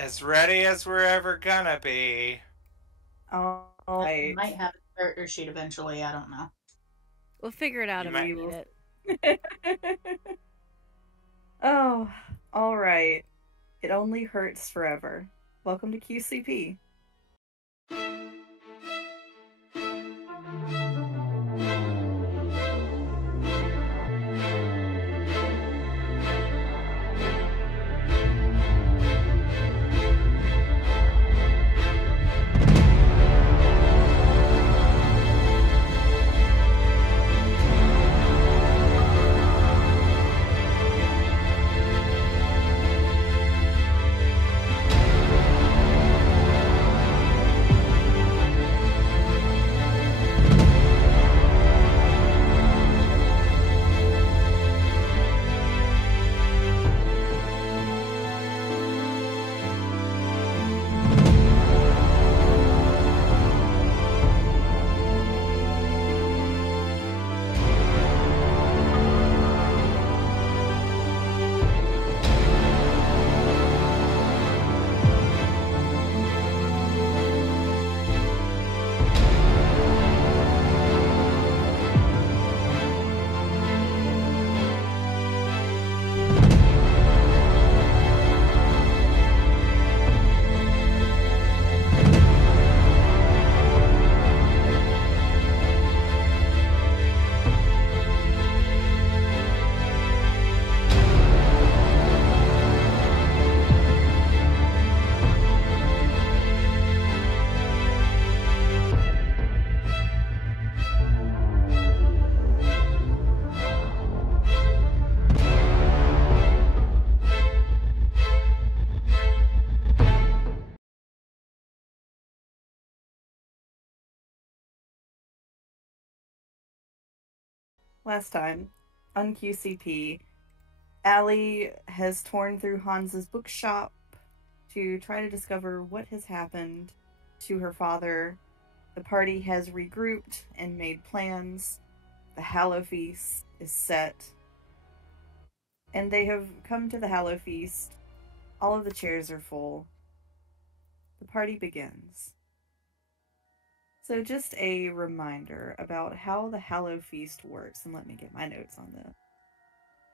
As ready as we're ever gonna be. All I right. might have a character sheet eventually. I don't know. We'll figure it out You if might. we We need will. it. Oh, all right. It only hurts forever. Welcome to QCP. Last time on QCP, Allie has torn through Hans's bookshop to try to discover what has happened to her father. The party has regrouped and made plans. The Hallow Feast is set, and they have come to the Hallow Feast. All of the chairs are full. The party begins. So, just a reminder about how the Hallow Feast works, and let me get my notes on that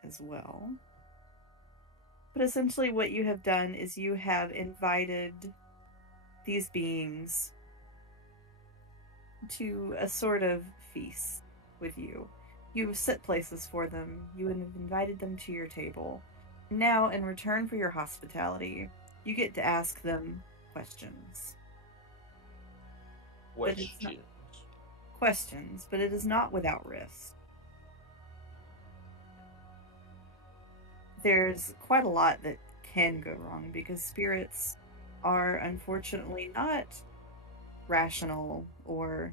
as well. But essentially, what you have done is you have invited these beings to a sort of feast with you. You have set places for them, you have invited them to your table. Now, in return for your hospitality, you get to ask them questions. Questions, but it is not without risk. There's quite a lot that can go wrong because spirits are unfortunately not rational or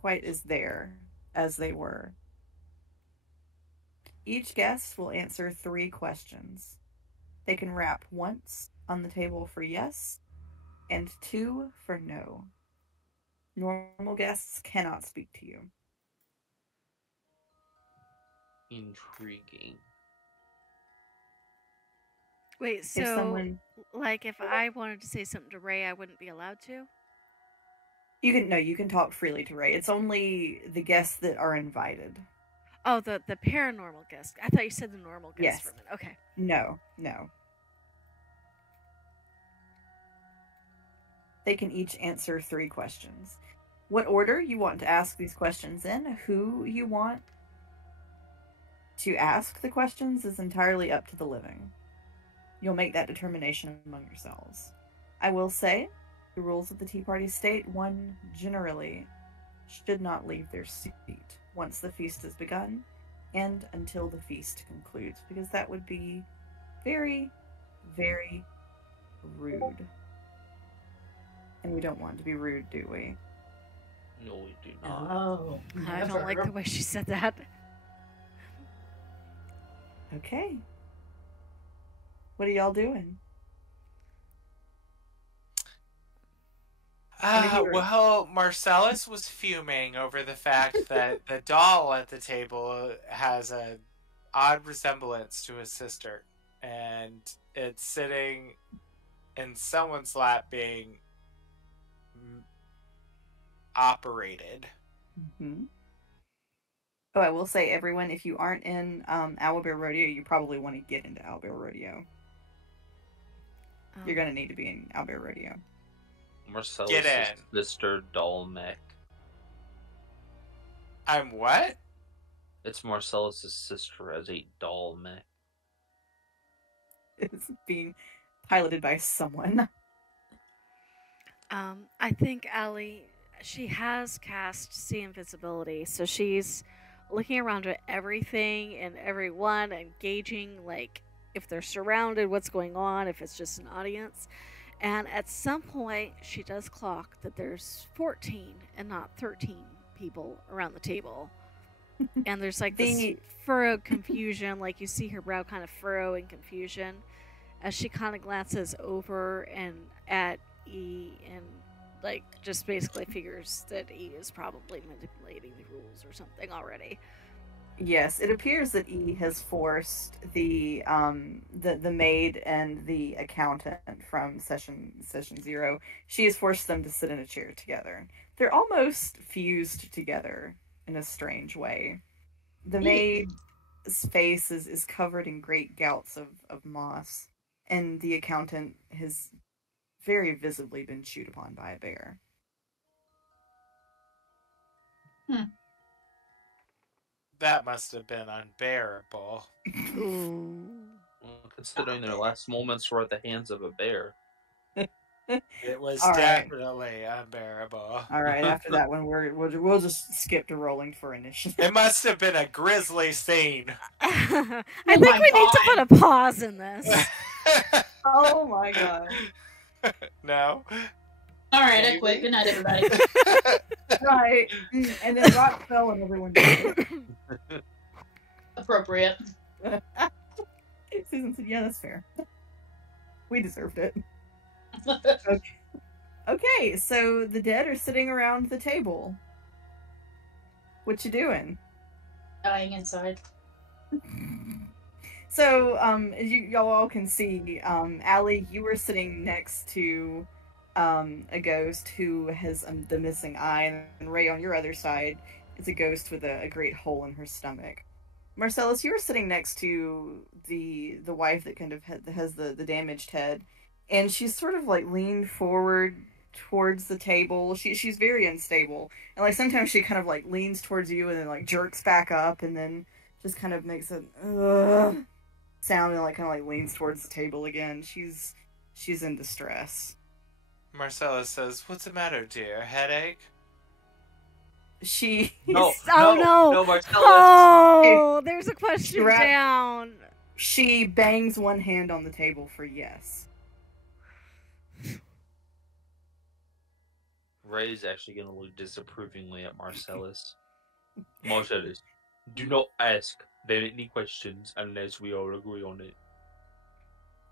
quite as there as they were. Each guest will answer 3 questions. They can rap once on the table for yes and 2 for no. Normal guests cannot speak to you. Intriguing. Wait, If so someone like if I wanted to say something to Ray, I wouldn't be allowed to? you can talk freely to Ray. It's only the guests that are invited. Oh, the paranormal guest. I thought you said the normal guest Yes. for a minute. Okay. No. They can each answer 3 questions. What order you want to ask these questions in, who you want to ask the questions is entirely up to the living. You'll make that determination among yourselves. I will say, the rules of the Tea Party state one generally should not leave their seat once the feast has begun and until the feast concludes, because that would be very, very rude. And we don't want to be rude, do we? No, we do not. Oh, I don't like the way she said that. Okay. What are y'all doing? Well, Marcellus was fuming over the fact that the doll at the table has an odd resemblance to his sister, and it's sitting in someone's lap being operated. Mm-hmm. Oh, I will say, everyone, if you aren't in Owlbear Rodeo, you probably want to get into Owlbear Rodeo. You're gonna need to be in Owlbear Rodeo. Marcellus' sister Dolmec. I'm what? It's Marcellus' sister as a Dolmec. It's being piloted by someone. I think Allie, she has cast See Invisibility, so she's looking around at everything and everyone and gauging, like, if they're surrounded, what's going on, if it's just an audience. And at some point, she does clock that there's 14 and not 13 people around the table. And there's like this furrowed confusion, like you see her brow kind of furrow in confusion as she kind of glances over and at E and like just basically figures that E is probably manipulating the rules or something already. Yes, it appears that E has forced the maid and the accountant from session 0. She has forced them to sit in a chair together. They're almost fused together in a strange way. The maid's face is covered in great gouts of moss, and the accountant has very visibly been chewed upon by a bear. That must have been unbearable. Ooh. Well, considering their last moments were at the hands of a bear. It was All right. definitely unbearable. All right, after that one, we'll just skip to rolling for initiative. It must have been a grisly scene. I think we need to put a pause in this. Oh my god. No? Alright, I quit. Good night, everybody. Right. And then rock fell and everyone died. Appropriate. Susan said, yeah, that's fair. We deserved it. Okay, so the dead are sitting around the table. What you doing? Dying inside. So, as y'all all can see, Allie, you were sitting next to a ghost who has the missing eye, and Ray, on your other side, is a ghost with a great hole in her stomach. Marcellus, you were sitting next to the wife that kind of has the damaged head, and she's sort of like leaned forward towards the table. She's very unstable, and like sometimes she kind of like leans towards you and then like jerks back up and then just kind of makes a sound and like kind of like leans towards the table again. She's in distress. Marcella says, "What's the matter, dear? Headache?" No, Marcellus. Oh, there's a question down. She bangs one hand on the table for yes. Ray's actually going to look disapprovingly at Marcellus. Marcellus, do not ask them any questions unless we all agree on it.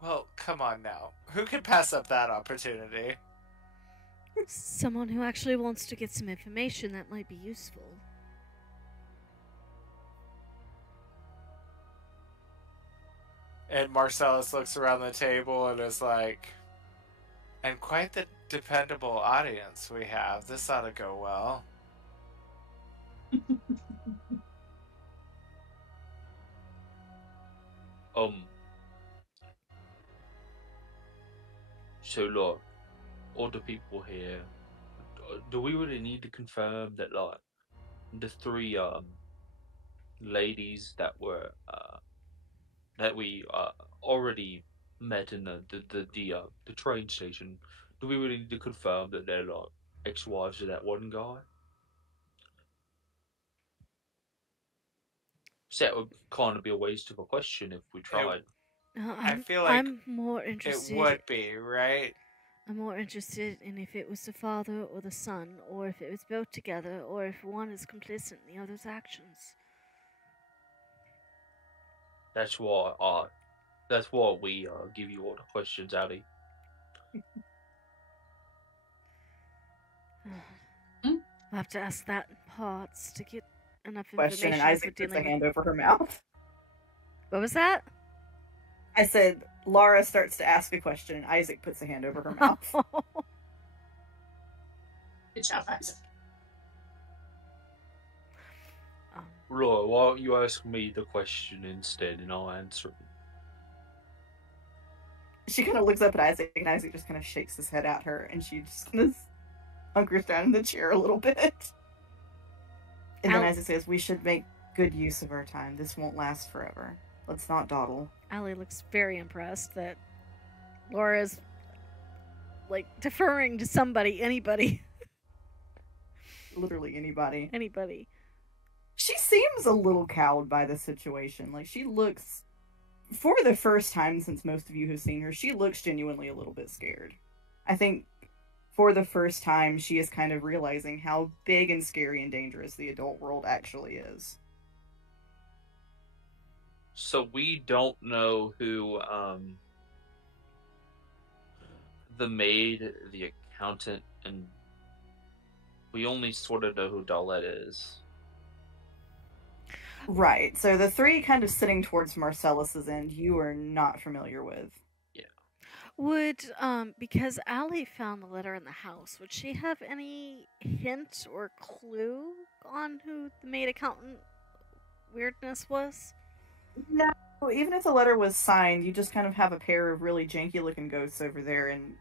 Well, come on now. Who can pass up that opportunity? Someone who actually wants to get some information that might be useful. And Marcellus looks around the table and is like, and quite the dependable audience we have. This ought to go well. So look, all the people here, do we really need to confirm that, like, the three ladies that were that we already met in the train station, do we really need to confirm that they're like ex-wives of that one guy? So that would kind of be a waste of a question if we tried. I feel like I'm more interested. It would be, right? I'm more interested in if it was the father or the son, or if it was both together, or if one is complicit in the other's actions. That's why we give you all the questions, Addy. I'll have to ask that in parts to get enough Question, and information Isaac for puts a dealing hand with... over her mouth. What was that? I said, Laura starts to ask a question, and Isaac puts a hand over her mouth. Good job, Isaac. Laura, why don't you ask me the question instead, and I'll answer it. She kind of looks up at Isaac, and Isaac just kind of shakes his head at her, and she just kind of hunkers down in the chair a little bit. And then Isaac says, "We should make good use of our time. This won't last forever. Let's not dawdle." Allie looks very impressed that Laura's like deferring to somebody, anybody. Literally anybody. Anybody. She seems a little cowed by the situation. Like, she looks, for the first time since most of you have seen her, she looks genuinely a little bit scared. I think for the first time, she is kind of realizing how big and scary and dangerous the adult world actually is. So we don't know who the maid, the accountant, and we only sort of know who Dahlette is. Right. So the three kind of sitting towards Marcellus's end, you are not familiar with. Yeah. Would, because Allie found the letter in the house, would she have any hint or clue on who the maid accountant weirdness was? No. Even if the letter was signed, you just kind of have a pair of really janky-looking ghosts over there, and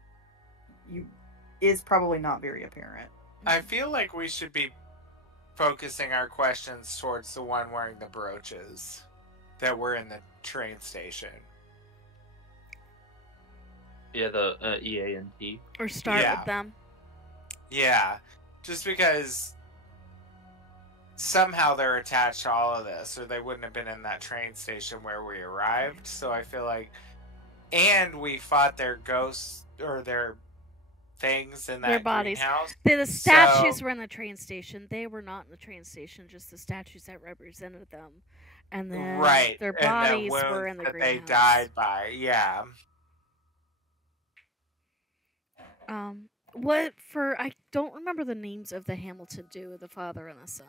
is probably not very apparent. I feel like we should be focusing our questions towards the one wearing the brooches that were in the train station. Yeah, the EANT. Or start with them. Yeah, just because somehow they're attached to all of this, or they wouldn't have been in that train station where we arrived. So I feel like, and we fought their ghosts or their things in that their bodies. greenhouse. The statues were in the train station. They were not in the train station, just the statues that represented them. And then their bodies were in the greenhouse. They died by, yeah. I don't remember the names of the Hamilton duo, the father and the son.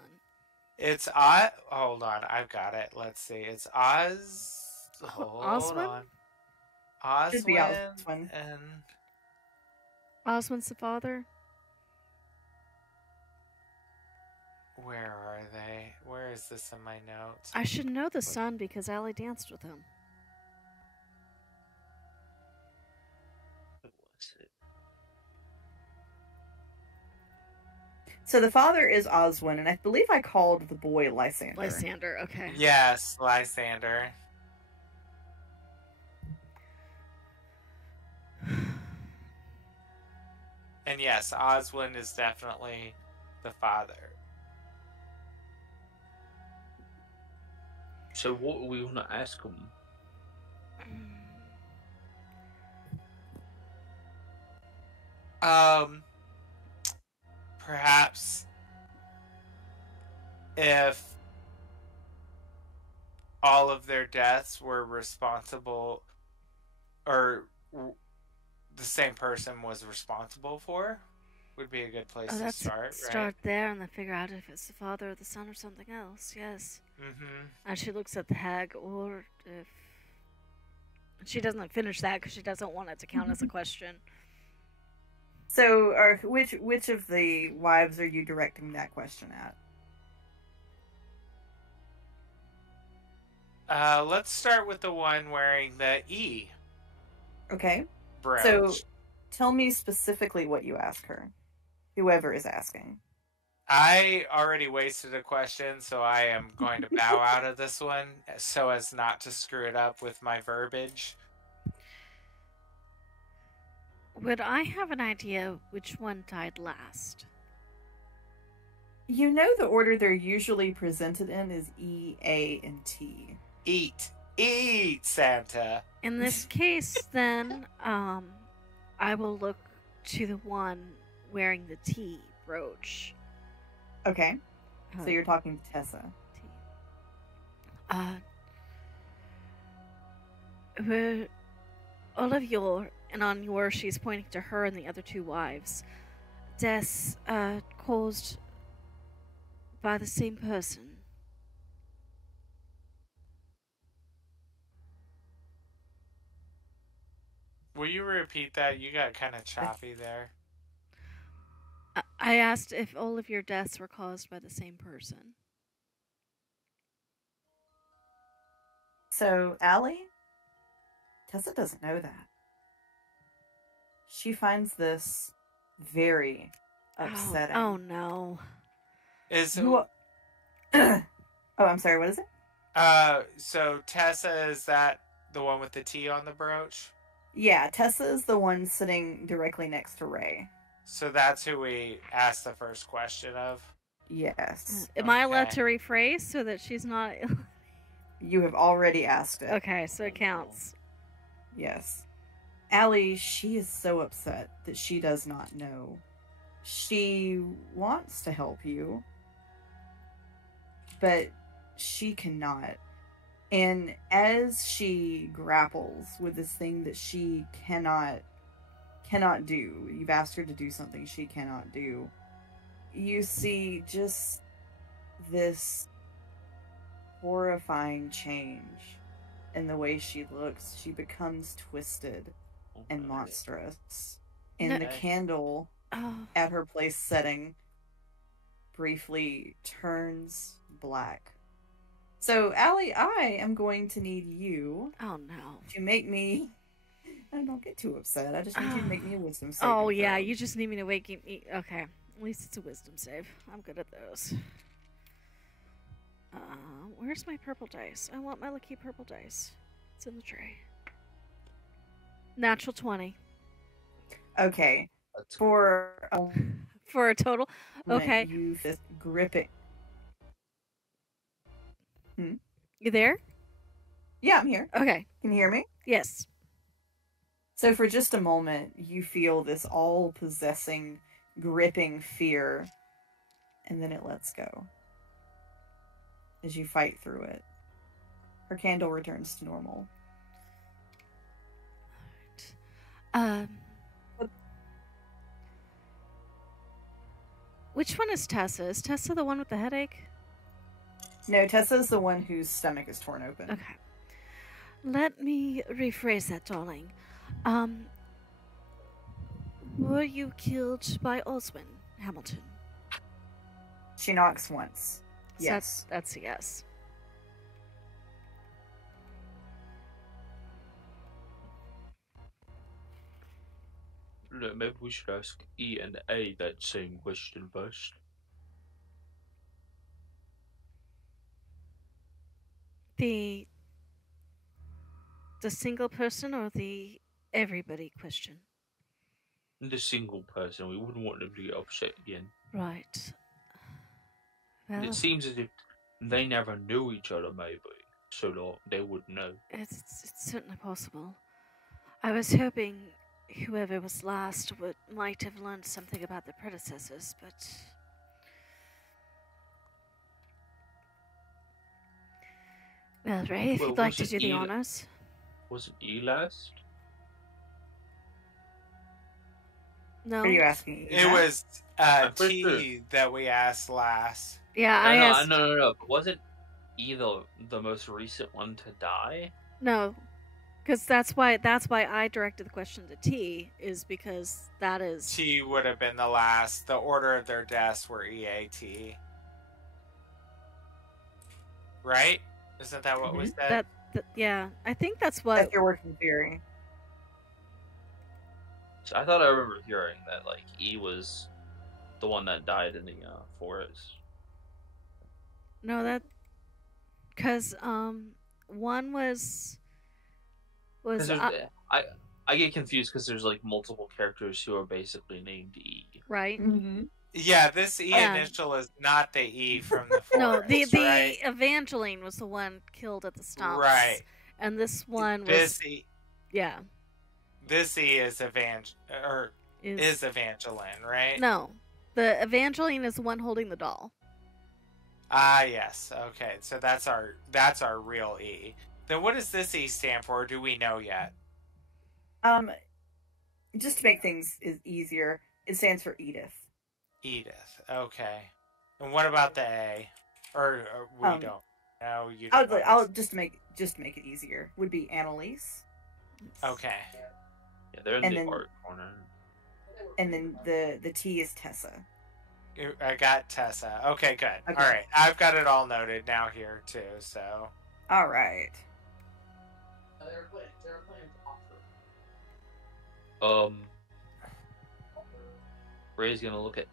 It's Oz. Hold on, I've got it. Let's see. It's Oz. Oswin? Should be Oswin. And Oswin's the father? where are they? Where is this in my notes? I should know the son because Allie danced with him. What was it? So the father is Oswin, and I believe I called the boy Lysander. Lysander, okay. Yes, Lysander. And yes, Oswin is definitely the father. So what we want to ask him? Perhaps if all of their deaths were responsible, or the same person was responsible for, would be a good place to start, right? Start there and then figure out if it's the father or the son or something else, yes. Mm-hmm. And she looks at the hag, or if... She doesn't finish that because she doesn't want it to count as a question. So, which of the wives are you directing that question at? Let's start with the one wearing the E. Okay. Brooch. So, tell me specifically what you ask her. Whoever is asking. I already wasted a question, so I am going to bow out of this one so as not to screw it up with my verbiage. Would I have an idea which one died last? You know the order they're usually presented in is E, A, and T. Eat. Eat, Santa. In this case, then, I will look to the one wearing the T brooch. Okay. So you're talking to Tessa. All of your, and on your, she's pointing to her and the other two wives, deaths caused by the same person. Will you repeat that? You got kind of choppy there. I asked if all of your deaths were caused by the same person. So, Allie, Tessa doesn't know that. She finds this very upsetting. Oh no. Is You... oh, I'm sorry, what is it? So Tessa, is that the one with the T on the brooch? Yeah, Tessa is the one sitting directly next to Ray. So that's who we asked the first question of? Yes. Am I allowed to rephrase so that she's not... You have already asked it. Okay, so it counts. Yes. Allie, she is so upset that she does not know. She wants to help you, but she cannot. And as she grapples with this thing that she cannot do, you've asked her to do something she cannot do, you see just this horrifying change in the way she looks. She becomes twisted and monstrous. And the candle at her place setting briefly turns black. So, Allie, I am going to need you to make me... I don't get too upset. I just need you to make me a wisdom save. Oh, yeah, you just need me to wake me... Okay, at least it's a wisdom save. I'm good at those. Where's my purple dice? I want my lucky purple dice. It's in the tray. Natural 20. Okay. For a total? Okay. You just grip it. You there? Yeah, I'm here. Okay. Can you hear me? Yes. So for just a moment, you feel this all-possessing, gripping fear, and then it lets go. As you fight through it. Her candle returns to normal. Which one is Tessa? Is Tessa the one with the headache? No, Tessa's the one whose stomach is torn open. Okay. Let me rephrase that, darling. Were you killed by Oswin Hamilton? She knocks once. So Yes. That's a yes. Look, maybe we should ask E and A that same question first. The single person or the everybody question? The single person, we wouldn't want them to get upset again. Right. Well, It seems as if they never knew each other, maybe, so they would know. it's certainly possible. I was hoping whoever was last might have learned something about the predecessors, but... Well, Ray, if you'd like to do the honors. Wasn't E last? What No. are you asking? It was T that we asked last. Yeah, I asked... No. But wasn't E the most recent one to die? No. Because that's why I directed the question to T, is because that is... T would have been the last. The order of their deaths were EAT. Right? Isn't that what we said? Yeah, I think that's what... That's your working theory. So I thought I remember hearing that, like, E was the one that died in the forest. No, that... Because, one was... I get confused because there's, like, multiple characters who are basically named E. Right? Mm-hmm. Yeah, this E initial is not the E from the forest. No, the right? Evangeline was the one killed at the stumps. Right. And this one was... This E... Yeah. This E is is Evangeline, right? No. The Evangeline is the one holding the doll. Ah, yes. Okay, so that's our real E. Then what does this E stand for? Do we know yet? Just to make things easier, it stands for Edith. Edith. Okay. And what about the A? Or we don't. No, you don't. I'll just make it easier. Would be Annalise. Okay. Yeah, they're in And the then- art corner. And then the T is Tessa. I got Tessa. Okay, good. Okay. All right, I've got it all noted now here too. So All right. Ray's gonna look at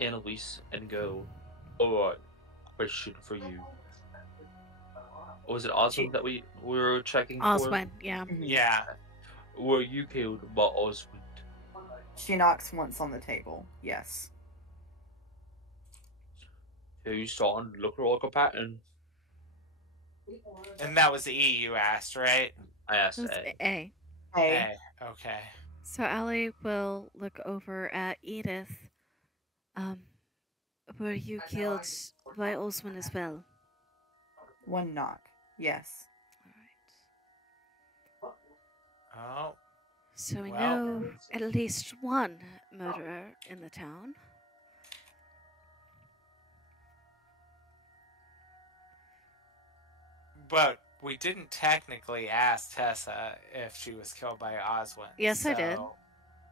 Annalise and go, "Alright, question for you. Was it Osmond that we were checking for? Oswin, yeah. Mhm. yeah, Were you killed by Osmond? She knocks once on the table. Yes. He's starting to look like a pattern. and that was the E you asked, right? I asked That's A. A. Hey. Okay. So Allie will look over at Edith. Were you killed by Oswin as well? One knock. Yes. Alright. Oh, So we Well- know at least one murderer in the town. but we didn't technically ask Tessa if she was killed by Oswin. Yes, I did.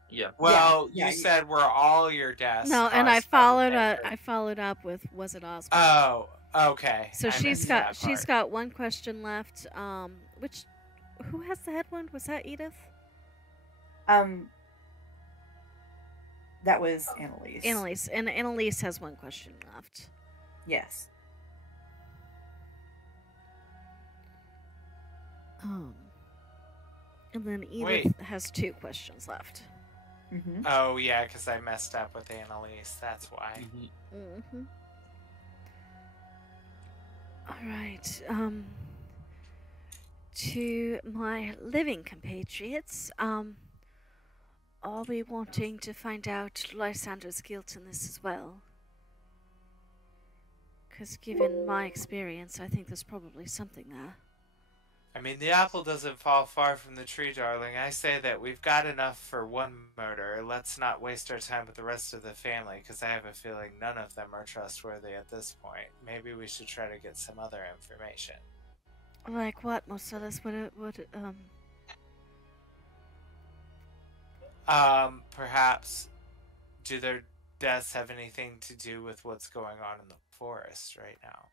Yeah. Well, Yeah, you said were all your deaths. No, and I caused by the followed vampire? I followed up with was it Oswin? Oh, okay. So I she's missed got that she's part. got one question left. Who has the head wound? Was that Edith? That was Annalise. Annalise, and Annalise has one question left. Yes. And then Edith Wait. has two questions left. Mm-hmm. Oh yeah, because I messed up with Annalise. That's why. Mm-hmm. All right. To my living compatriots, are we wanting to find out Lysandra's guilt in this as well? Because given my experience, I think there's probably something there. I mean, the apple doesn't fall far from the tree, darling. I say that we've got enough for one murder. Let's not waste our time with the rest of the family, because I have a feeling none of them are trustworthy at this point. Maybe we should try to get some other information. Like what, Marcellus? Perhaps, do their deaths have anything to do with what's going on in the forest right now?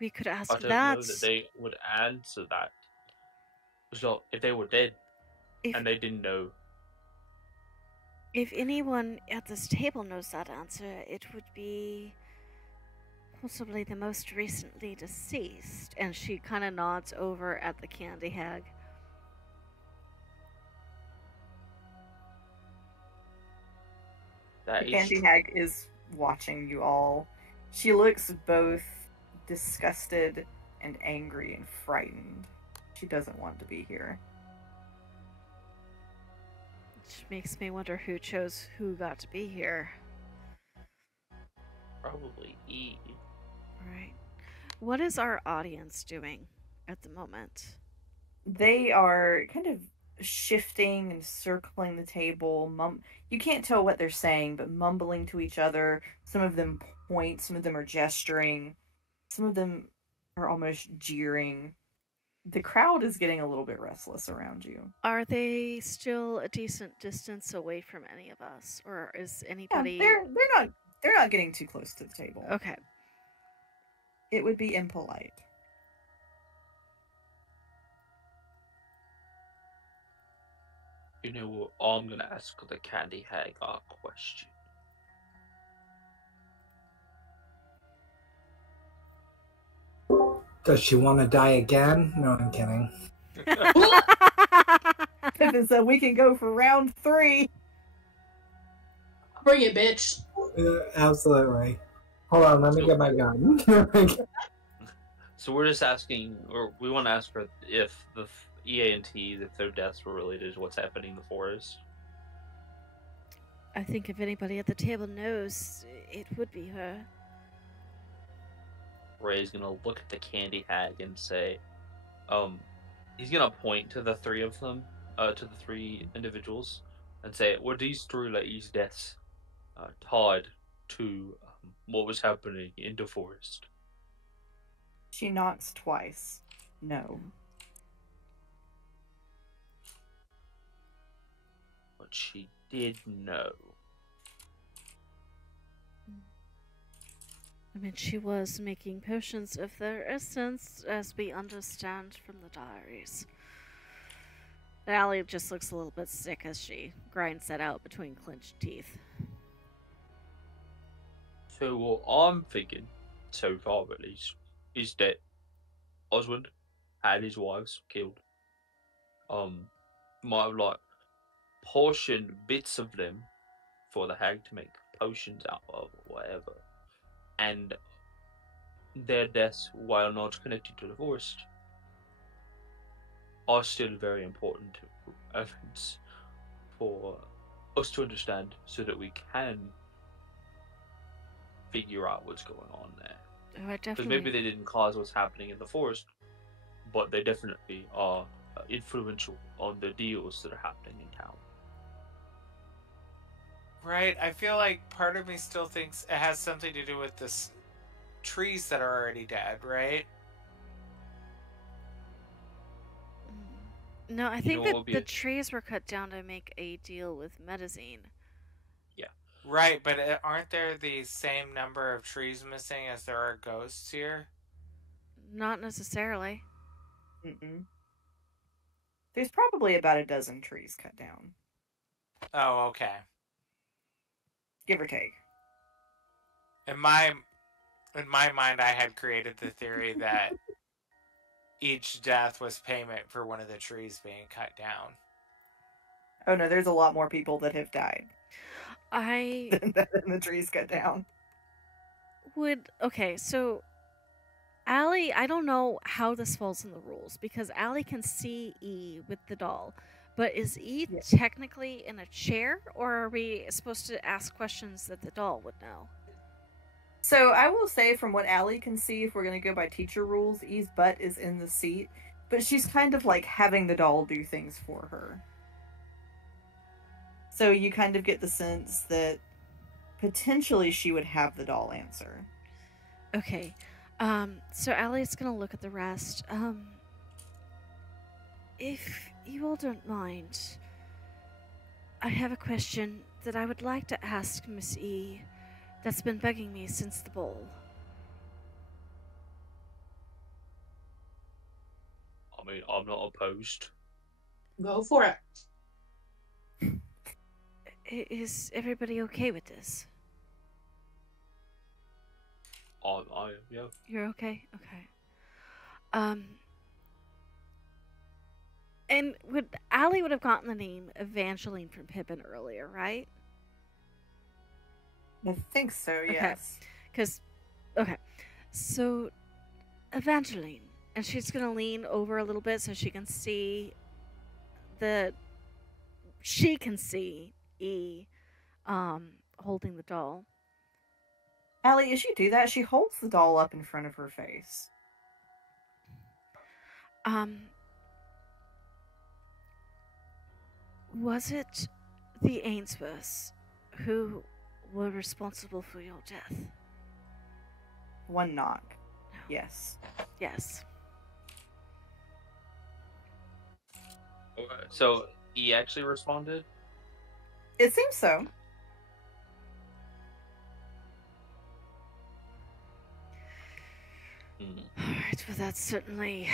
We could ask I don't that. know that they would answer that. So if they were dead and they didn't know, If anyone at this table knows that answer, it would be possibly the most recently deceased. And she kind of nods over at the candy hag. that The is candy hag is watching you all. She looks both disgusted and angry and frightened. She doesn't want to be here. Which makes me wonder who chose who got to be here. probably E. Right. What is our audience doing at the moment? They are kind of shifting and circling the table. You can't tell what they're saying, but mumbling to each other. Some of them point, some of them are gesturing, some of them are almost jeering. The crowd is getting a little bit restless around you. Are they still a decent distance away from any of us, or is Yeah, anybody? they're not getting too close to the table. Okay. It would be impolite. You know what? I'm gonna ask the candy hag a question. Does she want to die again? No, I'm kidding. Pippin said we can go for round 3. Bring it, bitch. Absolutely. Hold on, let me get my gun. So we're just asking, or we want to ask her if the EANTs, if their deaths were related to what's happening in the forest. I think if anybody at the table knows, it would be her. Ray's gonna look at the candy hag and say, he's gonna point to the three of them, to the three individuals, and say, were these three ladies' deaths tied to what was happening in the forest? She knocks twice. No. what she did know. I mean, she was making potions of their essence, as we understand from the diaries. Allie just looks a little bit sick as she grinds that out between clenched teeth. So what I'm thinking, so far at least, is that Osmond had his wives killed. Might have like portioned bits of them for the hag to make potions out of or whatever. And their deaths, while not connected to the forest, are still very important events for us to understand so that we can figure out what's going on there. Oh, I Because definitely. maybe they didn't cause what's happening in the forest, but they definitely are influential on the deals that are happening in town. Right, I feel like part of me still thinks it has something to do with this trees that are already dead, right? No, I You think know what that would be the a- trees were cut down to make a deal with Medizin. Right, but aren't there the same number of trees missing as there are ghosts here? Not necessarily. Mm-mm. There's probably about a dozen trees cut down, Oh, okay. give or take. In my mind, I had created the theory that each death was payment for one of the trees being cut down. Oh no, there's a lot more people that have died I than the trees cut down. would. Okay, so Allie, I don't know how this falls in the rules because Allie can see E with the doll, but is E Yeah. technically in a chair, or are we supposed to ask questions that the doll would know? So I will say, from what Allie can see, if we're going to go by teacher rules, E's butt is in the seat, but she's kind of like having the doll do things for her. So you kind of get the sense that potentially she would have the doll answer. Okay, so Allie's gonna look at the rest. If you all don't mind, I have a question that I would like to ask Miss E that's been bugging me since the ball. I mean, I'm not opposed. Go for it. Is everybody okay with this? Yeah. You're okay? Okay. And Allie would have gotten the name Evangeline from Pippin earlier, right? I think so, yes. Okay. So, Evangeline. And she's going to lean over a little bit so she can see E holding the doll. Allie, as you do that, she holds the doll up in front of her face. Was it the Ainsworths who were responsible for your death? One knock. Yes. Yes. Okay. So E actually responded. It seems so. Alright, well that's certainly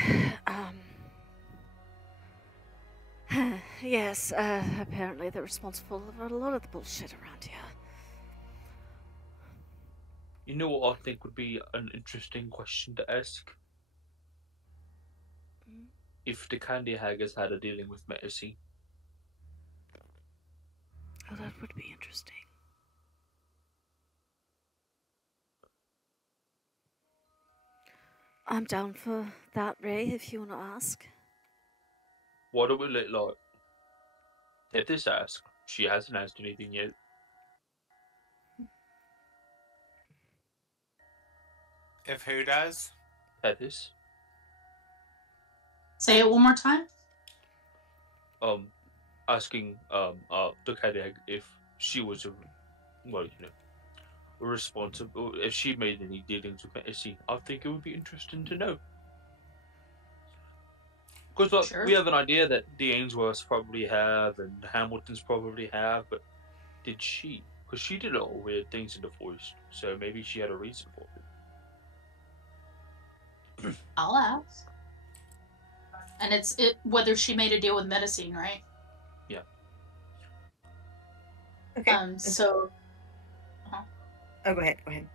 yes, apparently they're responsible for a lot of the bullshit around here. You know what I think would be an interesting question to ask? If the Candy Hag has had a dealing with Medicine. Oh, that would be interesting. I'm down for that, Ray, if you want to ask. What do we look like? Let this ask. She hasn't asked anything yet. If who does? Tethys. Say it one more time. Asking the Candy Hag if she was responsible, if she made any dealings with Medicine. I think it would be interesting to know. Because Sure. we have an idea that the Ainsworths probably have and the Hamiltons probably have, but did she? Because she did all weird things in the forest, so maybe she had a reason for it. I'll ask. And it's whether she made a deal with medicine, right? Yeah. Okay. So. Oh, go ahead. Go ahead.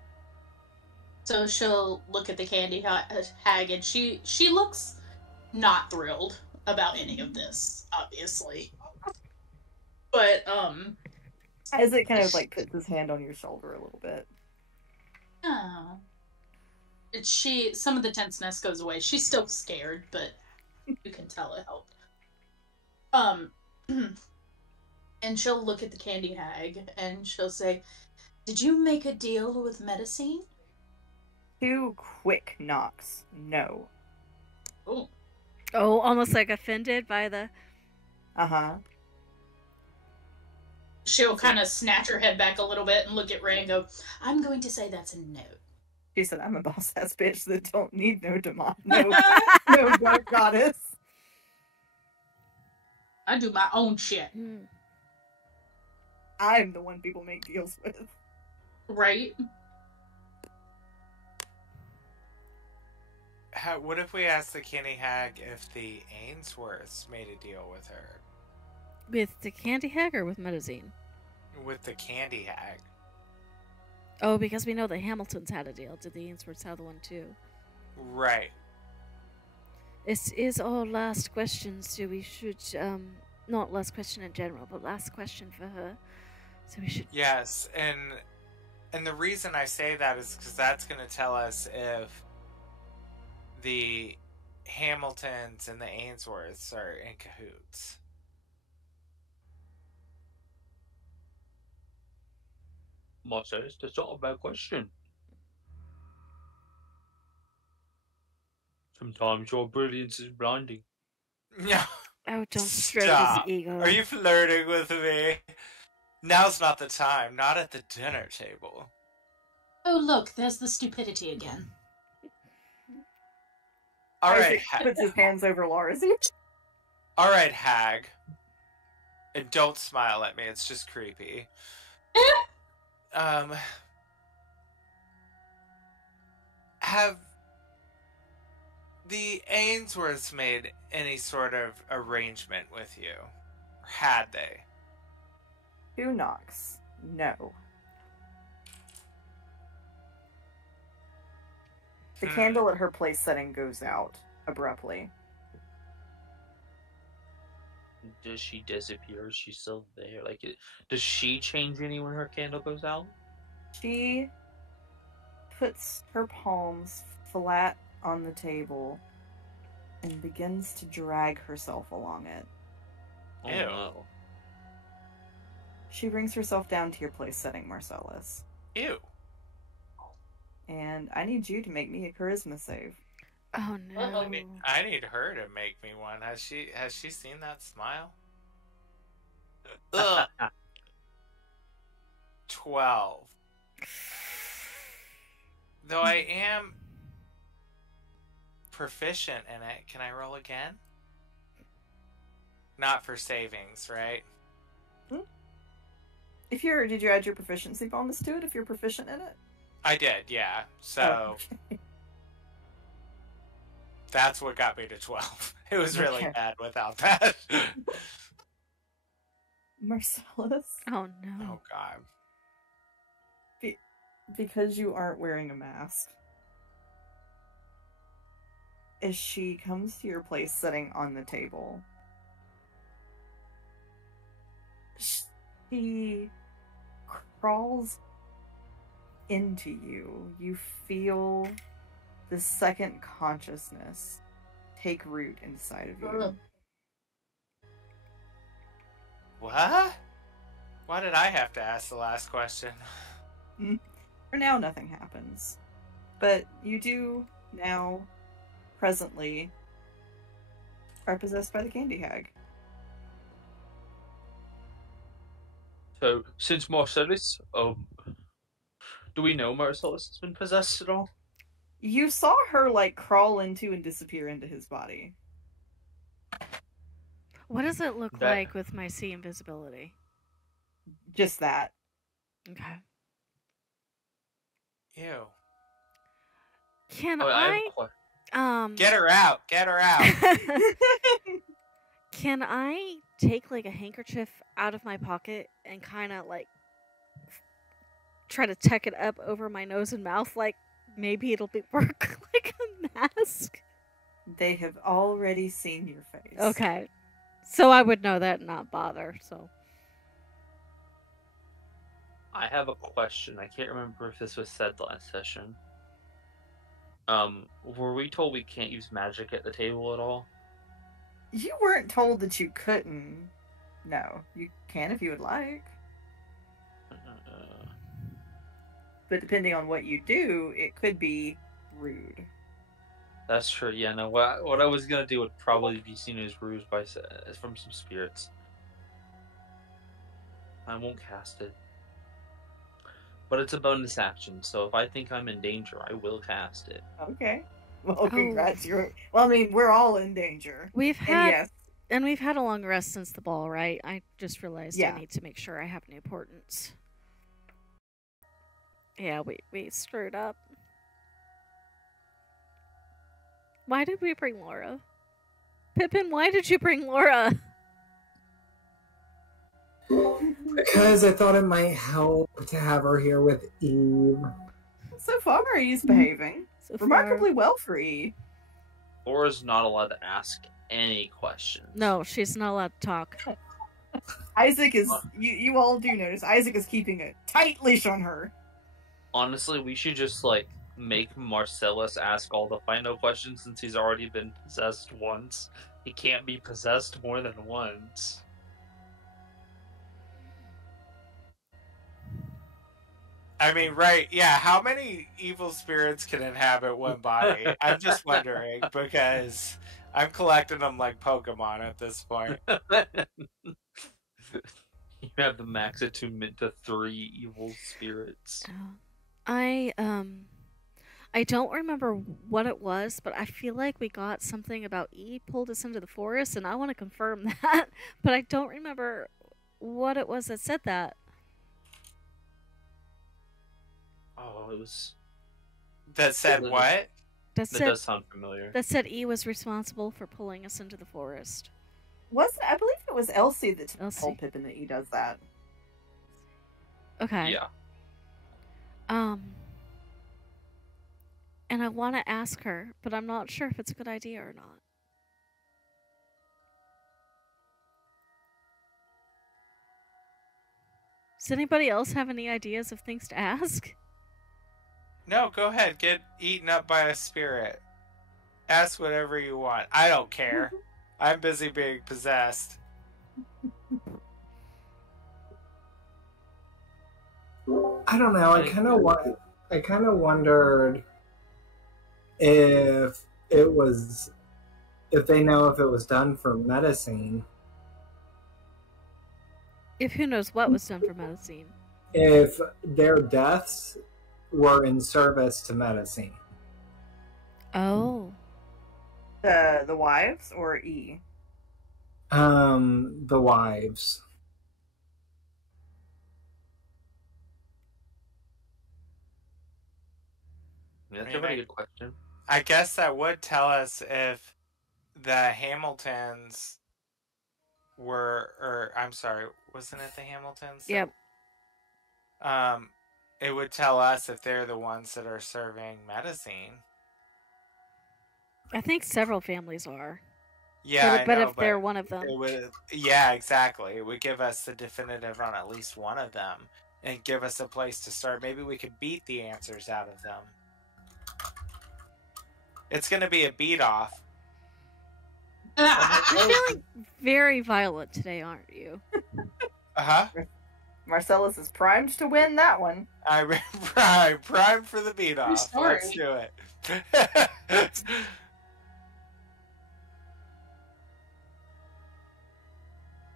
So she'll look at the candy hag, and she looks not thrilled about any of this, obviously. But As it kind of like puts his hand on your shoulder a little bit. oh, some of the tenseness goes away. She's still scared, but you can tell it helped. And she'll look at the candy hag and she'll say, "Did you make a deal with medicine?" 2 quick knocks. No. Oh. Oh, almost like offended by the. Uh-huh. She'll kind of snatch her head back a little bit and look at Ray and go, "I'm going to say that's a no." She said, "I'm a boss-ass bitch that don't need no no dark goddess. I do my own shit. I'm the one people make deals with." Right? What if we asked the candy hag if the Ainsworths made a deal with her? With the candy hag or with medicine? With the candy hag. Oh, because we know the Hamiltons had a deal. Did the Ainsworths have the one too? Right. This is our last question, so we should, not last question in general, but last question for her. So we should... Yes, and the reason I say that is because that's going to tell us if the Hamiltons and the Ainsworths are in cahoots. Marcellus, that's not a bad question. Sometimes your brilliance is blinding. Yeah. Oh, don't stroke Stop. his ego. Are you flirting with me? Now's not the time. Not at the dinner table. Oh, look, there's the stupidity again. All right, Isaac puts his hands over Laura's ears. all right, hag. And don't smile at me. It's just creepy. Have the Ainsworths made any sort of arrangement with you? Or had they? 2 knocks. No. The candle at her place setting goes out abruptly. Does she disappear? Is she still there? Like, does she change any when her candle goes out? She puts her palms flat on the table and begins to drag herself along it. Oh, Ew. no. She brings herself down to your place setting, Marcellus. Ew. And I need you to make me a charisma save. Oh no. I need her to make me one. Has she seen that smile? Ugh. 12. Though I am proficient in it, can I roll again? Not for savings, right? Did you add your proficiency bonus to it if you're proficient in it? I did, yeah. So okay. that's what got me to 12. It was really Okay. bad without that. Marcellus, Oh no. Oh god. because you aren't wearing a mask, as she comes to your place sitting on the table, she crawls into you. You feel the second consciousness take root inside of you. What? Why did I have to ask the last question? For now, nothing happens. But you do now, presently, are possessed by the candy hag. So, since Marcellus, do we know Marcellus has been possessed at all? You saw her, like, crawl into and disappear into his body. What does it look That- like with my see invisibility? Just that. Okay. Ew. Can Oh, I have I a question. Get her out. Get her out. Can I take like a handkerchief out of my pocket and kind of like try to tuck it up over my nose and mouth? Like maybe it'll work like a mask. They have already seen your face. Okay, so I would know that and not bother. So I have a question. I can't remember if this was said last session. Were we told we can't use magic at the table at all? You weren't told that you couldn't. No, you can if you would like. But depending on what you do, it could be rude. That's true. Yeah, no. What I was gonna do would probably be seen as rude from some spirits. I won't cast it, but it's a bonus action. So if I think I'm in danger, I will cast it. Okay. Well, congrats. Well, I mean, we're all in danger. we've And had yes, and we've had a long rest since the ball, right? I just realized Yeah. I need to make sure I have no portents. Yeah, we screwed up. Why did we bring Laura? Pippin, why did you bring Laura? Because I thought it might help to have her here with Eve. so far he's behaving So far- remarkably well for E. Laura's not allowed to ask any questions. No, she's not allowed to talk. Isaac is. You all do notice Isaac is keeping a tight leash on her. Honestly, we should just make Marcellus ask all the final questions since he's already been possessed once. He can't be possessed more than once. I mean, right? Yeah. How many evil spirits can inhabit one body? I'm just wondering because I'm collecting them like Pokemon at this point. You have the max attunement to 3 evil spirits. I don't remember what it was, but I feel like we got something about E pulled us into the forest, and I want to confirm that, but I don't remember what it was that said that. Oh, it was. That said what? That That said does sound familiar. that said E was responsible for pulling us into the forest. I believe it was Elsie that Elsie. told Pippin that he does that. Okay. Yeah. And I want to ask her, but I'm not sure if it's a good idea or not. Does anybody else have any ideas of things to ask? No, go ahead. Get eaten up by a spirit. Ask whatever you want. I don't care. I'm busy being possessed. I don't know. I kind of wondered if they know if it was done for medicine. If who knows what was done for medicine. If their deaths were in service to medicine. Oh. The wives or E? The wives. That's a very good question. I guess that would tell us if the Hamiltons were, or I'm sorry, wasn't it the Hamiltons? Yep. It would tell us if they're the ones that are serving medicine. I think several families are. Yeah, but I know, if they're one of them. it would, yeah, exactly. It would give us the definitive on at least one of them and give us a place to start. Maybe we could beat the answers out of them. It's going to be a beat off. You're feeling very violent today, aren't you? Uh-huh. Marcellus is primed to win that one. I'm primed for the beat off. story. Let's do it.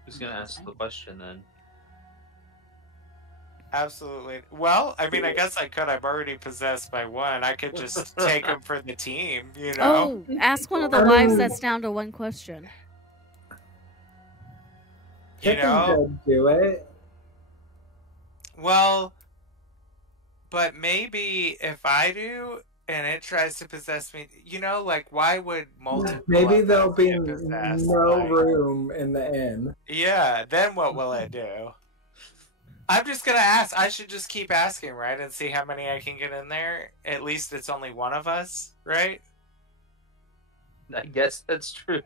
Who's gonna ask the question then? Absolutely. Well, I mean, I guess I could. I'm already possessed by one. I could just take him for the team, you know? Oh, ask one of the wives that's down to one question. You Pippin know? could do it. Well, but maybe if I do and it tries to possess me, like why would multiple Maybe of there'll us be get possessed? no Like, room in the inn. yeah, then what will it do? I'm just gonna ask. I should just keep asking, right, and see how many I can get in there. At least it's only one of us, right? I guess that's true.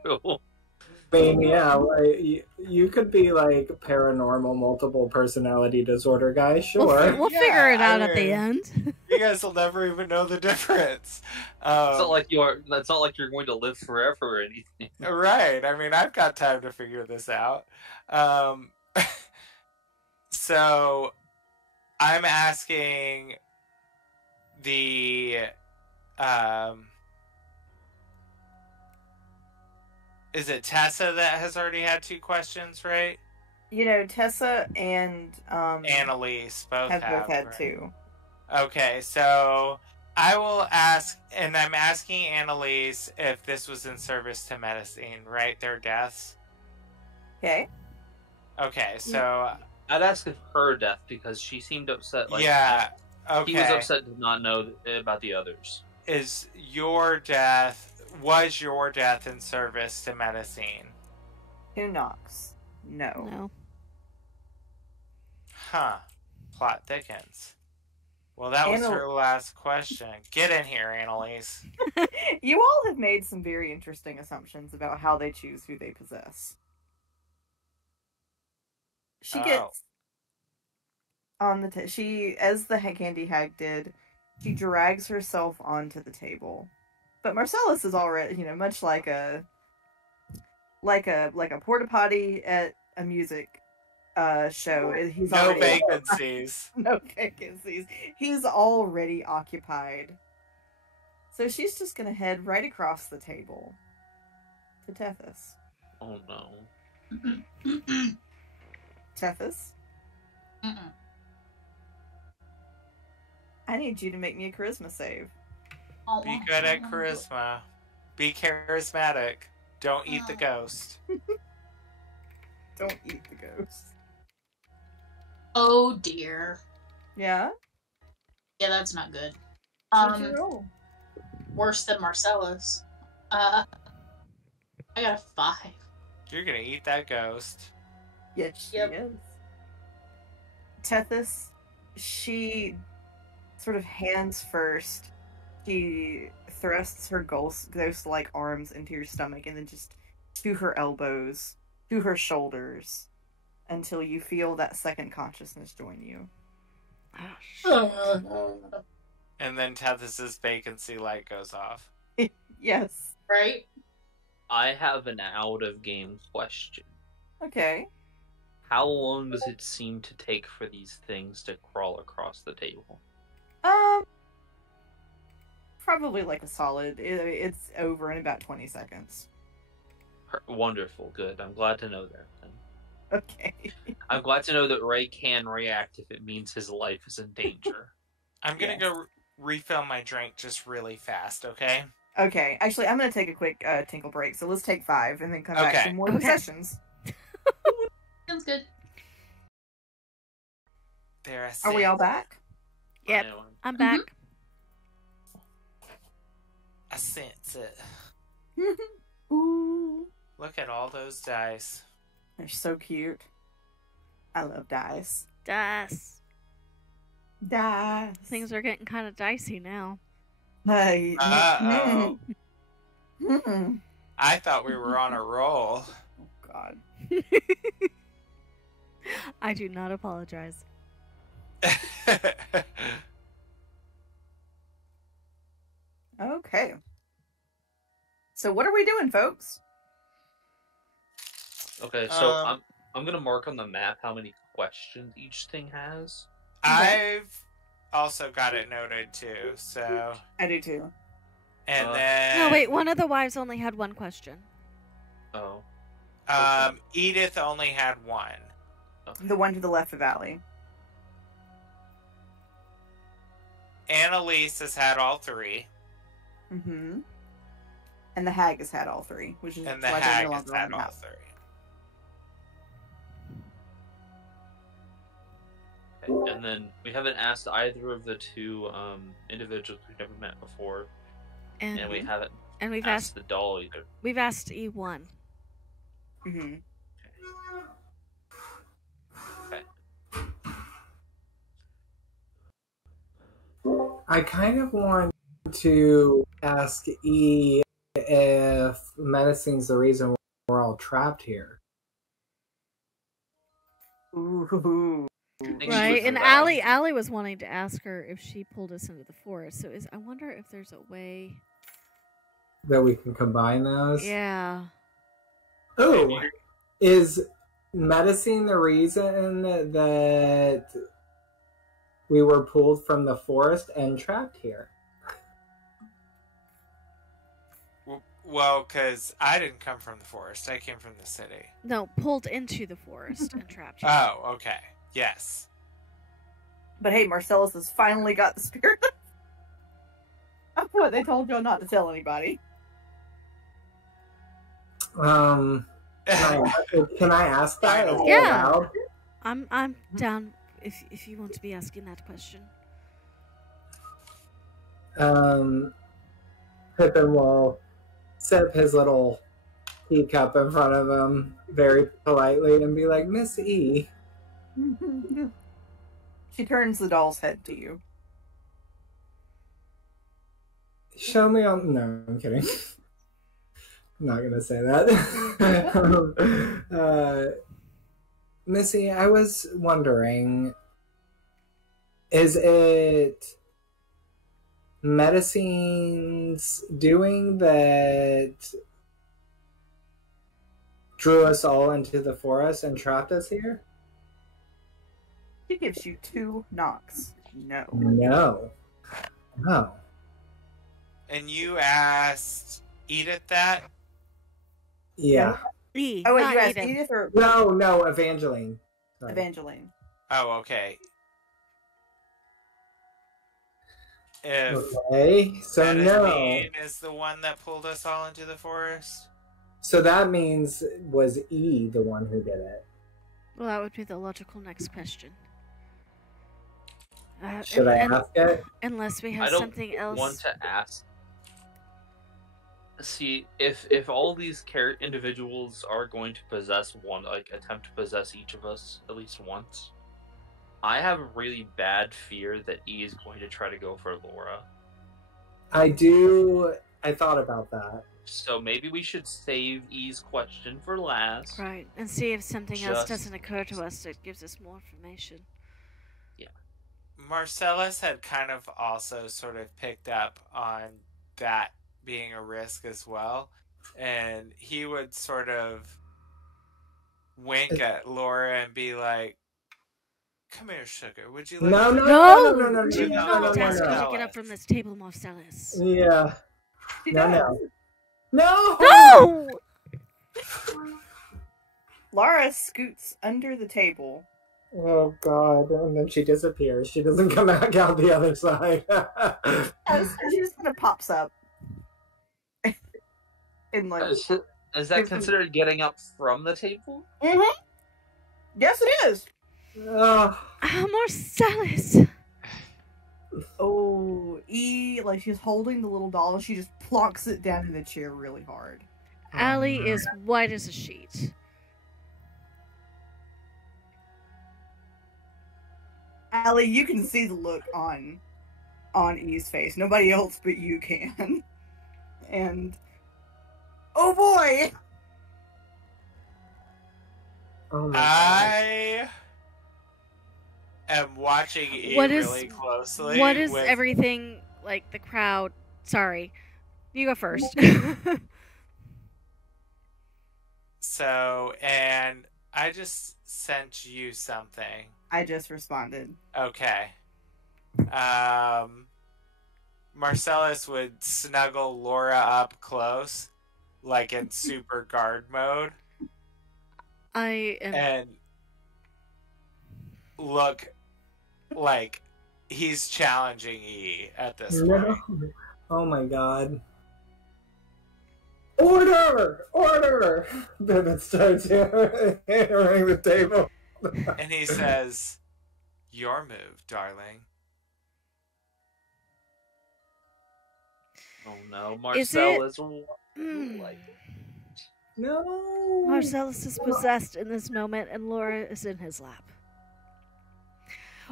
I mean, yeah, like, you could be like paranormal multiple personality disorder guy, sure. We'll Yeah, figure it out I at the mean, end. You guys will never even know the difference. It's not like you're going to live forever or anything. Right. I mean, I've got time to figure this out. Um, so I'm asking the is it Tessa that has already had 2 questions, right? Tessa and Annalise both have both had right? 2. Okay, so I will ask, and I'm asking Annalise if this was in service to medicine, right? Their deaths. Okay. Okay, so I'd ask if her death because she seemed upset. Like, yeah, okay. He was upset to not know about the others. Was your death in service to medicine? Who knocks? No. No. Huh. Plot thickens. Well, that was her last question. Get in here, Annalise. You all have made some very interesting assumptions about how they choose who they possess. She gets on the she, as the candy hag did, she drags herself onto the table. But Marcellus is already, much like a porta potty at a music show. He's no already vacancies. No vacancies. He's already occupied. So she's just gonna head right across the table to Tethys. Oh no. Tethys? I need you to make me a charisma save. Be good at charisma. Be charismatic. Don't eat the ghost. Don't eat the ghost. Oh dear. Yeah? Yeah, that's not good. What'd you roll? Worse than Marcellus. I got a 5. You're gonna eat that ghost. Yes, she is. Tethys, she sort of hands first. She thrusts her ghost-like arms into your stomach and then just to her elbows, to her shoulders, until you feel that second consciousness join you. And then Tethys' vacancy light goes off. Yes. Right? I have an out-of-game question. Okay. How long does it seem to take for these things to crawl across the table? Probably like a solid. It's over in about 20 seconds. Wonderful, good. I'm glad to know that. Okay. I'm glad to know that Ray can react if it means his life is in danger. I'm gonna go refill my drink just really fast, okay? Okay. Actually, I'm gonna take a quick tinkle break, so let's take 5 and then come back for more sessions. Sounds good. There, Are we all back? Yep. I'm back. I sense it. Ooh. Look at all those dice. They're so cute. I love dice. Dice. Dice. Things are getting kind of dicey now. Hey. Uh-oh. I thought we were on a roll. Oh, God. I do not apologize. Okay. So what are we doing, folks? Okay, so I'm gonna mark on the map how many questions each thing has. I've also got it noted too, so I do too. And then No, wait, one of the wives only had 1 question. Oh. Edith only had 1. Okay. The one to the left of Allie. Annalise has had all 3. Mm-hmm. And the hag has had all 3, which is And the why they're hag no has longer on had the all map. 3. Okay, and then we haven't asked either of the two individuals we've never met before, and we haven't we've asked the doll either. We've asked E1. Mm-hmm. Okay. I kind of want to ask E if medicine's the reason we're all trapped here. Ooh. I think she Right, would and survive. Allie was wanting to ask her if she pulled us into the forest. So I wonder if there's a way. That we can combine those? Yeah. Oh, is medicine the reason that we were pulled from the forest and trapped here? Well, because I didn't come from the forest. I came from the city. No, pulled into the forest and trapped here. Oh, okay. Yes. But hey, Marcellus has finally got the spirit. Of what they told Joe not to tell anybody. Can I ask that? Is it Yeah. allowed? I'm down if you want to be asking that question. Pippin will sip his little teacup in front of him very politely and be like, Miss E. She turns the doll's head to you. Show me on. No, I'm kidding. I'm not gonna say that. Missy, I was wondering, is it medicine's doing that drew us all into the forest and trapped us here? She gives you 2 knocks. No. No. No. And you asked Edith that? Yeah. E. Oh, wait, not you asked Edith. Edith or No, Evangeline. Sorry. Evangeline? Oh, okay. If Okay, so no. Midian is the one that pulled us all into the forest? So that means was E the one who did it? Well, that would be the logical next question. Should I ask it? Unless we I have don't something else. want to ask. See, if all these individuals are going to possess one, like attempt to possess each of us at least once, I have a really bad fear that E is going to try to go for Laura. I thought about that. So maybe we should save E's question for last. Right, and see if something else Just- doesn't occur to us that gives us more information. Marcellus had kind of also sort of picked up on that being a risk as well. And he would sort of wink at Laura and be like, "Come here, sugar. Would you like No, to-" no, No! no, no, no, Do no, not no, no, ask no, her no. to get up from this table, Marcellus. Yeah. She No, does. no. No! Laura scoots under the table. Oh God! And then she disappears. She doesn't come back out the other side. She just kind of pops up. And like, Is that considered getting up from the table? yes, it is. Ugh. Marcellus! Oh, E, like she's holding the little doll and she just plonks it down in the chair really hard. Allie is white as a sheet. Allie, you can see the look on E's face. Nobody else but you can. And oh boy! Oh my God. I am watching E really closely. What is with... everything, like, the crowd... Sorry. You go first. So, and I just sent you something. I just responded. Okay. Marcellus would snuggle Laura up close, like in super guard mode, I am... and look like he's challenging E at this point. No. Oh my God. Order! Order! Then it starts hammering the table. And he says, Your move, darling. Oh no, Marcellus. No. Marcellus is possessed in this moment, and Laura is in his lap.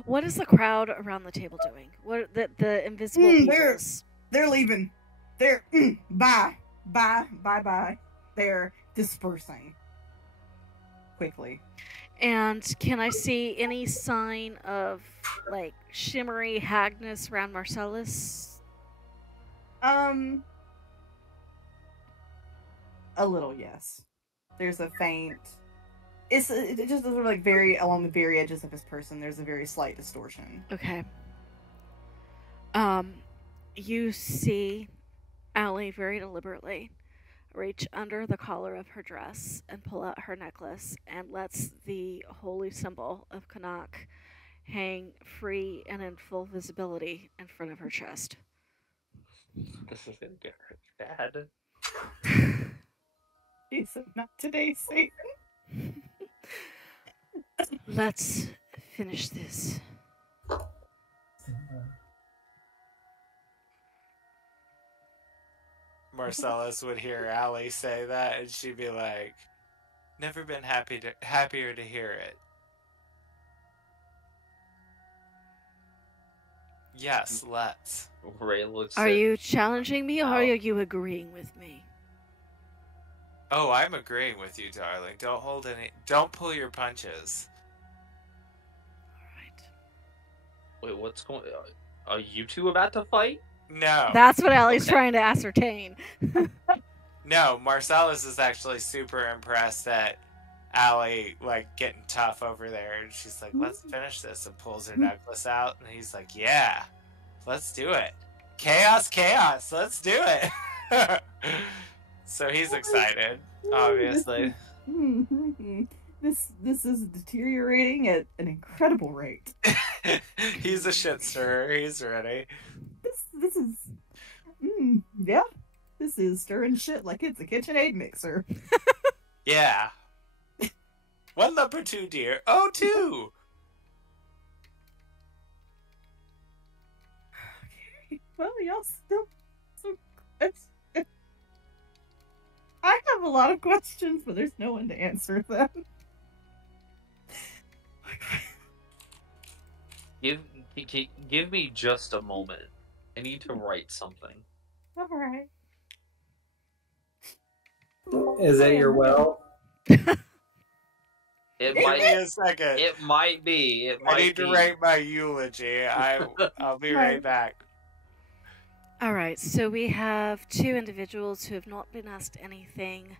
What is the crowd around the table doing? What the invisible peoples? They're leaving. They're bye. They're dispersing quickly. And can I see any sign of like shimmery hagness around Marcellus? A little, yes. There's a faint. It just sort of like very along the very edges of his person. There's a very slight distortion. Okay. You see Allie very deliberately reach under the collar of her dress and pull out her necklace and lets the holy symbol of Kanak hang free and in full visibility in front of her chest. This is gonna get bad. She said, "Not today, Satan." Let's finish this. Marcellus would hear Allie say that, and she'd be like, "Never been happier to hear it." Yes, let's. Ray looks. Are you challenging me or are you agreeing with me? Oh, I'm agreeing with you, darling. Don't pull your punches. Alright. Wait, what's going on? Are you two about to fight? No. That's what Allie's trying to ascertain. No, Marcellus is actually super impressed at Allie, like, getting tough over there. And she's like, let's finish this, and pulls her necklace out. And he's like, yeah, let's do it. Chaos, let's do it. So he's excited, obviously. This is deteriorating at an incredible rate. He's a shit stirrer. He's ready. This is, yeah. This is stirring shit like it's a KitchenAid mixer. Yeah. One lump or two, dear? Oh, two. Okay. Well, y'all still some questions. I have a lot of questions, but there's no one to answer them. Give me just a moment. I need to write something. All right. Is it your will? It Give might. me a second. It might be. I need to write my eulogy. I'll be right back. Alright, so we have two individuals who have not been asked anything.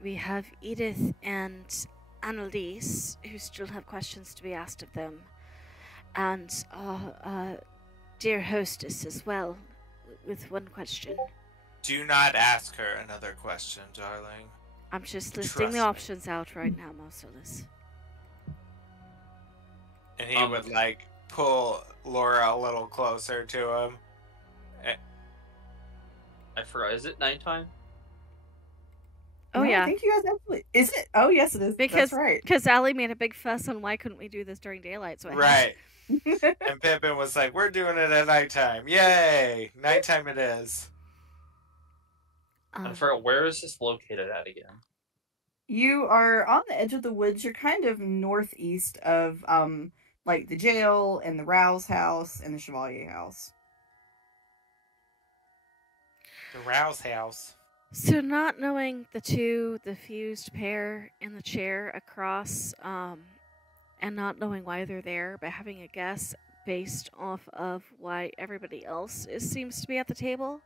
We have Edith and Annalise, who still have questions to be asked of them. And our dear hostess as well, with one question. Do not ask her another question, darling. I'm just listing Trust the me. options out right now, Marcellus. And he would, like, pull Laura a little closer to him. I forgot. Is it nighttime? Oh, No, yeah. I think you guys actually. Is it? Oh, yes, it is. Because That's right. Because Allie made a big fuss on why couldn't we do this during daylight. So I Right. And Pippin was like, we're doing it at nighttime. Yay! Nighttime it is. I forgot. Where is this located at again? You are on the edge of the woods. You're kind of northeast of, like, the jail and the Rouse house and the Chevalier house. The Rouse house. So not knowing the fused pair in the chair across, and not knowing why they're there, but having a guess based off of why everybody else seems to be at the table,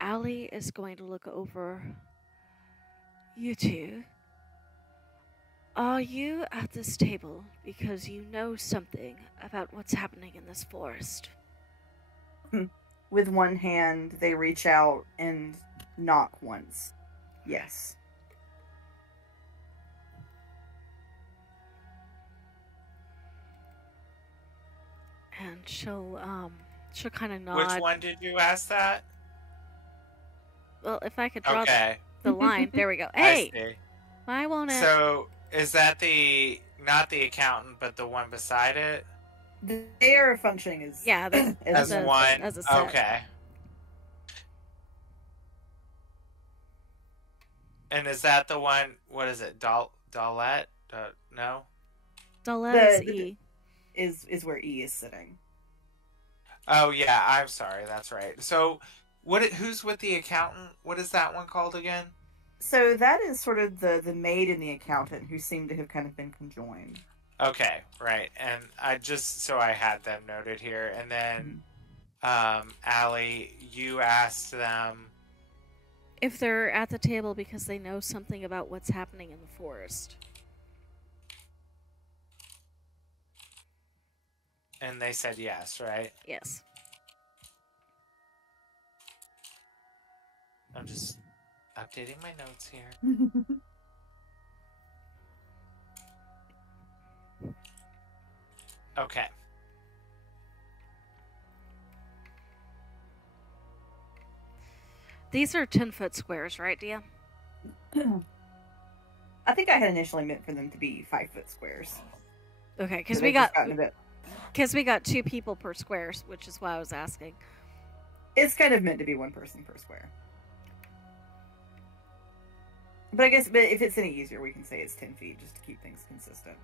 Allie is going to look over you two. Are you at this table because you know something about what's happening in this forest? With one hand, they reach out and knock once. Yes. And she'll kind of nod. Which one did you ask that? Well, if I could draw Okay. the line, there we go. I Hey, see. why won't it? So, is that the not the accountant, but the one beside it? They are functioning as as one. as a set. Okay. And is that the one? What is it? Dalette? No. Dalette is where E is sitting. Oh yeah, I'm sorry. That's right. So, who's with the accountant? What is that one called again? So that is sort of the maid and the accountant who seem to have kind of been conjoined. Okay, right. And I had them noted here. And then, Allie, you asked them if they're at the table because they know something about what's happening in the forest. And they said yes, right? Yes. I'm just updating my notes here. Okay. These are 10-foot squares, right, Dia? I think I had initially meant for them to be 5-foot squares. Okay, because we got 2 people per square, which is why I was asking. It's kind of meant to be 1 person per square. But I guess if it's any easier, we can say it's 10 feet just to keep things consistent.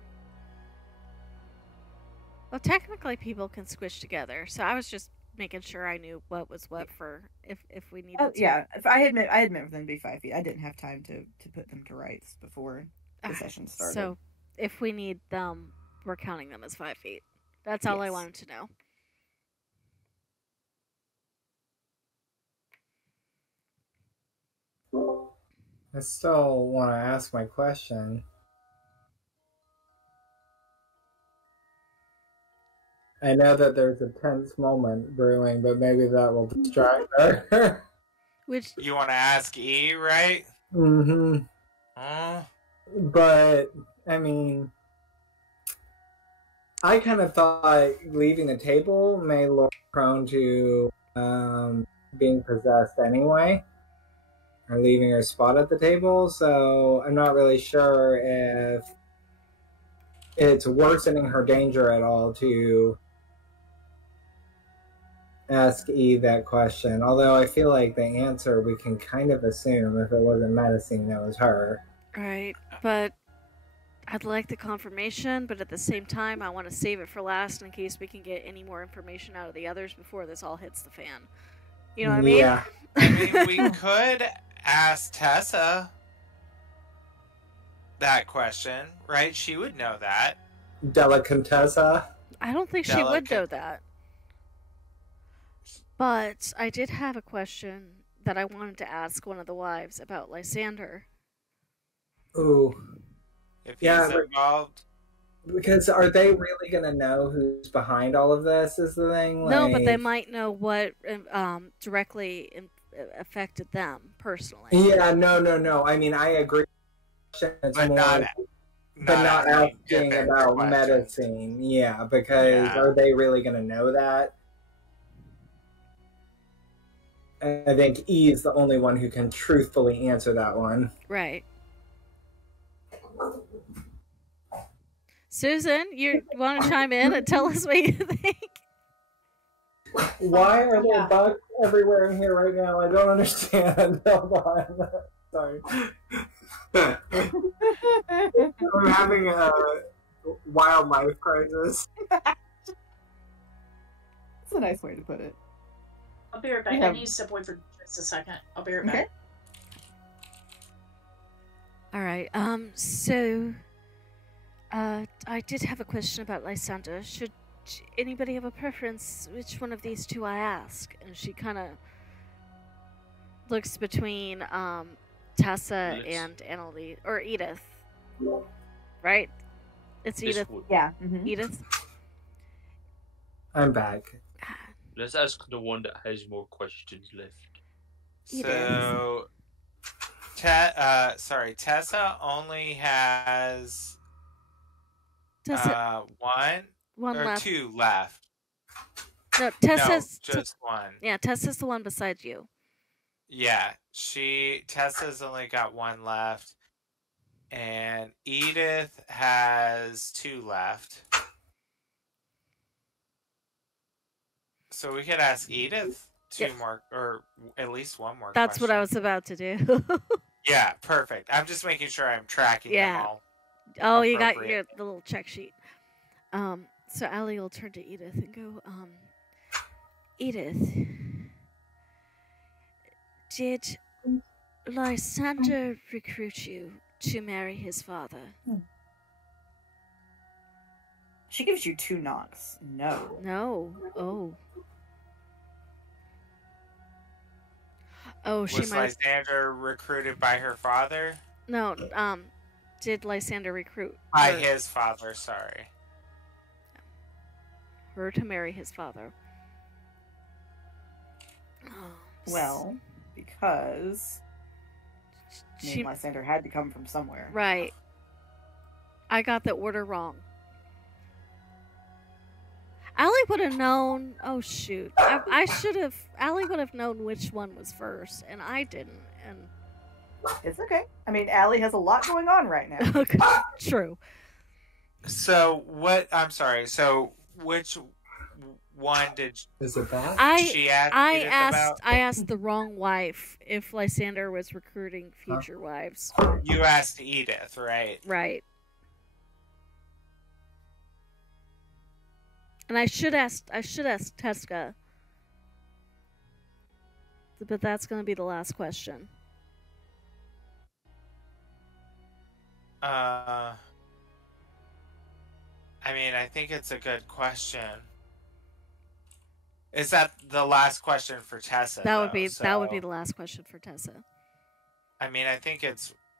Well, technically, people can squish together, so I was just making sure I knew what was what for if we needed to. Yeah, if I had meant for them to be 5 feet. I didn't have time to put them to rights before the session started. So if we need them, we're counting them as 5 feet. That's all I wanted to know. I still want to ask my question. I know that there's a tense moment brewing, but maybe that will distract her. Which you want to ask E, right? Mm-hmm. But I mean, I kind of thought leaving the table may look prone to being possessed anyway, or leaving her spot at the table. So I'm not really sure if it's worsening her danger at all to ask E that question. Although I feel like the answer we can kind of assume if it wasn't medicine, that was her. Right, but I'd like the confirmation, but at the same time, I want to save it for last in case we can get any more information out of the others before this all hits the fan. You know what I mean? Yeah. I mean, we could ask Tessa that question, right? She would know that. Delicatessa? I don't think she would know that. But I did have a question that I wanted to ask one of the wives about Lysander. Ooh. If he's involved. Because are they really going to know who's behind all of this is the thing? No, but they might know what directly affected them personally. Yeah, no. I mean, I agree. But not asking about medicine. Yeah, because are they really going to know that? I think E is the only one who can truthfully answer that one. Right. Susan, you want to chime in and tell us what you think? Why are there bugs everywhere in here right now? I don't understand. Hold on. Sorry. I'm having a wildlife crisis. That's a nice way to put it. I'll be right back. I need to step away for just a second. I'll be right back. All right. So, I did have a question about Lysander. Should anybody have a preference which one of these two I ask? And she kind of looks between Tessa and Annalise or Edith. Right? It's Edith. Yeah. Edith. I'm back. Let's ask the one that has more questions left. So, Tessa only has one or left. 2 left. No, Tessa's just one. Yeah, Tessa's the one beside you. Yeah, Tessa's only got 1 left, and then Edith has 2 left. So we could ask Edith 2 more, or at least 1 more That's question. what I was about to do. Yeah, perfect. I'm just making sure I'm tracking them all. Oh, you got appropriate. the little check sheet. So Allie will turn to Edith and go, Edith, did Lysander recruit you to marry his father? She gives you 2 knocks. No. No. Oh. Oh, she Was might. Lysander recruited by her father? No. Did Lysander recruit By her, his father, sorry. her to marry his father? Oh, Well, because she Lysander had to come from somewhere. right. I got the order wrong. Allie would have known. Oh shoot! I should have. Allie would have known which one was first, and I didn't. And It's okay. I mean, Allie has a lot going on right now. true. So what? I'm sorry. So which one did Is it that? she ask Edith about? I asked the wrong wife if Lysander was recruiting future wives. You asked Edith, right? Right. And I should ask Teska. But that's going to be the last question. I mean, I think it's a good question. Is that the last question for Tessa? That would be though? the last question for Tessa. I mean, I think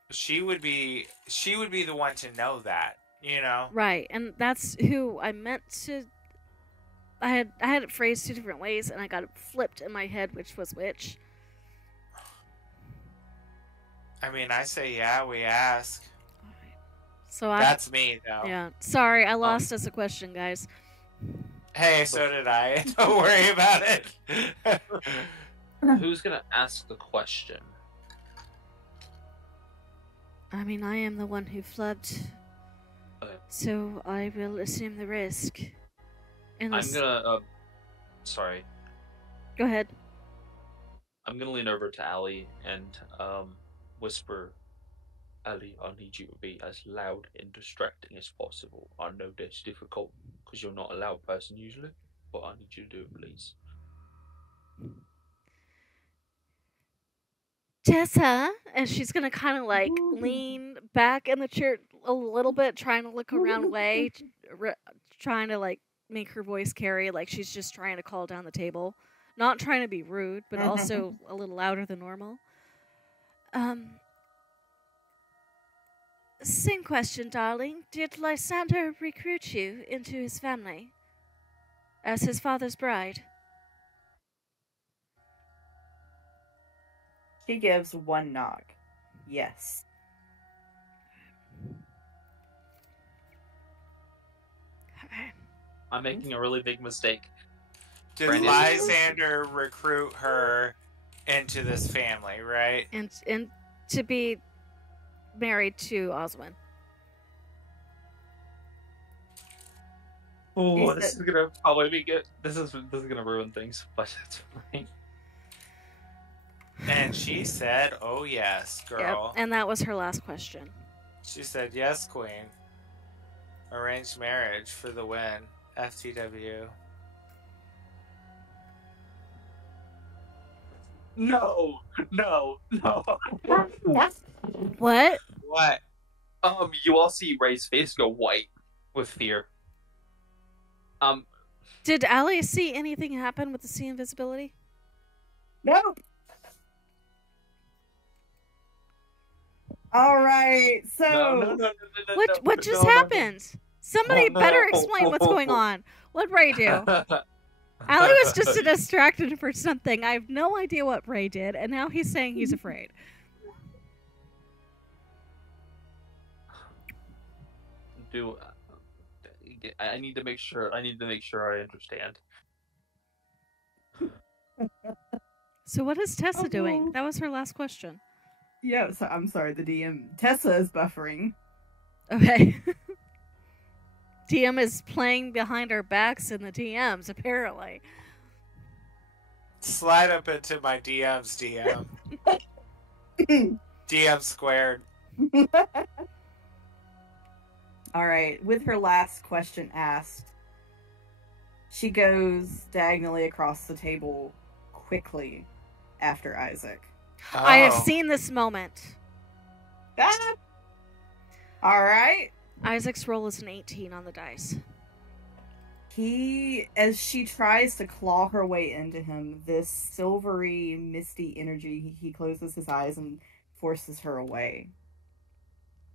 she would be the one to know that, you know? Right, and that's who I meant to. I had it phrased 2 different ways, and I got it flipped in my head which was which. I mean, I say yeah, we ask. Alright. So That's me, though. Yeah, sorry, I lost as a question, guys. Hey, so did I. Don't worry about it. Who's gonna ask the question? I mean, I am the one who flubbed, Okay. so I will assume the risk. Unless... I'm gonna. Sorry. Go ahead. I'm gonna lean over to Allie and whisper, Allie, I need you to be as loud and distracting as possible. I know that's difficult because you're not a loud person usually, but I need you to do it, please. Tessa, and she's gonna kind of like lean back in the chair a little bit, trying to look around way, trying to like make her voice carry, like she's just trying to call down the table, not trying to be rude, but also a little louder than normal. Same question, darling. Did Lysander recruit you into his family as his father's bride? She gives 1 knock. Yes. I'm making a really big mistake. Did Brandon. Lysander recruit her into this family, right? And to be married to Oswin. Oh, this is gonna probably be good. This is gonna ruin things, but it's fine. And she said, "Oh yes, girl." Yep, and that was her last question. She said, "Yes, queen." Arranged marriage for the win. FTW. No. What? What? You all see Ray's face go white with fear. Did Allie see anything happen with the sea invisibility? Nope. All right. So No. What just happened? Somebody better explain what's going on. What'd Ray do? Allie was just distracted for something. I have no idea what Ray did, and now he's saying he's afraid. I need to make sure. I understand. So what is Tessa doing? That was her last question. yeah, so I'm sorry, the DM Tessa is buffering. Okay. DM is playing behind our backs in the DMs, apparently. Slide up into my DM's DM. DM squared. All right. With her last question asked, she goes diagonally across the table quickly after Isaac. Oh. I have seen this moment. Ah! All right. Isaac's roll is an 18 on the dice. As she tries to claw her way into him, this silvery, misty energy, he closes his eyes and forces her away.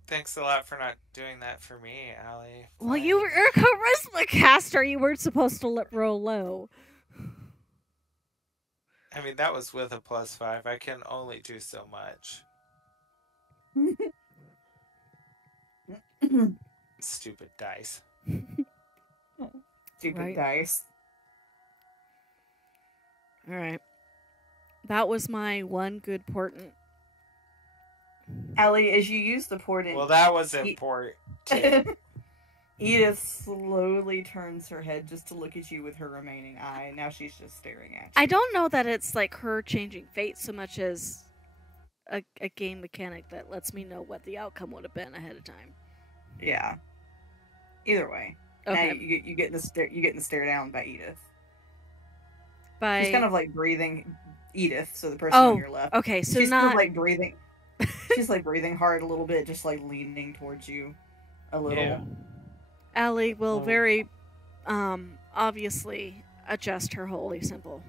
Thanks a lot for not doing that for me, Allie. Well, you were a charisma caster. You weren't supposed to roll low. I mean, that was with a +5. I can only do so much. Stupid dice. Stupid Right. dice. All right. That was my one good portent. Allie, as you use the portent, Well, that was important. Edith slowly turns her head just to look at you with her remaining eye. Now she's just staring at you. I don't know that it's like her changing fate so much as a game mechanic that lets me know what the outcome would have been ahead of time. Yeah. Either way. Okay. Now you get in the stare down by Edith. By She's kind of like breathing Edith, so the person on your left. okay, so She's not still like breathing. She's like breathing hard a little bit, just like leaning towards you a little. Yeah. Allie will very obviously adjust her holy symbol.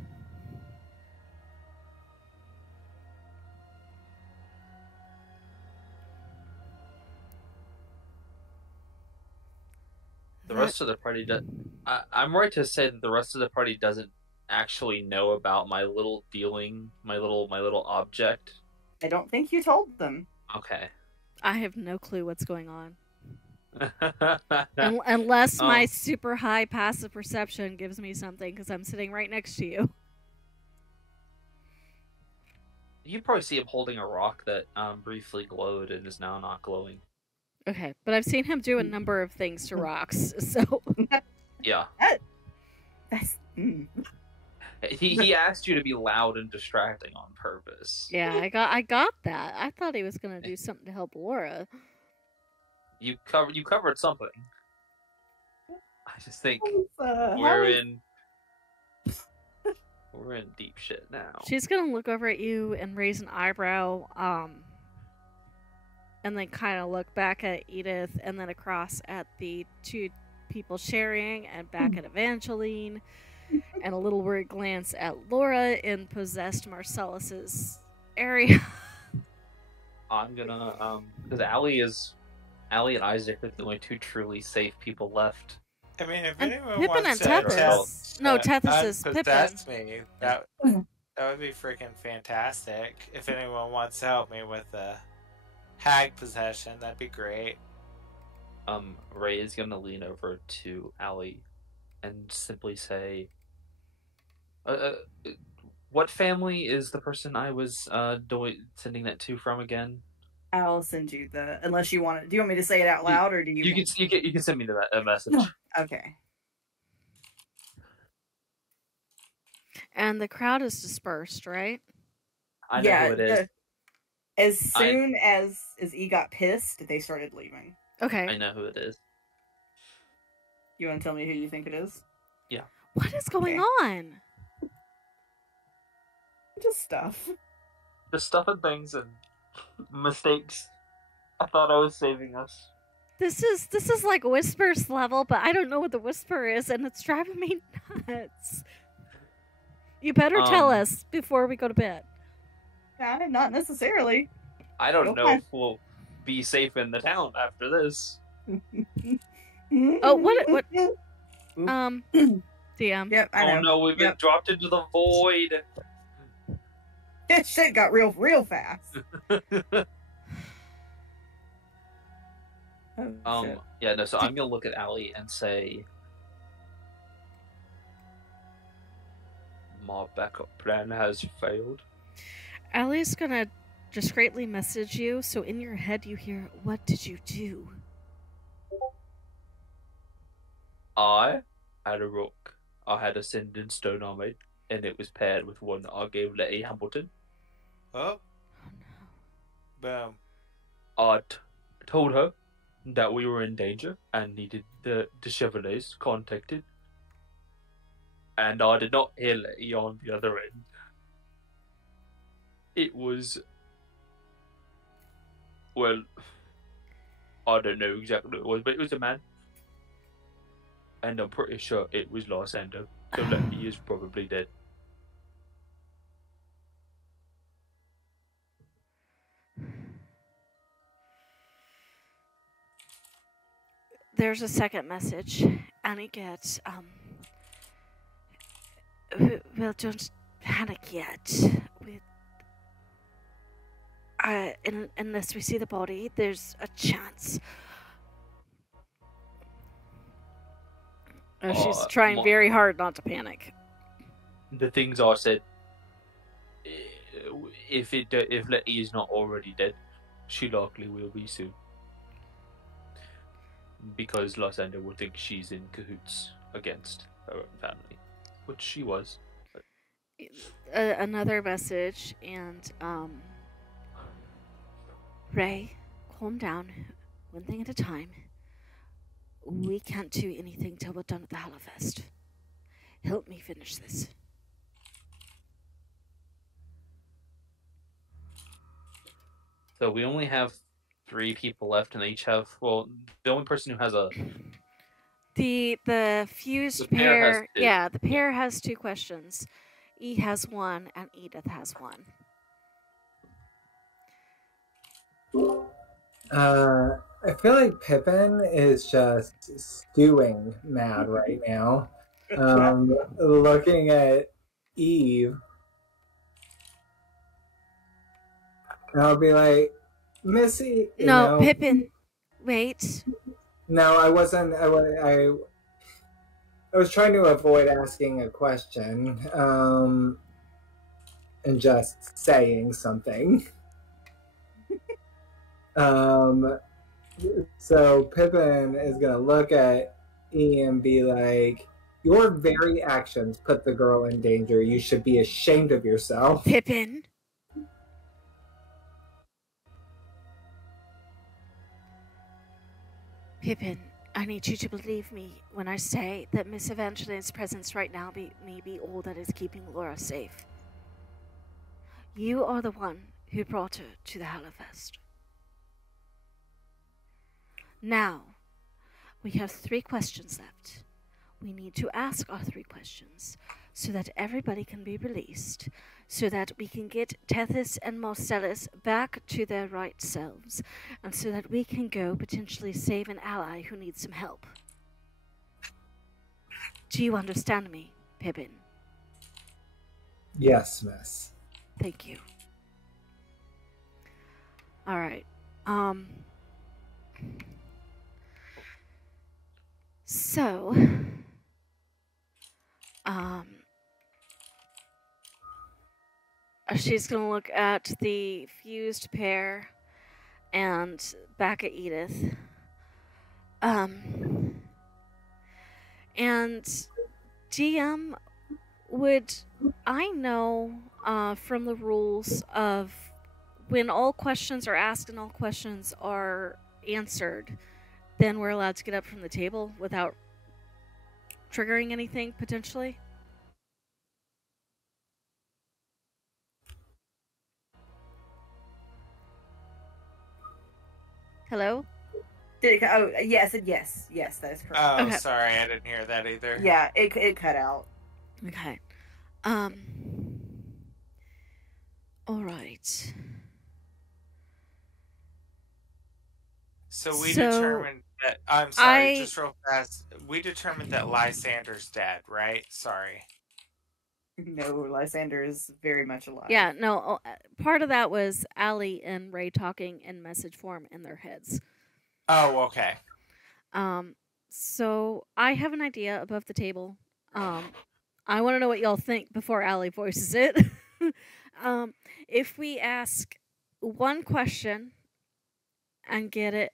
The rest of the party does. I'm right to say that the rest of the party doesn't actually know about my little dealing, my little object. I don't think you told them. Okay. I have no clue what's going on. Unless my super high passive perception gives me something, because I'm sitting right next to you. You probably see him holding a rock that briefly glowed and is now not glowing. Okay, but I've seen him do a number of things to rocks, so... Yeah. That's... He asked you to be loud and distracting on purpose. Yeah, I got that. I thought he was gonna do something to help Laura. You covered something. I just think We're we're in deep shit now. She's gonna look over at you and raise an eyebrow, and then kind of look back at Edith, and then across at the two people sharing, and back at Evangeline, and a little worried glance at Laura in possessed Marcellus's area. I'm gonna because Allie and Isaac are the only two truly safe people left. I mean, if And anyone Pippin wants and to Tethys. No, Tethys is Pippin. unpossess me, that would be freaking fantastic. If anyone wants to help me with the hag possession, that'd be great. Ray is gonna lean over to Allie and simply say, what family is the person I was sending that to from again? I'll send you the... Unless you want to... Do you want me to say it out loud, or do you... You can send me a message. Okay. And the crowd is dispersed, right? I know who it is. As soon as E got pissed, they started leaving. Okay. I know who it is. You want to tell me who you think it is? Yeah. What is going on? Just stuff. Just stuff and things and mistakes. I thought I was saving us. This is like Whispers level, but I don't know what the Whisper is, and it's driving me nuts. You better tell us before we go to bed. Not necessarily. I don't know if we'll be safe in the town after this. Oh, what? DM. Yep, I know. Oh no, we've been dropped into the void. This shit got real fast. Shit. Yeah, no, so I'm gonna look at Allie and say, my backup plan has failed. Allie's gonna discreetly message you, so in your head you hear, "What did you do?" I had a rock. I had a sending stone armor, and it was paired with one that I gave Letty Hamilton. Oh. Boom. I told her that we were in danger and needed the Chevaliers contacted. And I did not hear Letty on the other end. It was... Well, I don't know exactly what it was, but it was a man. And I'm pretty sure it was Lysander. So Letty is probably dead. There's a second message, and it gets, well, don't panic yet. Unless we see the body, there's a chance. She's trying very hard not to panic. The things I said, if Letty is not already dead, she likely will be soon. Because Lysander would think she's in cahoots against her own family, which she was. Another message, and Ray, calm down. One thing at a time. We can't do anything till we're done with the hallofest. Help me finish this. So we only have 3 people left, and they each have, well, the only person who has a... The fused The pair has two. Yeah, the pair has 2 questions. E has 1, and Edith has 1. I feel like Pippin is just stewing mad right now. Looking at Eve. And I'll be like, Missy. No, Pippin. Wait. No, I wasn't. I was trying to avoid asking a question and just saying something. So Pippin is going to look at E and be like, your very actions put the girl in danger. You should be ashamed of yourself. Pippin. Pippin, I need you to believe me when I say that Miss Evangeline's presence right now may be all that is keeping Laura safe. You are the one who brought her to the hallofest. Now, we have 3 questions left. We need to ask our 3 questions so that everybody can be released, so that we can get Tethys and Marcellus back to their right selves, and so that we can go potentially save an ally who needs some help. Do you understand me, Pippin? Yes, miss. Thank you. All right. So, she's gonna look at the fused pair and back at Edith. And DM, would I know from the rules of when all questions are asked and all questions are answered, then we're allowed to get up from the table without triggering anything, potentially? Hello? Did it? Oh, yes, yes, that is correct. Oh, Okay. sorry, I didn't hear that either. Yeah, it cut out. Okay. All right. So we determined that. I'm sorry, just real fast. We determined that Lysander's dead, right? Sorry. No, Lysander is very much alive. Yeah, no, part of that was Allie and Ray talking in message form in their heads. Oh, okay. So I have an idea above the table. I want to know what y'all think before Allie voices it. If we ask one question and get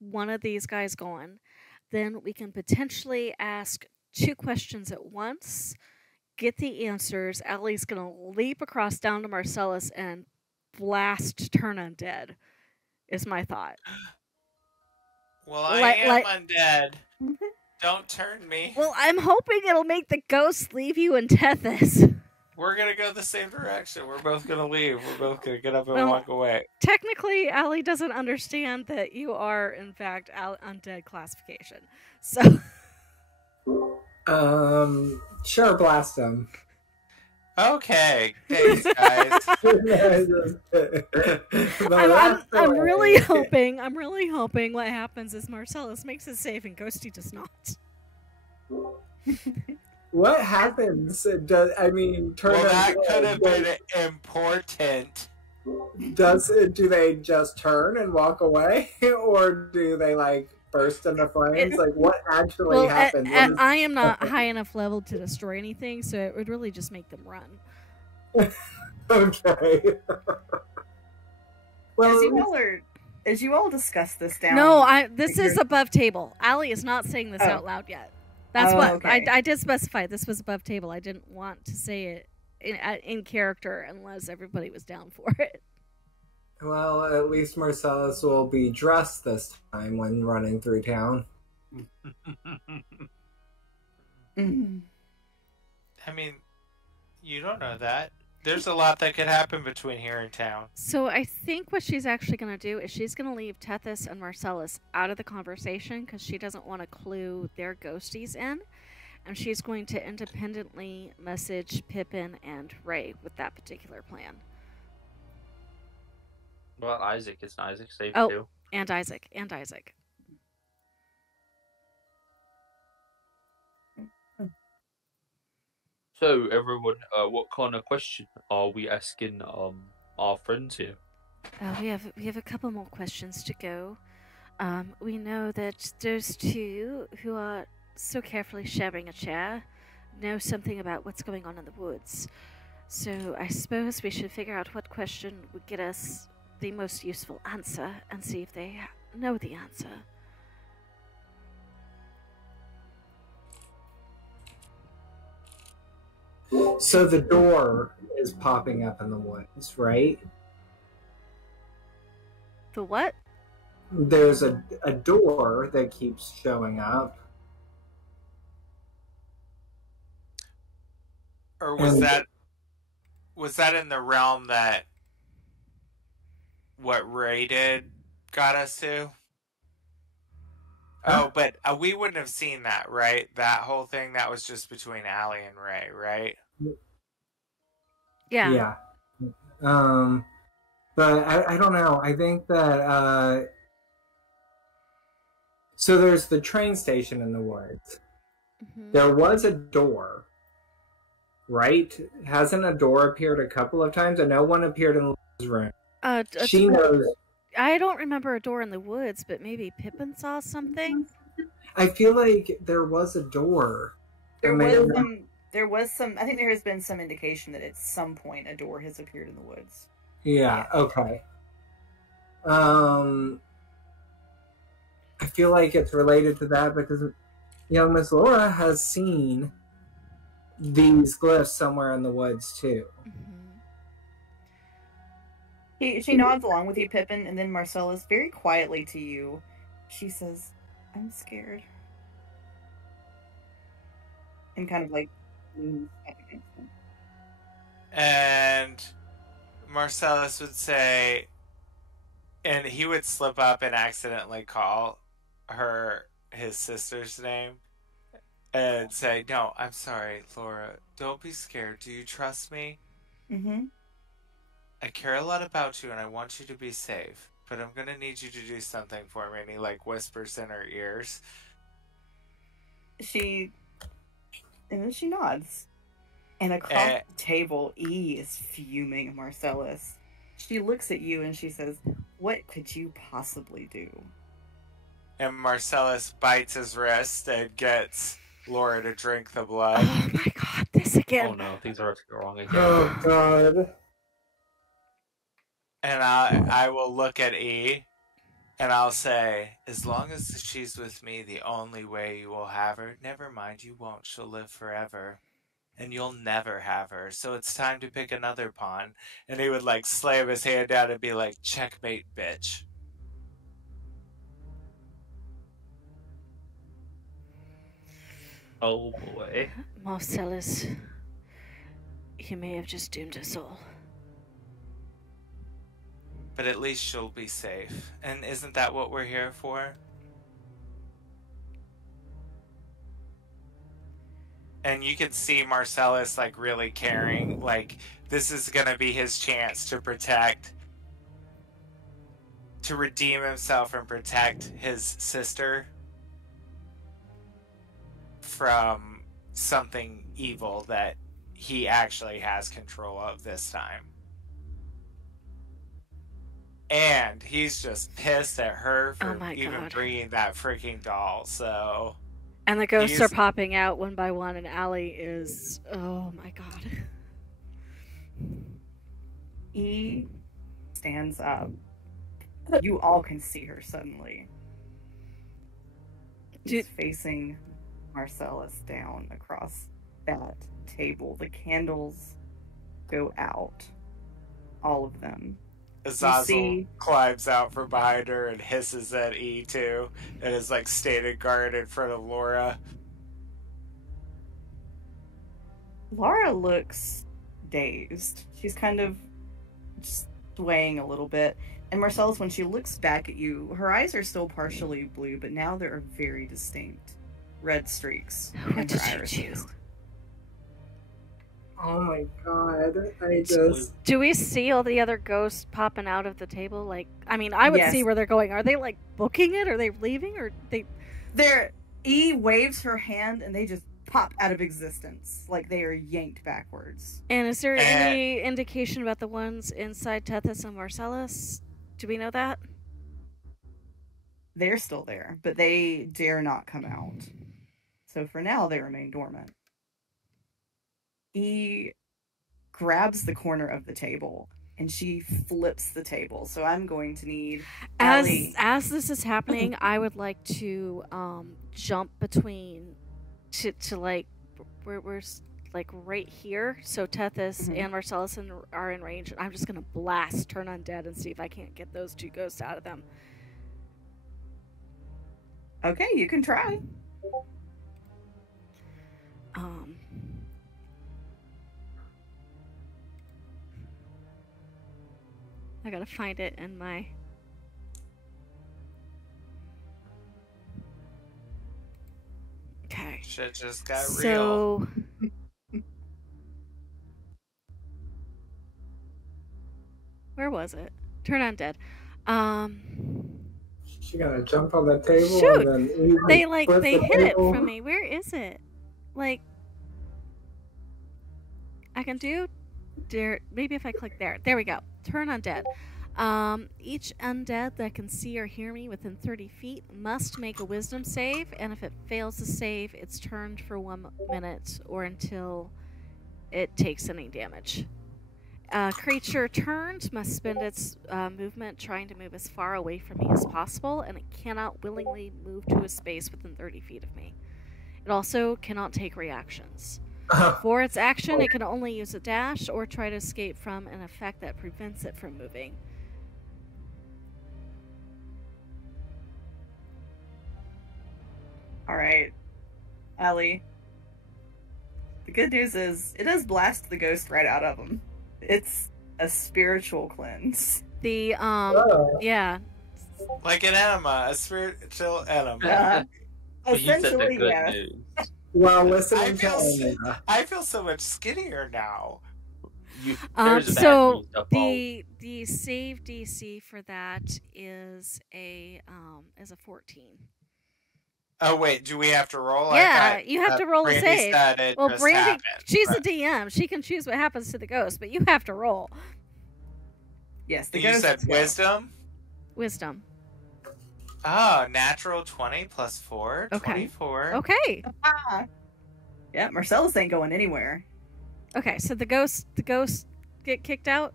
one of these guys going, then we can potentially ask 2 questions at once, get the answers. Allie's going to leap across down to Marcellus and blast turn undead, is my thought. Well, I am undead. Don't turn me. Well, I'm hoping it'll make the ghosts leave you in Tethys. We're going to go the same direction. We're both going to leave. We're both going to get up and walk away. Technically, Allie doesn't understand that you are, in fact, undead classification. So... Sure, blast them. Okay, thanks, guys. I'm really hoping what happens is Marcellus makes a save and Ghosty does not. What happens? Turn that could have been important. Do they just turn and walk away, or do they burst into flames? What actually happens? I am not high enough level to destroy anything, so it would really just make them run. Okay. Well, as you all discuss this down. No, this is above table. Allie is not saying this out loud yet. That's okay. I did specify. This was above table. I didn't want to say it in character unless everybody was down for it. Well, at least Marcellus will be dressed this time when running through town. I mean, you don't know that. There's a lot that could happen between here and town. So I think what she's actually going to do is she's going to leave Tethys and Marcellus out of the conversation because she doesn't want to clue their ghosties in. And she's going to independently message Pippin and Ray with that particular plan. Well, Isaac. Isn't Isaac safe too? And Isaac. So, everyone, what kind of question are we asking our friends here? We have a couple more questions to go. We know that those 2 who are so carefully sharing a chair know something about what's going on in the woods. So I suppose we should figure out what question would get us the most useful answer and see if they know the answer. So the door is popping up in the woods, right? The what? There's a door that keeps showing up. Or was that in the realm that what Ray did got us to? Oh, but we wouldn't have seen that, right? That whole thing, that was just between Allie and Ray, right? Yeah. But I don't know. I think that so there's the train station in the woods. Mm-hmm. There was a door, right? Hasn't a door appeared a couple of times? I know one appeared in Lizz's room. She knows. I don't remember a door in the woods, but maybe Pippin saw something. I feel like there was a door. There was some. I think there has been some indication that at some point a door has appeared in the woods. Yeah. Okay. I feel like it's related to that because young Miss Laura has seen these glyphs somewhere in the woods too. Mm-hmm. She nods along with you, Pippin, and then Marcellus, very quietly to you, she says, "I'm scared," and kind of leans up against him. And Marcellus would say, and he would slip up and accidentally call her his sister's name and say, "No, I'm sorry, Laura. Don't be scared. Do you trust me? Mm-hmm. I care a lot about you and I want you to be safe, but I'm going to need you to do something for me." And he whispers in her ears. And then she nods. And across the table, E is fuming at Marcellus. She looks at you and she says, "What could you possibly do?" And Marcellus bites his wrist and gets Laura to drink the blood. Oh my god, this again. Oh no, things are wrong again. Oh god. And I will look at E And I'll say, as long as she's with me, the only way you will have her, never mind, you won't. She'll live forever. And you'll never have her. So it's time to pick another pawn. And he would like slam his hand down and be like, checkmate, bitch. Oh boy. Marcellus, you may have just doomed us all. But at least she'll be safe. And isn't that what we're here for? And you can see Marcellus like really caring. Like this is gonna be his chance to protect, to redeem himself and protect his sister from something evil that he actually has control of this time. And he's just pissed at her for even bringing that freaking doll, so... And the ghosts are popping out one by one, and Allie is... Oh my god. E stands up. You all can see her suddenly. She's facing Marcellus down across that table. The candles go out. All of them. Azazel climbs out from behind her and hisses at E too, and is like standing guard in front of Laura. Laura looks dazed. She's kind of just swaying a little bit. And Marcellus, when she looks back at you, her eyes are still partially blue, but now there are very distinct red streaks in her irises. Oh my god, I just... Do we see all the other ghosts popping out of the table? Like, I mean, I would see where they're going. Are they, like, booking it? Are they leaving? Or they... E waves her hand, and they just pop out of existence. Like, they are yanked backwards. And is there any indication about the ones inside Tethys and Marcellus? Do we know that? They're still there, but they dare not come out. So for now, they remain dormant. E grabs the corner of the table and she flips the table. So I'm going to need as this is happening, I would like to jump between to like we're like right here. So Tethys and Marcellus are in range. I'm just gonna blast Turn Undead and see if I can't get those two ghosts out of them. Okay, you can try. I gotta find it in my... Okay. Shit just got real. So... Where was it? Turn Undead. She gotta jump on the table. Shoot! And then they hid it from me. Where is it? Like... I can do... Maybe if I click there. There we go. Turn Undead. Each undead that can see or hear me within 30 feet must make a wisdom save, and if it fails to save, it's turned for 1 minute or until it takes any damage. Creature turned must spend its movement trying to move as far away from me as possible, and it cannot willingly move to a space within 30 feet of me. It also cannot take reactions. For its action, it can only use a dash or try to escape from an effect that prevents it from moving. Alright. Allie. The good news is, it does blast the ghost right out of him. It's a spiritual cleanse. The, yeah. Like an enema, a spiritual enema. Essentially, yeah. Well, listening I feel so much skinnier now. So the save DC for that is a 14. Oh wait, do we have to roll? Yeah, you have to roll a save. Well, Brandy, she's the DM. She can choose what happens to the ghost, but you have to roll. Yes, you said wisdom. Wisdom. Oh, natural 20 plus 4, okay. 24. Okay. Yeah, Marcellus ain't going anywhere. Okay, so the ghosts get kicked out?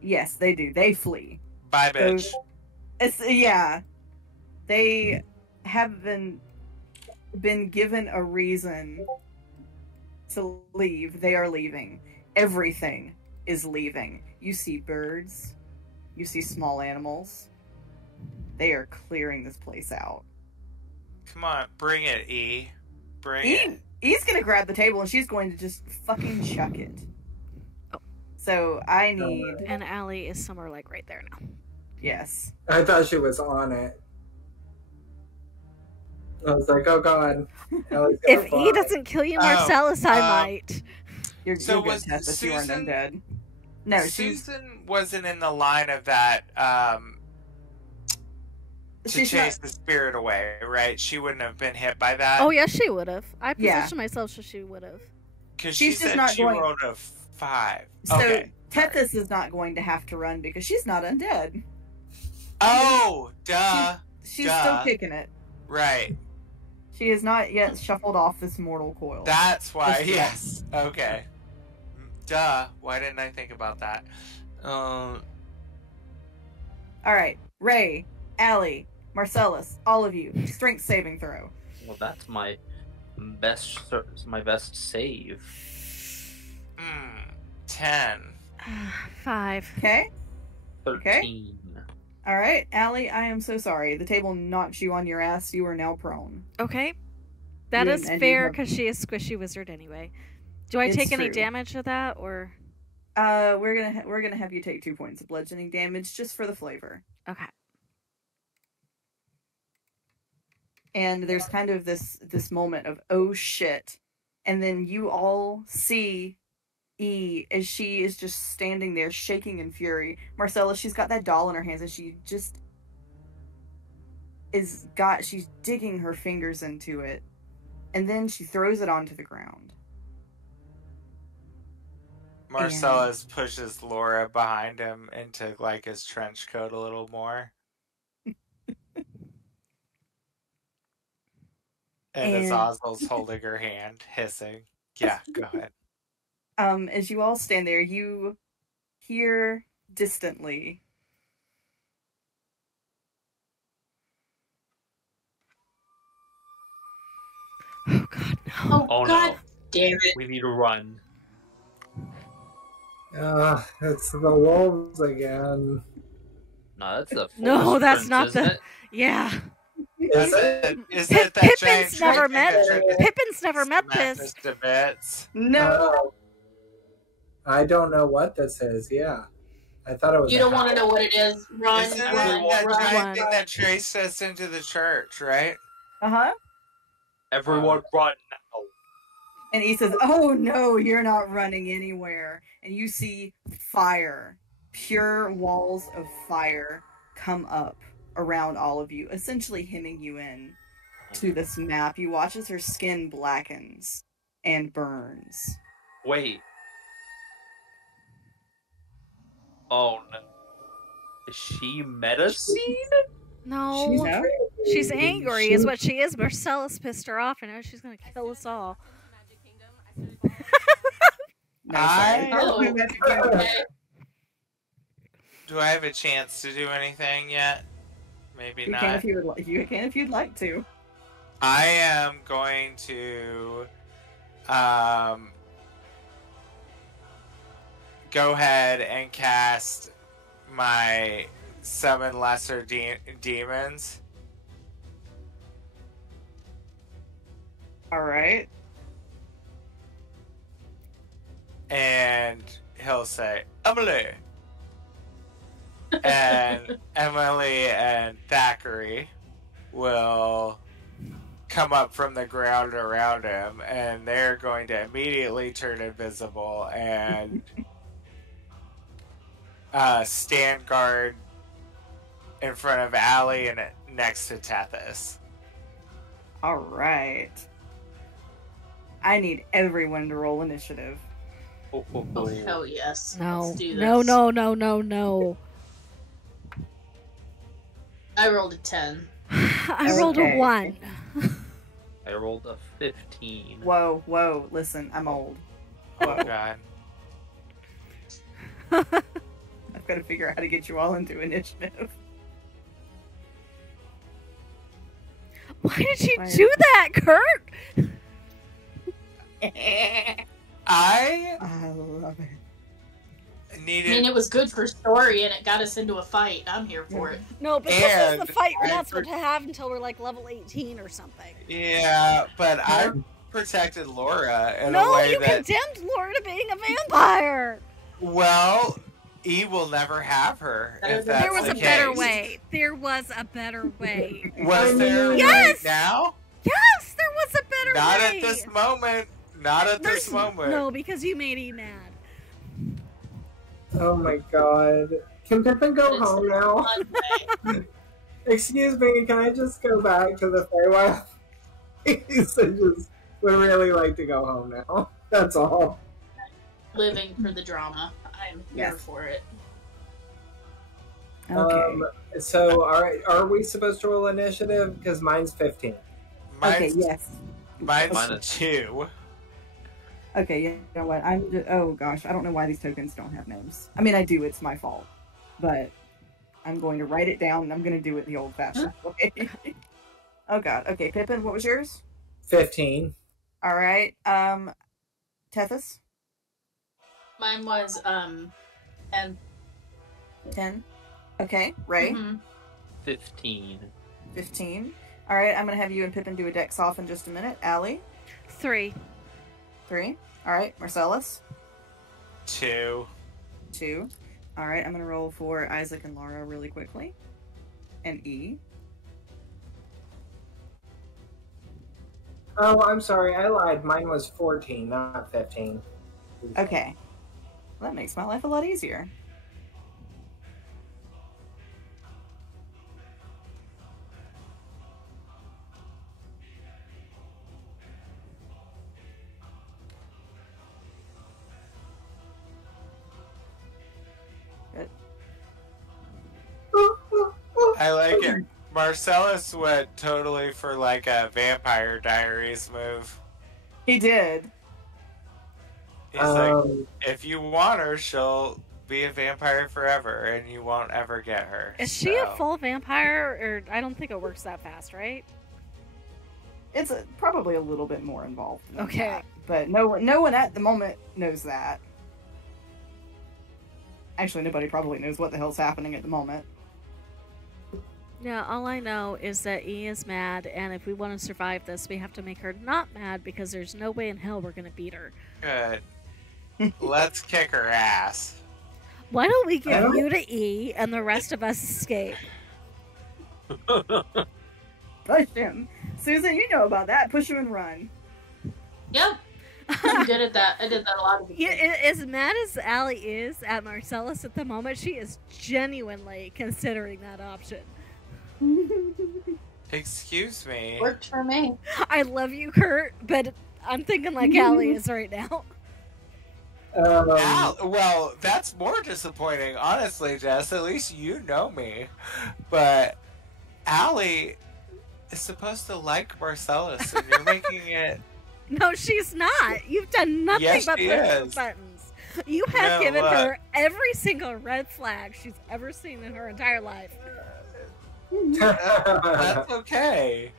Yes, they do. They flee. Bye, bitch. Yeah. They have been given a reason to leave. They are leaving. Everything is leaving. You see birds. You see small animals. They are clearing this place out. Come on, bring it, E. Bring it. E's gonna grab the table and she's going to just fucking chuck it. So I need... And Allie is somewhere like right there now. Yes. I thought she was on it. I was like, oh god. If E doesn't kill you, Marcellus, I might. You're good, Tessa. You aren't undead. No, Susan wasn't in the line of that to chase the spirit away, right? She wouldn't have been hit by that. Oh, yes, she would have. I positioned myself so she would have. Because she said she rolled a 5. So okay. Tethys is not going to have to run because she's not undead. Oh, duh. She's still kicking it. Right. She has not yet shuffled off this mortal coil. That's why, yes. Okay. Duh. Why didn't I think about that? Alright. Ray, Allie, Marcellus, all of you, strength saving throw. Well, that's my best save. 10. 5. Okay. 13. Okay. Alright, Allie, I am so sorry. The table knocked you on your ass. You are now prone. Okay. That is fair because she is squishy wizard anyway. Do I take any damage of that or? We're gonna have you take 2 points of bludgeoning damage just for the flavor. Okay. And there's kind of this moment of oh shit, and then you all see E as she is just standing there shaking in fury. Marcella, she's got that doll in her hands and she just she's digging her fingers into it, and then she throws it onto the ground. Marcellus pushes Laura behind him into like his trench coat a little more. And Azazil's holding her hand, hissing. Yeah, go ahead. As you all stand there, you hear distantly. Oh god, no. Oh god, no. Damn it. We need to run. It's the wolves again. No, that's the No, that's prince, not isn't the... it? Yeah. Is it? Is it that giant Pippin's never met... Pippin's never met smash this. us to bits? No. I don't know what this is. Yeah. I thought it was You don't want to know what it is. Run, Isn't it run, that run. giant thing that traced us into the church, right? Uh-huh. Everyone run now. And he says, oh no, you're not running anywhere. And you see fire, pure walls of fire come up around all of you, essentially hemming you in to this map. You watch as her skin blackens and burns. Wait. Oh no. Is she medicine? No. She's angry is what she is. Marcellus pissed her off and now she's going to kill us all. Do I have a chance to do anything yet? Maybe You not. can if you'd like to. I am going to go ahead and cast my summon lesser demons. Alright. And he'll say, Emily. And Emily and Thackeray will come up from the ground around him, and they're going to immediately turn invisible and stand guard in front of Allie and next to Tethys. Alright. I need everyone to roll initiative. Oh, hell yes. No. Let's do this. No. I rolled a 10. I rolled a 1. I rolled a 15. Whoa, listen, I'm old. Oh, God. I've got to figure out how to get you all into initiative. Why did you Why- do that, Kurt? I love it. I needed. mean, it was good for story, and it got us into a fight. I'm here for it. No, but this And is the fight we're I not supposed to have until we're like level 18 or something. Yeah, but I protected Laura in a No, way you that. condemned Laura to being a vampire. Well, E will never have her. If that's There was the a better case. way. There was a better way. Was there Yes! right now? Yes, there was a better Not way. at this moment. Not at this moment. No, because you made E mad. Oh my god. Can Pippin go It's home a now? fun way. Excuse me, can I just go back to the Feywild? Please, I just would really like to go home now. That's all. Living for the drama. I'm here Yes. for it. Okay. So are we supposed to roll initiative? Because mine's 15. Okay, Mine's, yes. mine's Mine is- 2. Okay, you know what? Oh gosh, I don't know why these tokens don't have names. I mean, I do. It's my fault, but I'm going to write it down, and I'm going to do it the old-fashioned way. Oh god. Okay, Pippin, what was yours? 15. All right. Tethys, Mine was and 10. Okay, Ray, mhm. 15. 15. All right, I'm going to have you and Pippin do a dex off in just a minute. Allie, 3. 3. All right, Marcellus, 2. 2. All right, I'm going to roll for Isaac and Laura really quickly. And E. Oh, I'm sorry, I lied. Mine was 14, not 15. Okay. Well, that makes my life a lot easier. I like it. Marcellus went totally for like a Vampire Diaries move. He did. He's like, Um, if you want her, she'll be a vampire forever, and you won't ever get her. Is she a So- full vampire, or I don't think it works that fast, right? It's probably a little bit more involved than Okay. that. But no one at the moment knows that. Actually, nobody probably knows what the hell's happening at the moment. Yeah, all I know is that E is mad, and if we want to survive this, we have to make her not mad because there's no way in hell we're going to beat her. Good. Let's kick her ass. Why don't we give Huh? you to E and the rest of us escape? Push him. Susan, you know about that. Push him and run. Yep. I'm good at that. I did that a lot of the Yeah, as mad as Allie is at Marcellus at the moment, she is genuinely considering that option. Excuse me. Worked for me. I love you, Kurt, but I'm thinking like Allie is right now. Well, that's more disappointing, honestly, Jess. At least you know me. But Allie is supposed to like Marcellus, and you're making it. No, she's not. You've done nothing Yes, but she push the is. buttons. You have No, given look. her every single red flag she's ever seen in her entire life. That's okay.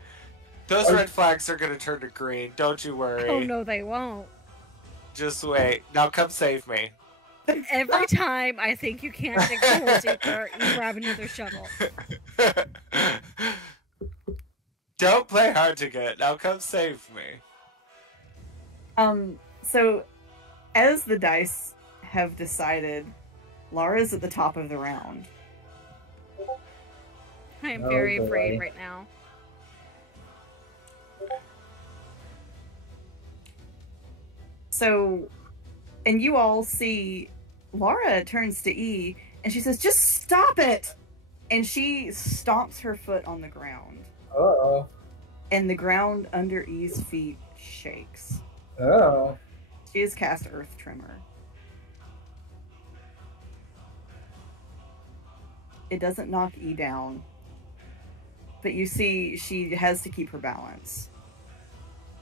Those red flags are gonna turn to green. Don't you worry. Oh no, they won't. Just wait. Now come save me. Every time I think you can't dig the hole deeper, you grab another shovel. Don't play hard to get. Now come save me. So as the dice have decided, Laura's at the top of the round. I am Oh, very boy. afraid right now. So, and you all see Laura turns to E and she says, "Just stop it!" And she stomps her foot on the ground. Uh-oh. And the ground under E's feet shakes. Oh. She has cast Earth Tremor. It doesn't knock E down. But you see she has to keep her balance.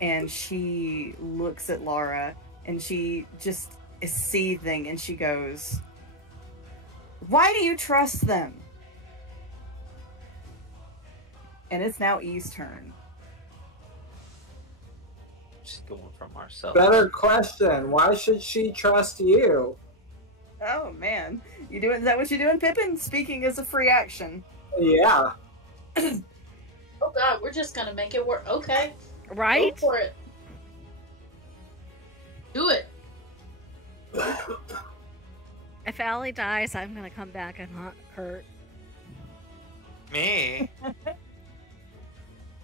And she looks at Laura and she just is seething and she goes, "Why do you trust them?" And it's now E's turn. she's going for Marcellus. Better question. Why should she trust you? Oh man, is that what you're doing, Pippin? Speaking as a free action. Yeah. Oh god, we're just gonna make it work. Okay. Right? Go for it. Do it. If Allie dies, I'm gonna come back and hunt Kurt. Me?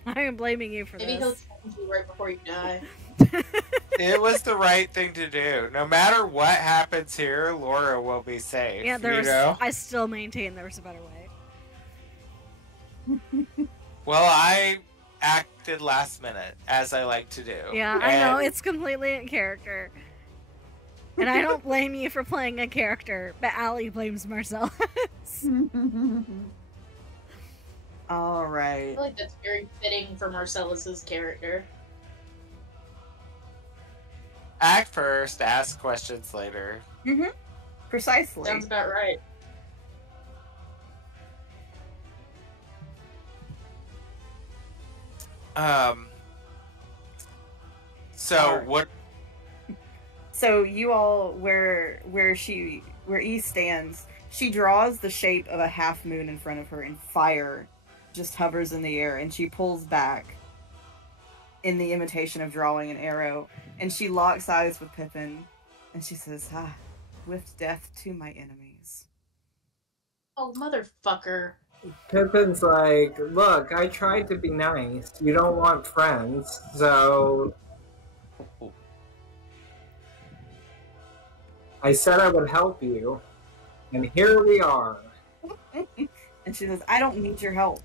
I am blaming you for Maybe he'll this. change you right before you die. It was the right thing to do. No matter what happens here, Laura will be safe. Yeah, you know? I still maintain there was a better way. Well, I acted last minute, as I like to do. Yeah, I know, it's completely in character. And I don't blame you for playing a character, but Allie blames Marcellus. All I right. feel like that's very fitting for Marcellus's character. Act first, ask questions later. Mm-hmm. Precisely. Sounds about right. So Alright. what? So you all, where E stands, she draws the shape of a half moon in front of her, and fire just hovers in the air, and she pulls back in the imitation of drawing an arrow, and she locks eyes with Pippin, and she says, swift death to my enemies. Oh, motherfucker. Pippin's like, look, I tried to be nice. You don't want friends, so I said I would help you, and here we are. And she says, I don't need your help.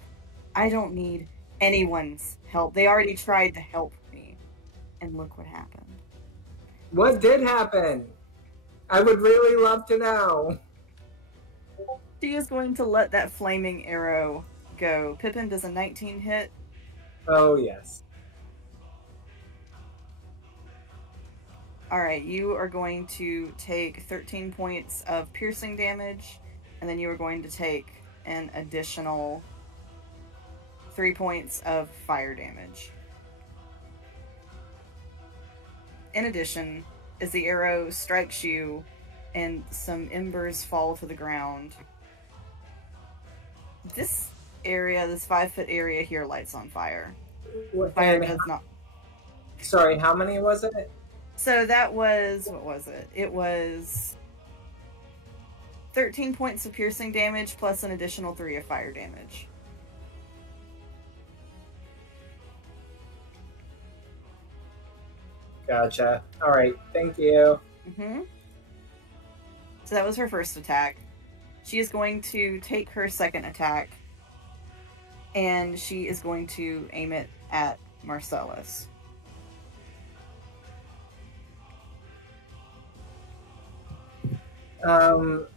I don't need anyone's help. They already tried to help me. And look what happened. What did happen? I would really love to know. She is going to let that flaming arrow go. Pippin does a 19 hit. Oh, yes. Alright, you are going to take 13 points of piercing damage, and then you are going to take an additional 3 points of fire damage. In addition, as the arrow strikes you and some embers fall to the ground, this area, this 5-foot area here, lights on fire. Fire does not. Sorry, how many was it? So that was, what was it? It was 13 points of piercing damage plus an additional 3 of fire damage. Gotcha. Alright, thank you. So that was her first attack. She is going to take her second attack, and she is going to aim it at Marcellus.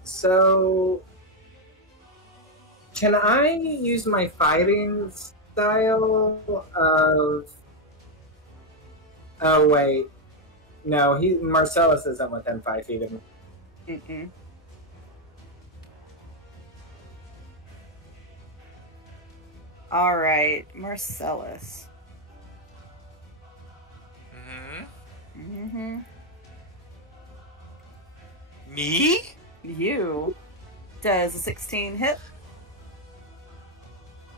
So can I use my fighting style of... Oh, wait. No, Marcellus isn't within 5 feet of me. Mm-mm. Alright, Marcellus. Me? You. Does a 16 hit?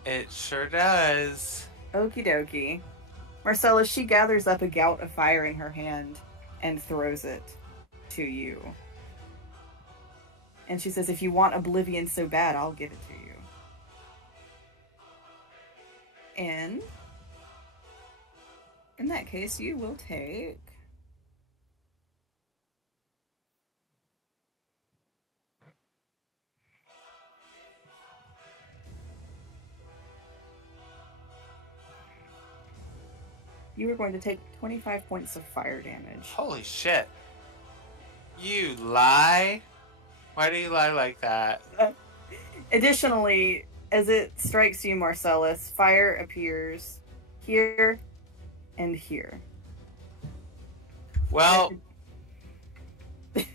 It sure does. Okie dokie. Marcellus, she gathers up a gout of fire in her hand and throws it to you. And she says, if you want oblivion so bad, I'll give it to you. And in that case, you will take... You are going to take 25 points of fire damage. Holy shit. You lie? Why do you lie like that? Additionally, as it strikes you, Marcellus, fire appears here and here. Well,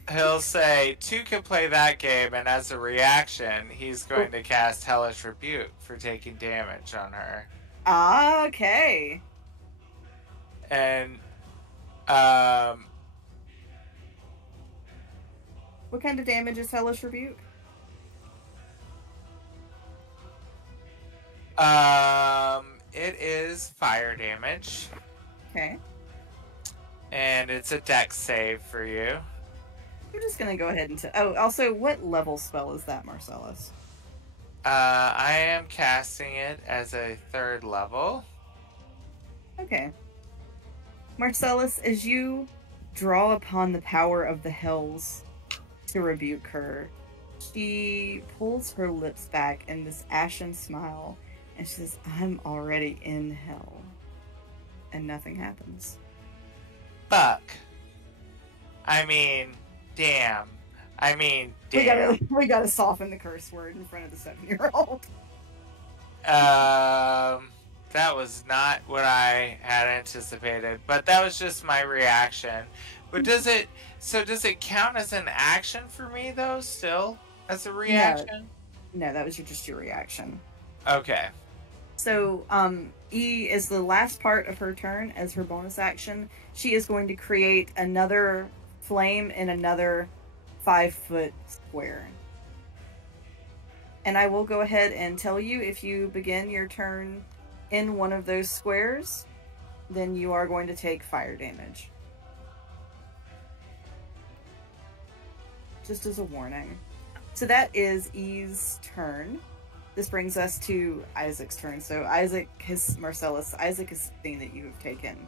he'll say, two can play that game, and as a reaction, he's going to cast Hellish Rebuke for taking damage on her. Ah, okay. And Um, What kind of damage is Hellish Rebuke? it is fire damage, Okay. and it's a dex save for you. We're just gonna go ahead and... also, what level spell is that, Marcellus? I am casting it as a 3rd level. Okay. Marcellus, as you draw upon the power of the hells to rebuke her, she pulls her lips back in this ashen smile, and she says, I'm already in hell. And nothing happens. Fuck. I mean, damn. Damn. We gotta soften the curse word in front of the 7-year-old. That was not what I had anticipated, but that was just my reaction. But does it count as an action for me though, still? As a reaction? No, that was just your reaction. Okay. So, E is the last part of her turn. As her bonus action, she is going to create another flame in another 5-foot square. And I will go ahead and tell you, if you begin your turn in one of those squares, then you are going to take fire damage. Just as a warning. So that is E's turn. This brings us to Isaac's turn. So Isaac has seen that you have taken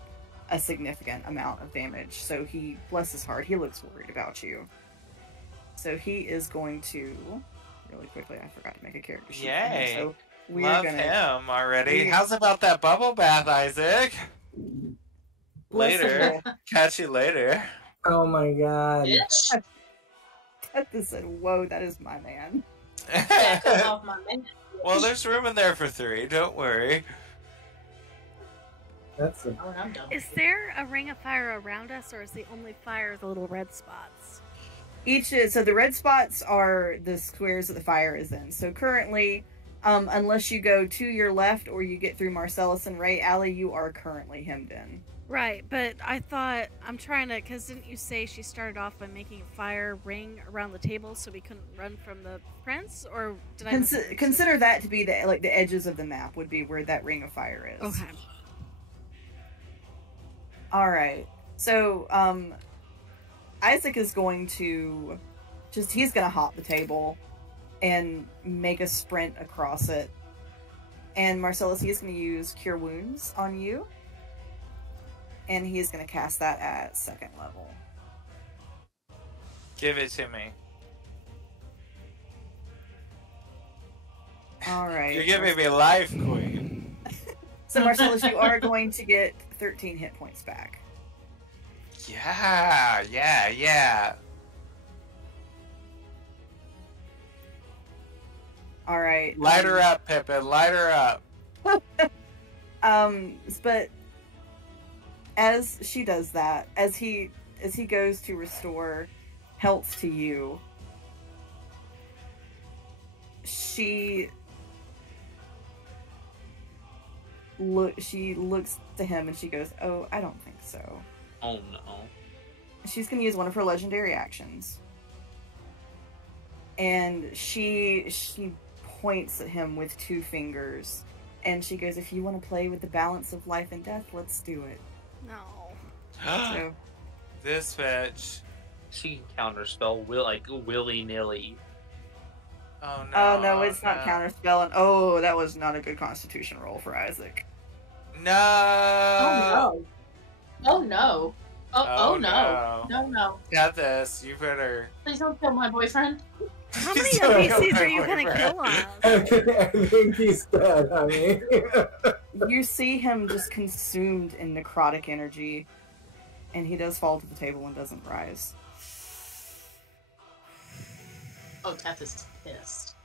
a significant amount of damage. So he, bless his heart, he looks worried about you. So he is going to, really quickly, I forgot to make a character sheet. Yay. So Love him already. How's about that bubble bath, Isaac? Later. Catch you later. Oh my god. Bitch. Teth said, whoa, that is my man. Back up off my man. Well, there's room in there for 3. Don't worry. That's a... Oh, and I'm done. Is there a ring of fire around us, or is the only fire the little red spots? So the red spots are the squares that the fire is in. So currently, unless you go to your left or you get through Marcellus and Ray Alley, you are currently hemmed in. Right, but I thought, I'm trying to, because didn't you say she started off by making a fire ring around the table so we couldn't run from the prince, or did I consider that to be the edges of the map would be where that ring of fire is. Okay. All right. So Isaac is going to he's going to hop the table and make a sprint across it. And Marcellus, he's going to use Cure Wounds on you. And he's going to cast that at 2nd level. Give it to me. All right. You're giving me life, Queen. So Marcellus, you are going to get 13 hit points back. Yeah. All right. Light her up, Pippin. Light her up. But as she does that, as he goes to restore health to you, she looks to him and she goes, "Oh, I don't think so." Oh no. She's going to use one of her legendary actions. And she points at him with 2 fingers. And she goes, "If you want to play with the balance of life and death, let's do it." No. So, This bitch. She can counterspell willy-nilly. Oh no. oh no, it's not counterspell. And oh, that was not a good Constitution roll for Isaac. No. Oh no. Oh no. Oh no. no. No. Got this. You better. Please don't kill my boyfriend. How many Sorry, NPCs are my you going to boyfriend. kill on us? I think he's dead, honey. You see him just consumed in necrotic energy, and he does fall to the table and doesn't rise. Oh, Teth is pissed.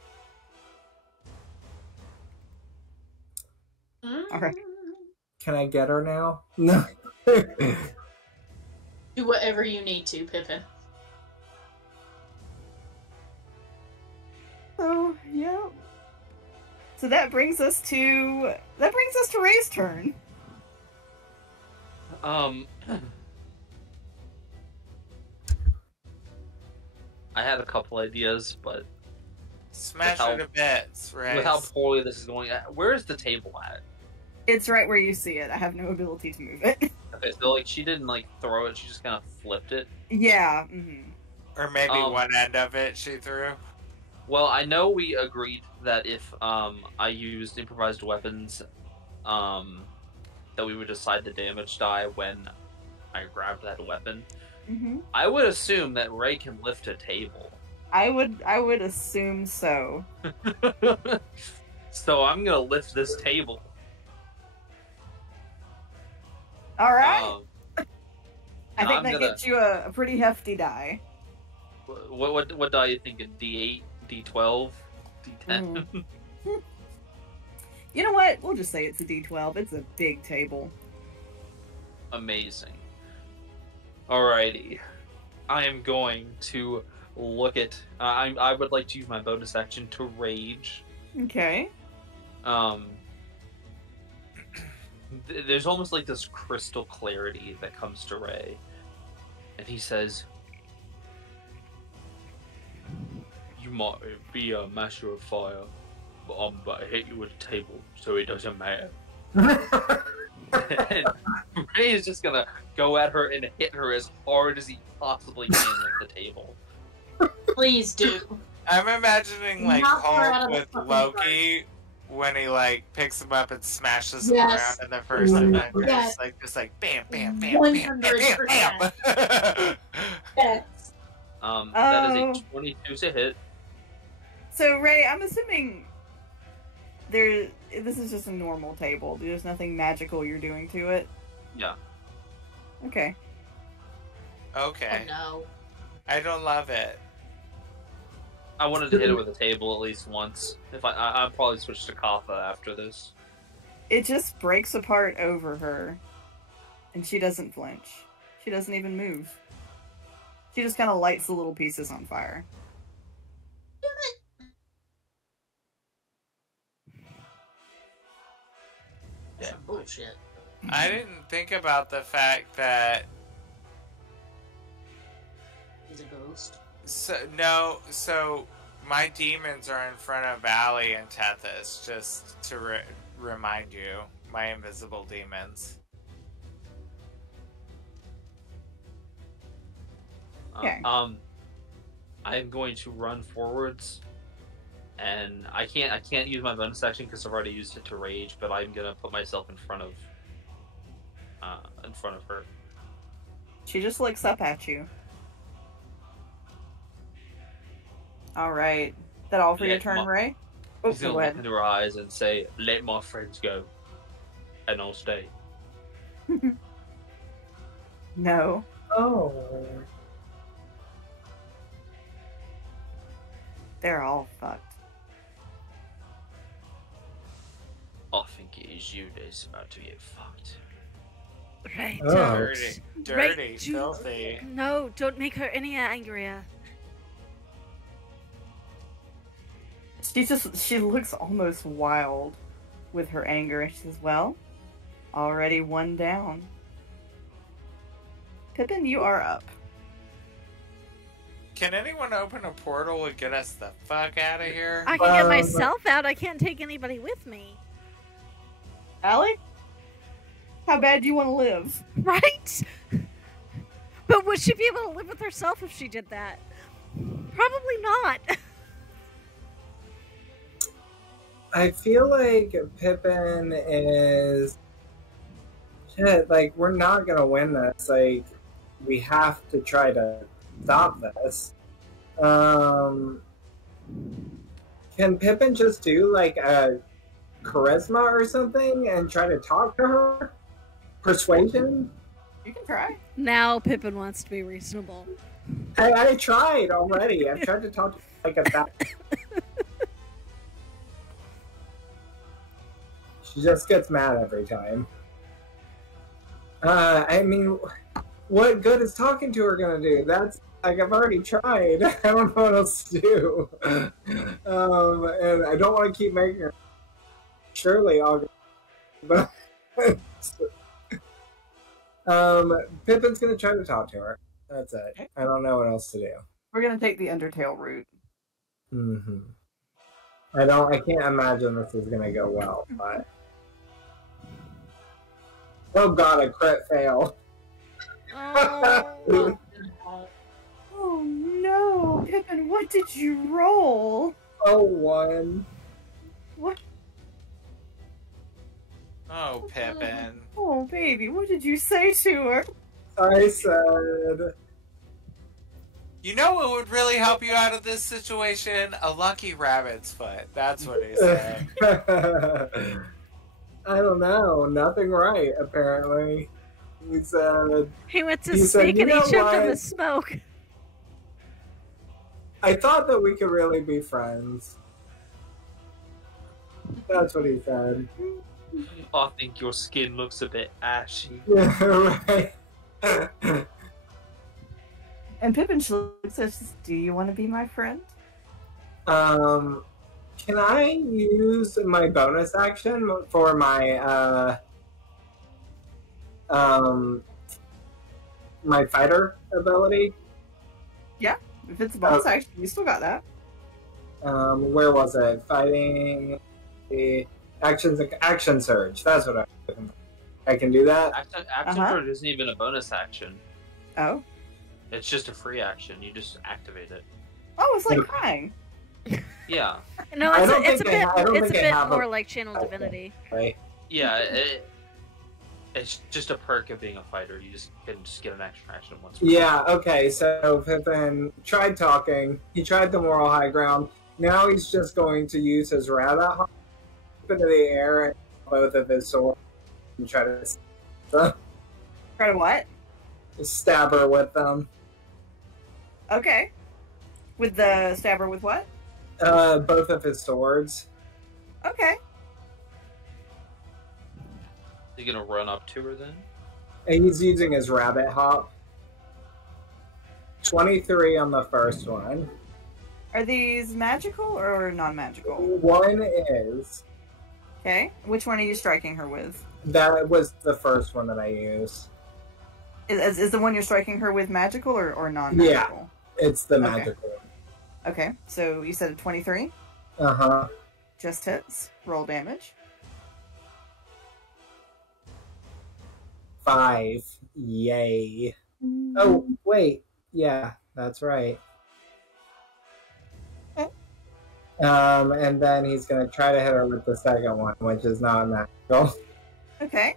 Alright. Can I get her now? No. Do whatever you need to, Pippin. So yeah. So that brings us to Ray's turn. I had a couple ideas, but Smash it to bits, right? with how poorly this is going, where is the table at? It's right where you see it. I have no ability to move it. Okay, so like she didn't like throw it; she just kind of flipped it. Yeah. Mm-hmm. Or maybe one end of it she threw. Well, I know we agreed that if I used improvised weapons, that we would decide the damage die when I grabbed that weapon. Mm-hmm. I would assume that Ray can lift a table. I would assume so. So I'm gonna lift this table. All right. I think that gonna... gets you a pretty hefty die. What die are you thinking? D8, D12, D10? You know what? We'll just say it's a D12. It's a big table. Amazing. Alrighty. I am going to look at... I would like to use my bonus action to rage. Okay. There's almost like this crystal clarity that comes to Ray. And he says, "You might be a master of fire, but I'm about to hit you with a table, so it doesn't matter." And Ray is just gonna go at her and hit her as hard as he possibly can with the table. Please do. I'm imagining like Knock her out Hulk of the with fucking Loki when he like picks him up and smashes him Yes. around in the first Avengers. Yes. Like just like bam, bam, bam, bam, bam, bam, bam. Yes. That is a 22 to hit. So Ray, I'm assuming this is just a normal table. There's nothing magical you're doing to it. Yeah. Okay. Okay. Oh, no. I don't love it. I wanted to hit it with a table at least once. If I'll probably switch to Katha after this. It just breaks apart over her, and she doesn't flinch. She doesn't even move. She just kind of lights the little pieces on fire. Some bullshit. I didn't think about the fact that He's a ghost. so my demons are in front of Allie and Tethys, just to remind you, my invisible demons. Okay. I am going to run forwards, and I can't use my bonus action because I've already used it to rage. But I'm gonna put myself in front of her. She just looks up at you. All right. That all for your turn, Ray? Oh, He's gonna go look ahead. into her eyes and say, "Let my friends go, and I'll stay." No. Oh. They're all fucked. I think it is you that's about to get fucked. Right. Oh. Dirty, Right, dirty, you- filthy. No, don't make her any angrier. She looks almost wild with her anger, and she says, "Well, already one down. Pippin, you are up." Can anyone open a portal and get us the fuck out of here? I can get myself out. I can't take anybody with me. Allie? How bad do you want to live? Right? But would she be able to live with herself if she did that? Probably not. I feel like Pippin is shit. Like, we're not gonna win this. Like, we have to try to stop this. Can Pippin just do like a charisma or something and try to talk to her? Persuasion? You can try. Now Pippin wants to be reasonable. I tried already. I tried to talk to her like a bat. She just gets mad every time. I mean, what good is talking to her gonna do? That's like, I've already tried. I don't know what else to do. And I don't want to keep making her. Surely I'll. But Pippin's gonna try to talk to her. That's it. I don't know what else to do. We're gonna take the Undertale route. Mm-hmm. I can't imagine this is gonna go well, but... Oh god, a crit fail. Oh, Oh no, Pippin, what did you roll? Oh, 1. What? Oh, Pippin. Oh, baby, what did you say to her? I said... You know what would really help you out of this situation? A lucky rabbit's foot. That's what he said. I don't know. Nothing right, apparently. He said... he went to He said, speak "You and he know tripped on what? the smoke. I thought that we could really be friends. That's what he said. I think your skin looks a bit ashy. Yeah, right. And Pippin says, "Do you want to be my friend?" Can I use my bonus action for my my fighter ability? Yeah, if it's a bonus action, you still got that. Where was it? Fighting the action surge. That's what I'm looking for. I can do that. Action surge isn't even a bonus action. Oh. It's just a free action. You just activate it. Oh, it's like crying. Yeah. No, I don't it's a think I bit have more a- like Channel Divinity. Right? Yeah, it's just a perk of being a fighter. You just can get an extra action once. Yeah, okay, so Pippin tried talking. He tried the moral high ground. Now he's just going to use his rabbit hop into the air and both of his swords and try to Try to what? stab her with them. Okay. With the stabber with what? Both of his swords. Okay. You gonna run up to her then? And he's using his rabbit hop. 23 on the first one. Are these magical or non-magical? One is. Okay. Which one are you striking her with? That was the first one that I used. Is the one you're striking her with magical or non-magical? It's the Okay. magical one. Okay. So you said a 23? Uh-huh. Just hits. Roll damage. 5. Yay. Oh, wait. Yeah, that's right. Okay. And then he's gonna try to hit her with the second one, which is not magical. Okay.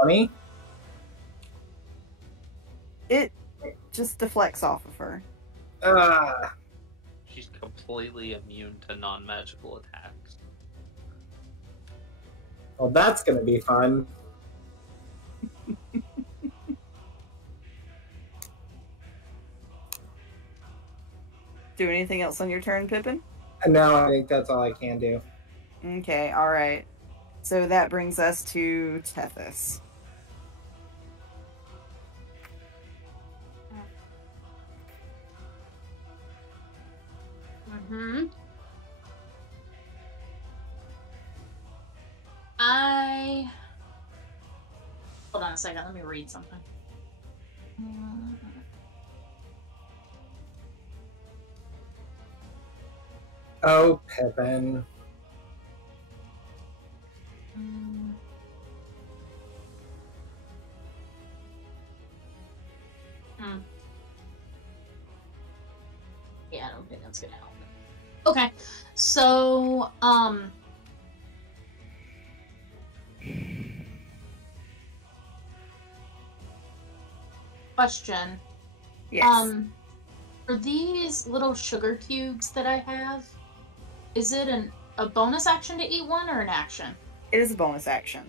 Funny. It just deflects off of her. She's completely immune to non-magical attacks. Well, that's gonna be fun. Do anything else on your turn, Pippin? No, I think that's all I can do. Okay, alright. So that brings us to Tethys. Mm-hmm. Hold on a second, let me read something. Oh, Pippin. Yeah, I don't think that's gonna help. Okay, so, question. Yes. For these little sugar cubes that I have, is it a bonus action to eat one or an action? It is a bonus action.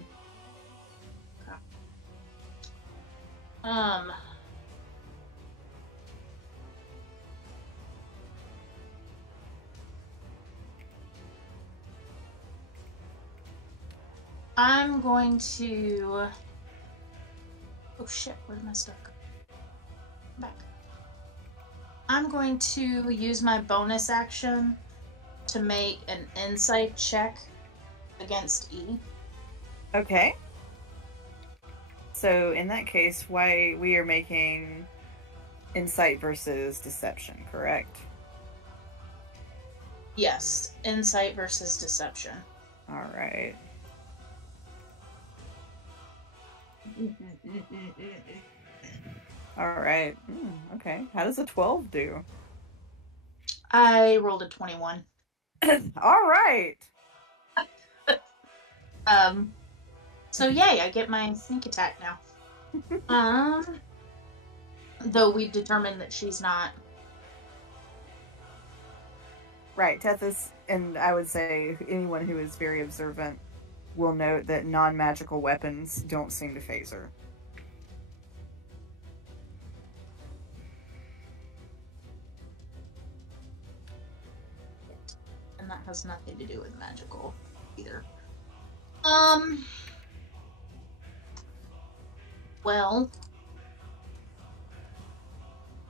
I'm going to... Oh shit, where's my stuff? Back. I'm going to use my bonus action to make an insight check against E. Okay. So in that case, why we are making insight versus deception, correct? Yes, insight versus deception. All right. All right. Okay. How does a 12 do? I rolled a 21. All right. So yay, I get my sneak attack now. Though we've determined that she's not. Right, Tethys, and I would say anyone who is very observant will note that non-magical weapons don't seem to phase her. And that has nothing to do with magical either. Well,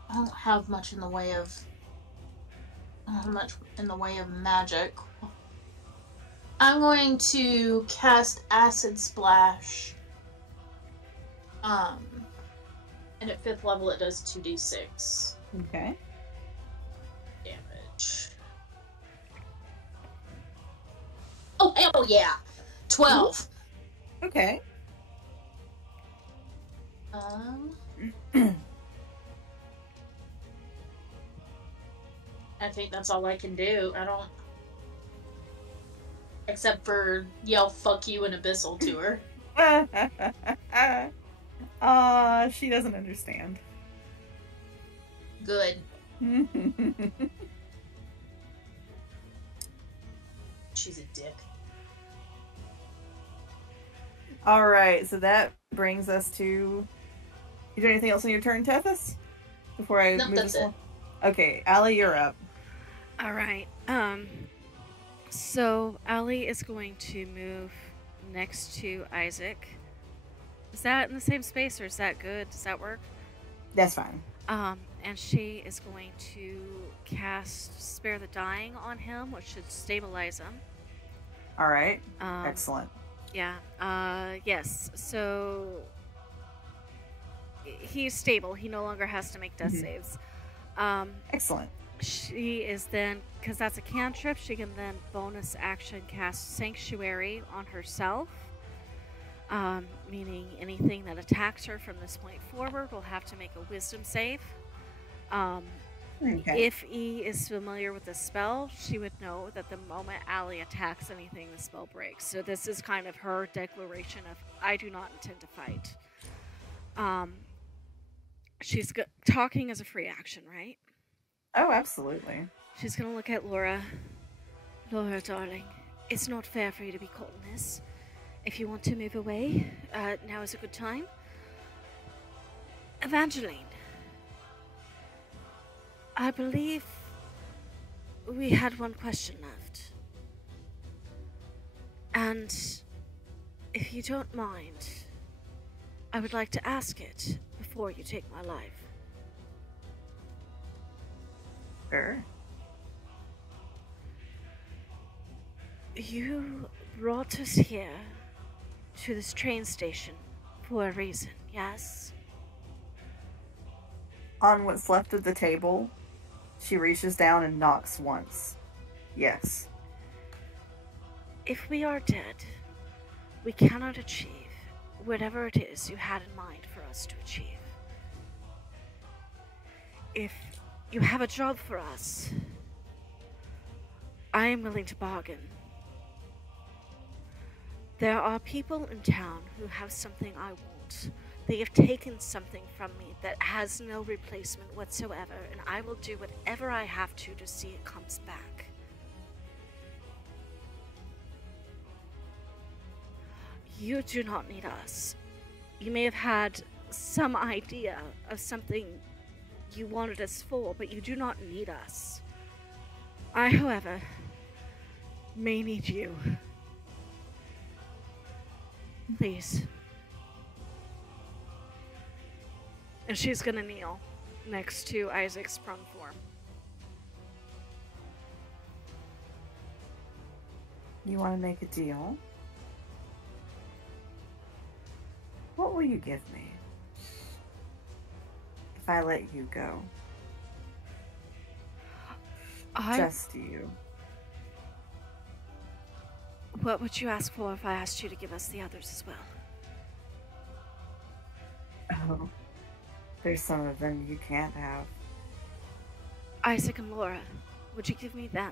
I don't have much in the way of magic. I'm going to cast Acid Splash. And at 5th level it does 2d6 Okay. damage. Oh hell yeah! 12. Okay. I think that's all I can do. I don't... Except for yell fuck you and abyssal to her. She doesn't understand. Good. She's a dick. All right, so that brings us to... You do anything else on your turn, Tethys? Before I Nope, move that's this it. along? Okay, Allie, you're up. All right. So Allie is going to move next to Isaac. Is that in the same space, or is that good? Does that work? That's fine. And she is going to cast Spare the Dying on him, which should stabilize him. All right. Excellent. Yeah. Yes. So he's stable. He no longer has to make death saves. Excellent. She is then, because that's a cantrip, she can then bonus action cast Sanctuary on herself. Meaning anything that attacks her from this point forward will have to make a wisdom save. Okay. If E is familiar with the spell, she would know that the moment Allie attacks anything, the spell breaks. So this is kind of her declaration of, I do not intend to fight. She's talking as a free action, right? Oh, absolutely. She's gonna look at Laura. Laura, darling, it's not fair for you to be caught in this. If you want to move away, now is a good time. Evangeline, I believe we had one question left. And if you don't mind, I would like to ask it before you take my life. Sure. You brought us here to this train station for a reason, yes? On what's left of the table, she reaches down and knocks once. Yes. If we are dead, we cannot achieve whatever it is you had in mind for us to achieve. If you have a job for us, I am willing to bargain. There are people in town who have something I want. They have taken something from me that has no replacement whatsoever, and I will do whatever I have to see it comes back. You do not need us. You may have had some idea of something you wanted us for, but you do not need us. I, however, may need you. Please. And she's gonna kneel next to Isaac's prone form. You want to make a deal? What will will you give me if I let you go? Just you. What would you ask for if I asked you to give us the others as well? Oh, there's some of them you can't have. Isaac and Laura, would you give me them?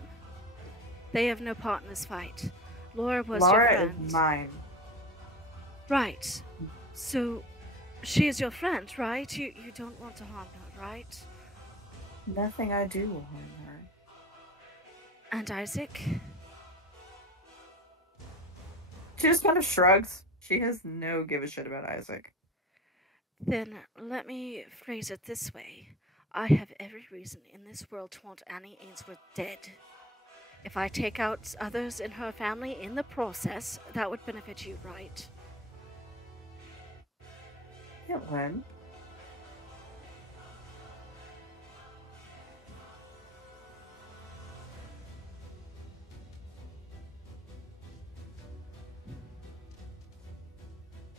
They have no part in this fight. Laura was your friend. Laura is mine. Right. So, she is your friend, right? You don't want to harm her, right? Nothing I do will harm her. And Isaac? She just kind of shrugs. She has no give a shit about Isaac. Then let me phrase it this way. I have every reason in this world to want Annie Ainsworth dead. If I take out others in her family in the process, that would benefit you, right? It would.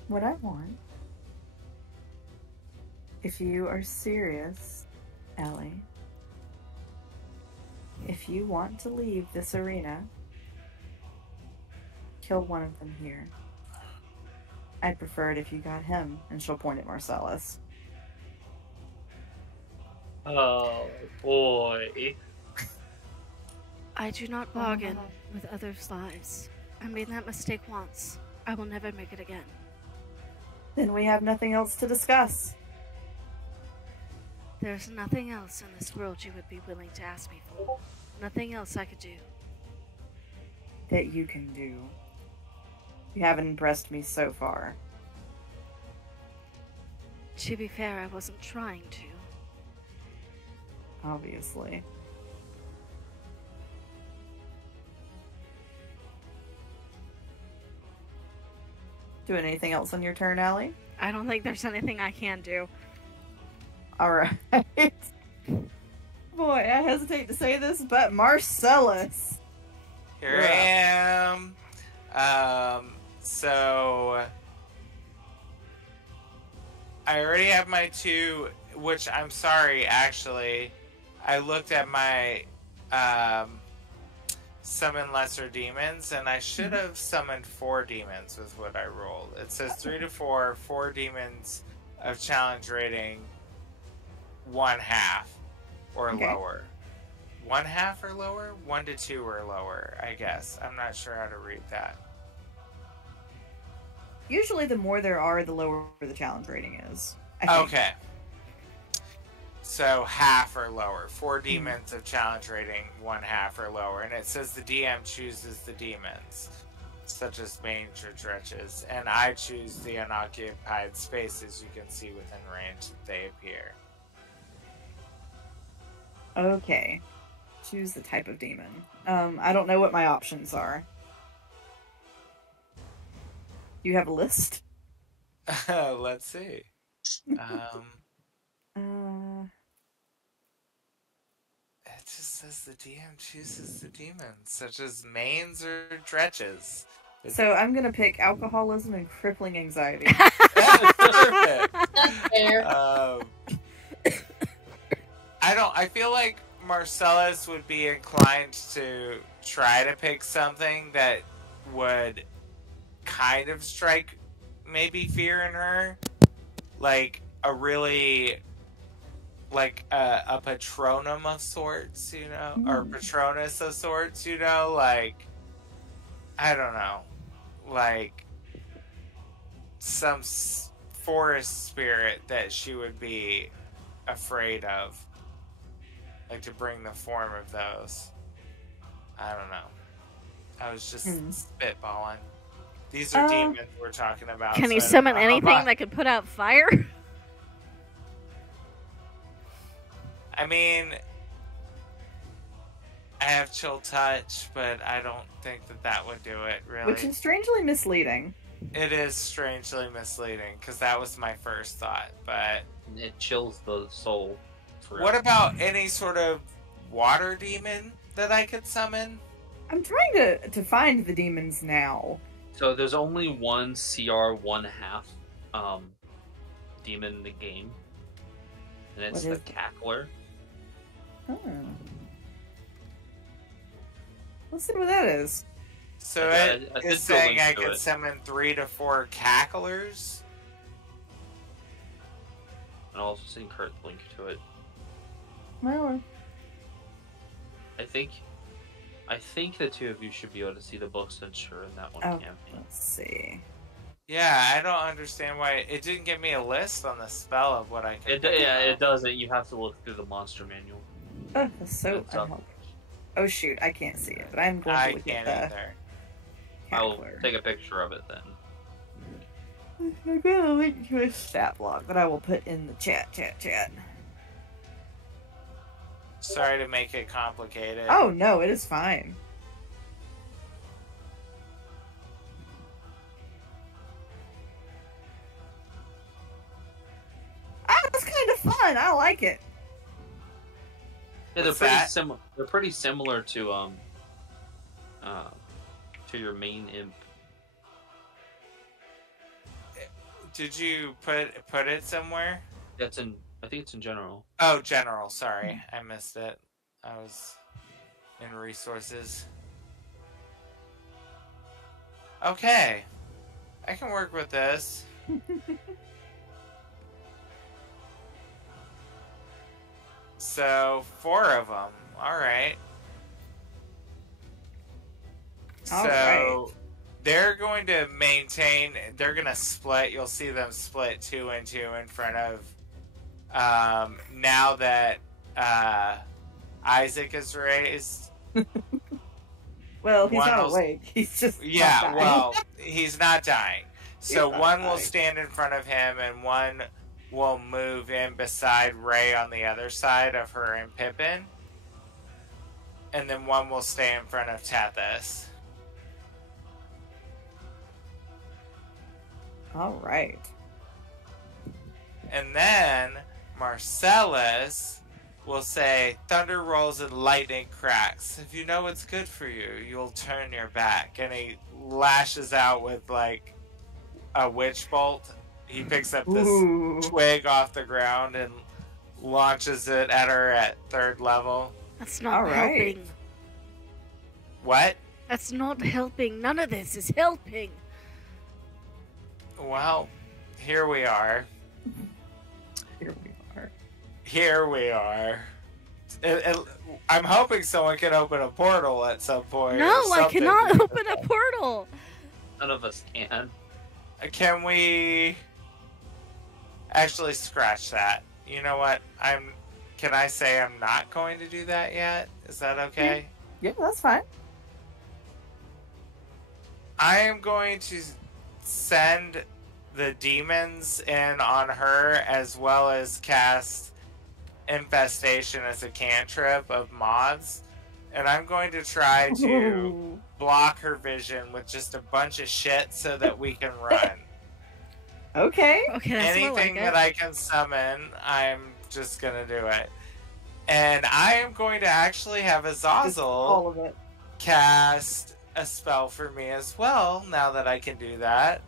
What I want, if you are serious, Ellie, if you want to leave this arena, kill one of them here. I'd prefer it if you got him, and she'll point at Marcellus. Oh, boy. I do not bargain with others' lives. I made that mistake once. I will never make it again. Then we have nothing else to discuss. There's nothing else in this world you would be willing to ask me for. Nothing else I could do. That you can do. You haven't impressed me so far. To be fair, I wasn't trying to. Obviously. Doing anything else on your turn, Allie? I don't think there's anything I can do. Alright. Boy, I hesitate to say this, but Marcellus. Here I am. So I already have my 2, which I'm sorry, actually. I looked at my summon lesser demons, and I should have summoned 4 demons with what I rolled. It says 3 to 4, 4 demons of challenge rating 1/2 or lower. 1/2 or lower? 1 to 2 or lower, I guess. I'm not sure how to read that. Usually the more there are, the lower the challenge rating is. I think. Okay. So half or lower. 4 demons of challenge rating, 1/2 or lower. And it says the DM chooses the demons, such as mange or dretches. And I choose the unoccupied spaces you can see within range that they appear. Okay. Choose the type of demon. I don't know what my options are. Do you have a list? Let's see. It just says the DM chooses the demons, such as mains or dretches. So I'm gonna pick alcoholism and crippling anxiety. Perfect. Fair. I feel like Marcellus would be inclined to try to pick something that would kind of strike maybe fear in her. Like a really, like a patronum of sorts, you know? Or patronus of sorts, you know? Like, I don't know. Like some forest spirit that she would be afraid of. Like to bring the form of those. I don't know. I was just spitballing. These are demons we're talking about. Can so you summon anything that could put out fire? I mean, I have chill touch, but I don't think that would do it, really. Which is strangely misleading. It is strangely misleading, because that was my first thought, but... It chills the soul. Forever. What about any sort of water demon that I could summon? I'm trying to find the demons now. So there's only one CR 1/2 demon in the game, and it's What the is it? Cackler. Oh. Let's see what that is. So I it did is go saying link I to could it. summon 3 to 4 cacklers. And I'll also send Kurt the link to it. Well, I think the two of you should be able to see the books and sure in that one oh, campaign. let's see. Yeah, I don't understand why it didn't give me a list on the spell of what I could. pick Yeah, up. it doesn't. You have to look through the monster manual. Oh, that's so It's up. unhelpful. Oh shoot, I can't see it, but I'm going I to look can't at the either. I'll cackler. take a picture of it then. I'm gonna link to a stat block that I will put in the chat. Sorry to make it complicated. Oh no, it is fine. Ah, that's kind of fun. I like it. Yeah, they're What's pretty that? similar. They're pretty similar to your main imp. Did you put it somewhere? That's in. I think it's in general. Oh, general. Sorry, I missed it. I was in resources. Okay, I can work with this. So 4 of them. All right. All So right. they're going to maintain. They're going to split. You'll see them split 2 and 2 in front of. Now that Isaac is raised. Well, he's One not will- awake. He's just Yeah, not dying. well, he's not dying. So He's not one will dying. stand in front of him, and one will move in beside Ray on the other side of her and Pippin. And then one will stay in front of Tethys. All right. And then Marcellus will say, thunder rolls and lightning cracks. If you know what's good for you, you'll turn your back. And he lashes out with, like, a witch bolt. He picks up this Ooh. twig off the ground and launches it at her at 3rd level. That's not All right. helping. What? That's not helping. None of this is helping. Well, here we are. Here we are. Here we are. I'm hoping someone can open a portal at some point. or No, I something. cannot open a portal. None of us can. Can we actually scratch that? You know what? Can I say I'm not going to do that yet? Is that okay? Yeah, that's fine. I am going to send the demons in on her as well as cast infestation as a cantrip of moths. And I'm going to try to Ooh. block her vision with just a bunch of shit so that we can run. Okay. Okay, that's more Anything like that it. I can summon, I'm just gonna do it. And I am going to actually have Just all Azazel of it. cast a spell for me as well, now that I can do that.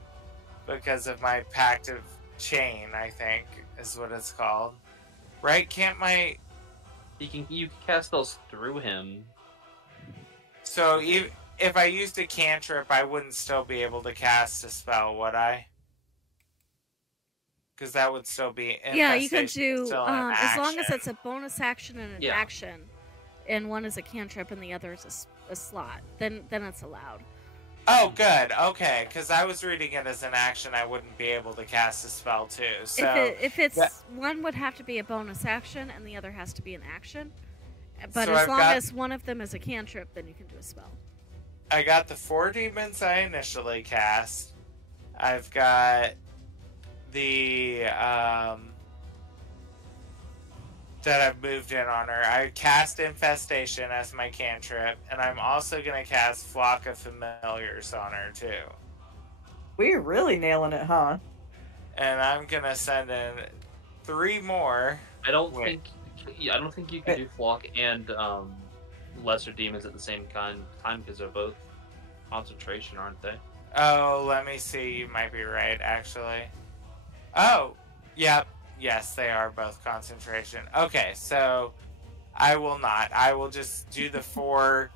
Because of my Pact of Chain, I think, is what it's called. Right? Can't my... You can cast those through him. So, if I used a cantrip, I wouldn't still be able to cast a spell, would I? Because that would still be Yeah, you can infestation, do still an as long as action. it's a bonus action and an Yeah. action, and one is a cantrip and the other is a slot. Then it's allowed. Oh, good. Okay, because I was reading it as an action. I wouldn't be able to cast a spell too. So If it's that- one would have to be a bonus action and the other has to be an action. But So as I've long got- as one of them is a cantrip, then you can do a spell. I got the 4 demons I initially cast. I've got the that I've moved in on her. I cast Infestation as my cantrip, and I'm also gonna cast Flock of Familiars on her too. We're really nailing it, huh? And I'm gonna send in 3 more. I don't Wait. think you can do flock and lesser demons at the same time because they're both concentration, aren't they? Oh, let me see. You might be right, actually. Oh, Yep. Yes, they are both concentration. Okay, so I will not. I will just do the 4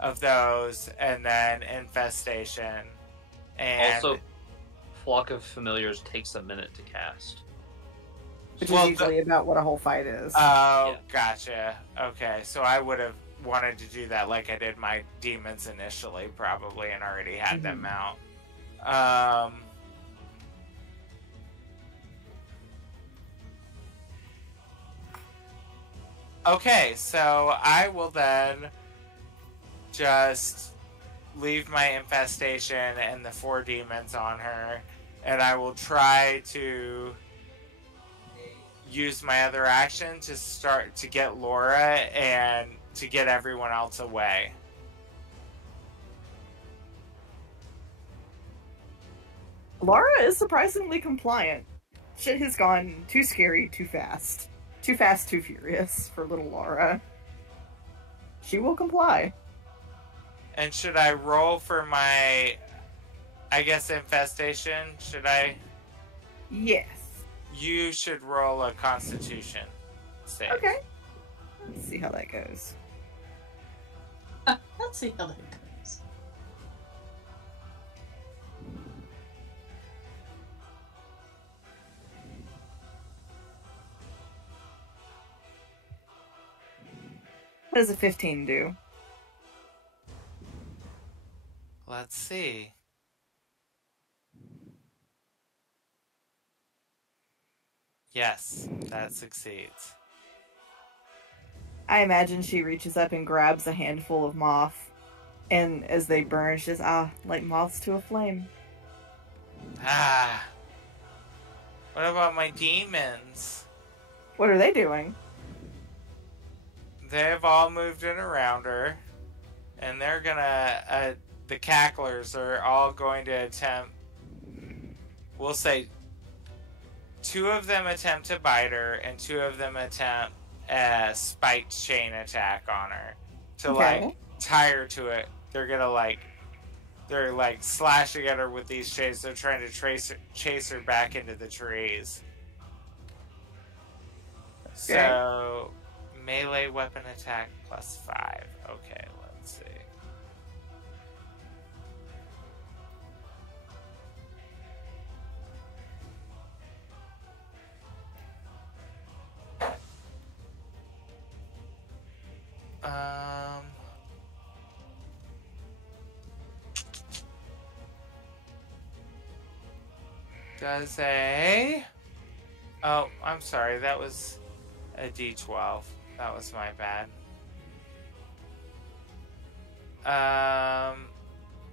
of those and then infestation. And Also, Flock of Familiars takes a minute to cast. Which Well, is usually about what a whole fight is. oh, Yeah. gotcha. Okay, so I would have wanted to do that like I did my demons initially, probably, and already had them out. Okay, so I will then just leave my infestation and the 4 demons on her, and I will try to use my other action to start to get Laura and to get everyone else away. Laura is surprisingly compliant. Shit has gone too scary, too fast. Too fast, too furious for little Laura. She will comply. And should I roll for my, I guess, infestation? Should I? Yes. You should roll a Constitution save. Okay. Let's see how that goes. Let's see how that goes. What does a 15 do? Let's see. Yes, that succeeds. I imagine she reaches up and grabs a handful of moth, and as they burn, she's like moths to a flame. Ah. What about my demons? What are they doing? They've all moved in around her, and they're gonna, the cacklers are all going to attempt, we'll say, 2 of them attempt to bite her, and 2 of them attempt a spiked chain attack on her. To, Okay. tie her to it. They're gonna, they're, slashing at her with these chains. They're trying to chase her back into the trees. So, melee weapon attack +5. Okay, let's see. Does a... Oh, I'm sorry, that was a D12. That was my bad.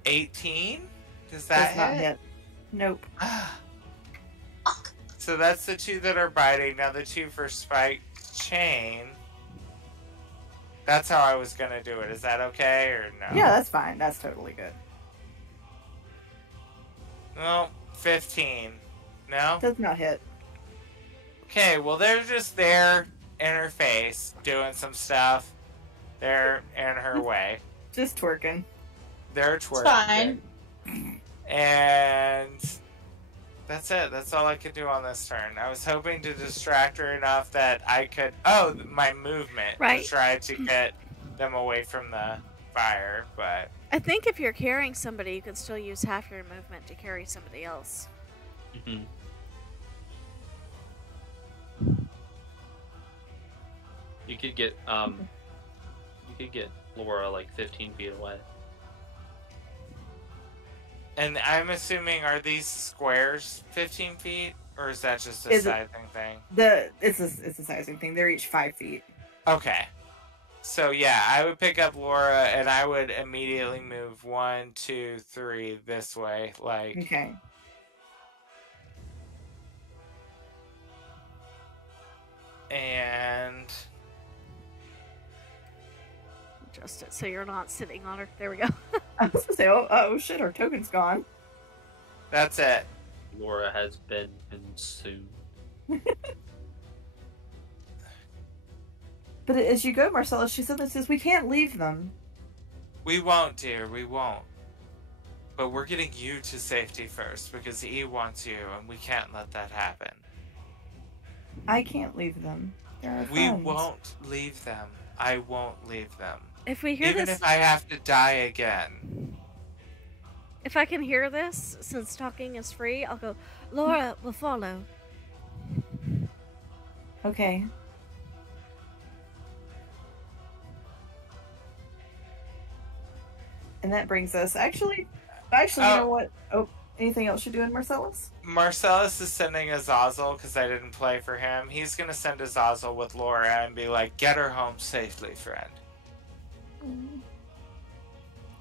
18? Does that Does not hit? hit. Nope. So that's the 2 that are biting. Now the 2 for spiked chain. That's how I was gonna do it. Is that okay or no? Yeah, that's fine. That's totally good. No, 15. No? Does not hit. Okay, well they're just there in her face doing some stuff. They're in her way. Just twerking. They're twerking. Fine. And that's it. That's all I could do on this turn. I was hoping to distract her enough that I could... Oh, my movement. Right. To try to get them away from the fire, but... I think if you're carrying somebody, you can still use half your movement to carry somebody else. Mm-hmm. You could get Laura 15 feet away. And I'm assuming, are these squares 15 feet? Or is that just a sizing thing? It's a sizing thing. They're each 5 feet. Okay. So yeah, I would pick up Laura and I would immediately move 1, 2, 3 this way. Okay. And... Adjust it so you're not sitting on her. There we go. I was gonna say, oh shit, our token's gone. That's it. Laura has been consumed. But as you go, Marcella, she says, we can't leave them. We won't, dear. We won't. But we're getting you to safety first because E wants you and we can't let that happen. I can't leave them. They're our We friends. won't leave them. I won't leave them. If we hear Even this, if I have to die again. if I can hear this, since talking is free, I'll go, Laura will follow. Okay. And that brings us you know what? Oh, anything else you're doing, Marcellus? Marcellus is sending Azazel because I didn't play for him. He's gonna send Azazel with Laura and be like, "Get her home safely, friend."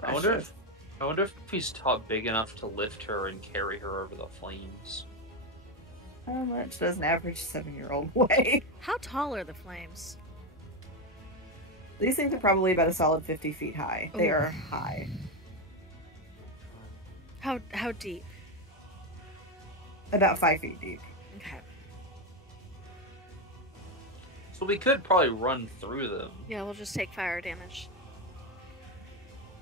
I wonder if he's taught big enough to lift her and carry her over the flames. How much does an average 7-year-old weigh? How tall are the flames? These things are probably about a solid 50 feet high. They Ooh. are high. How deep? About 5 feet deep. Okay. So we could probably run through them. Yeah, we'll just take fire damage.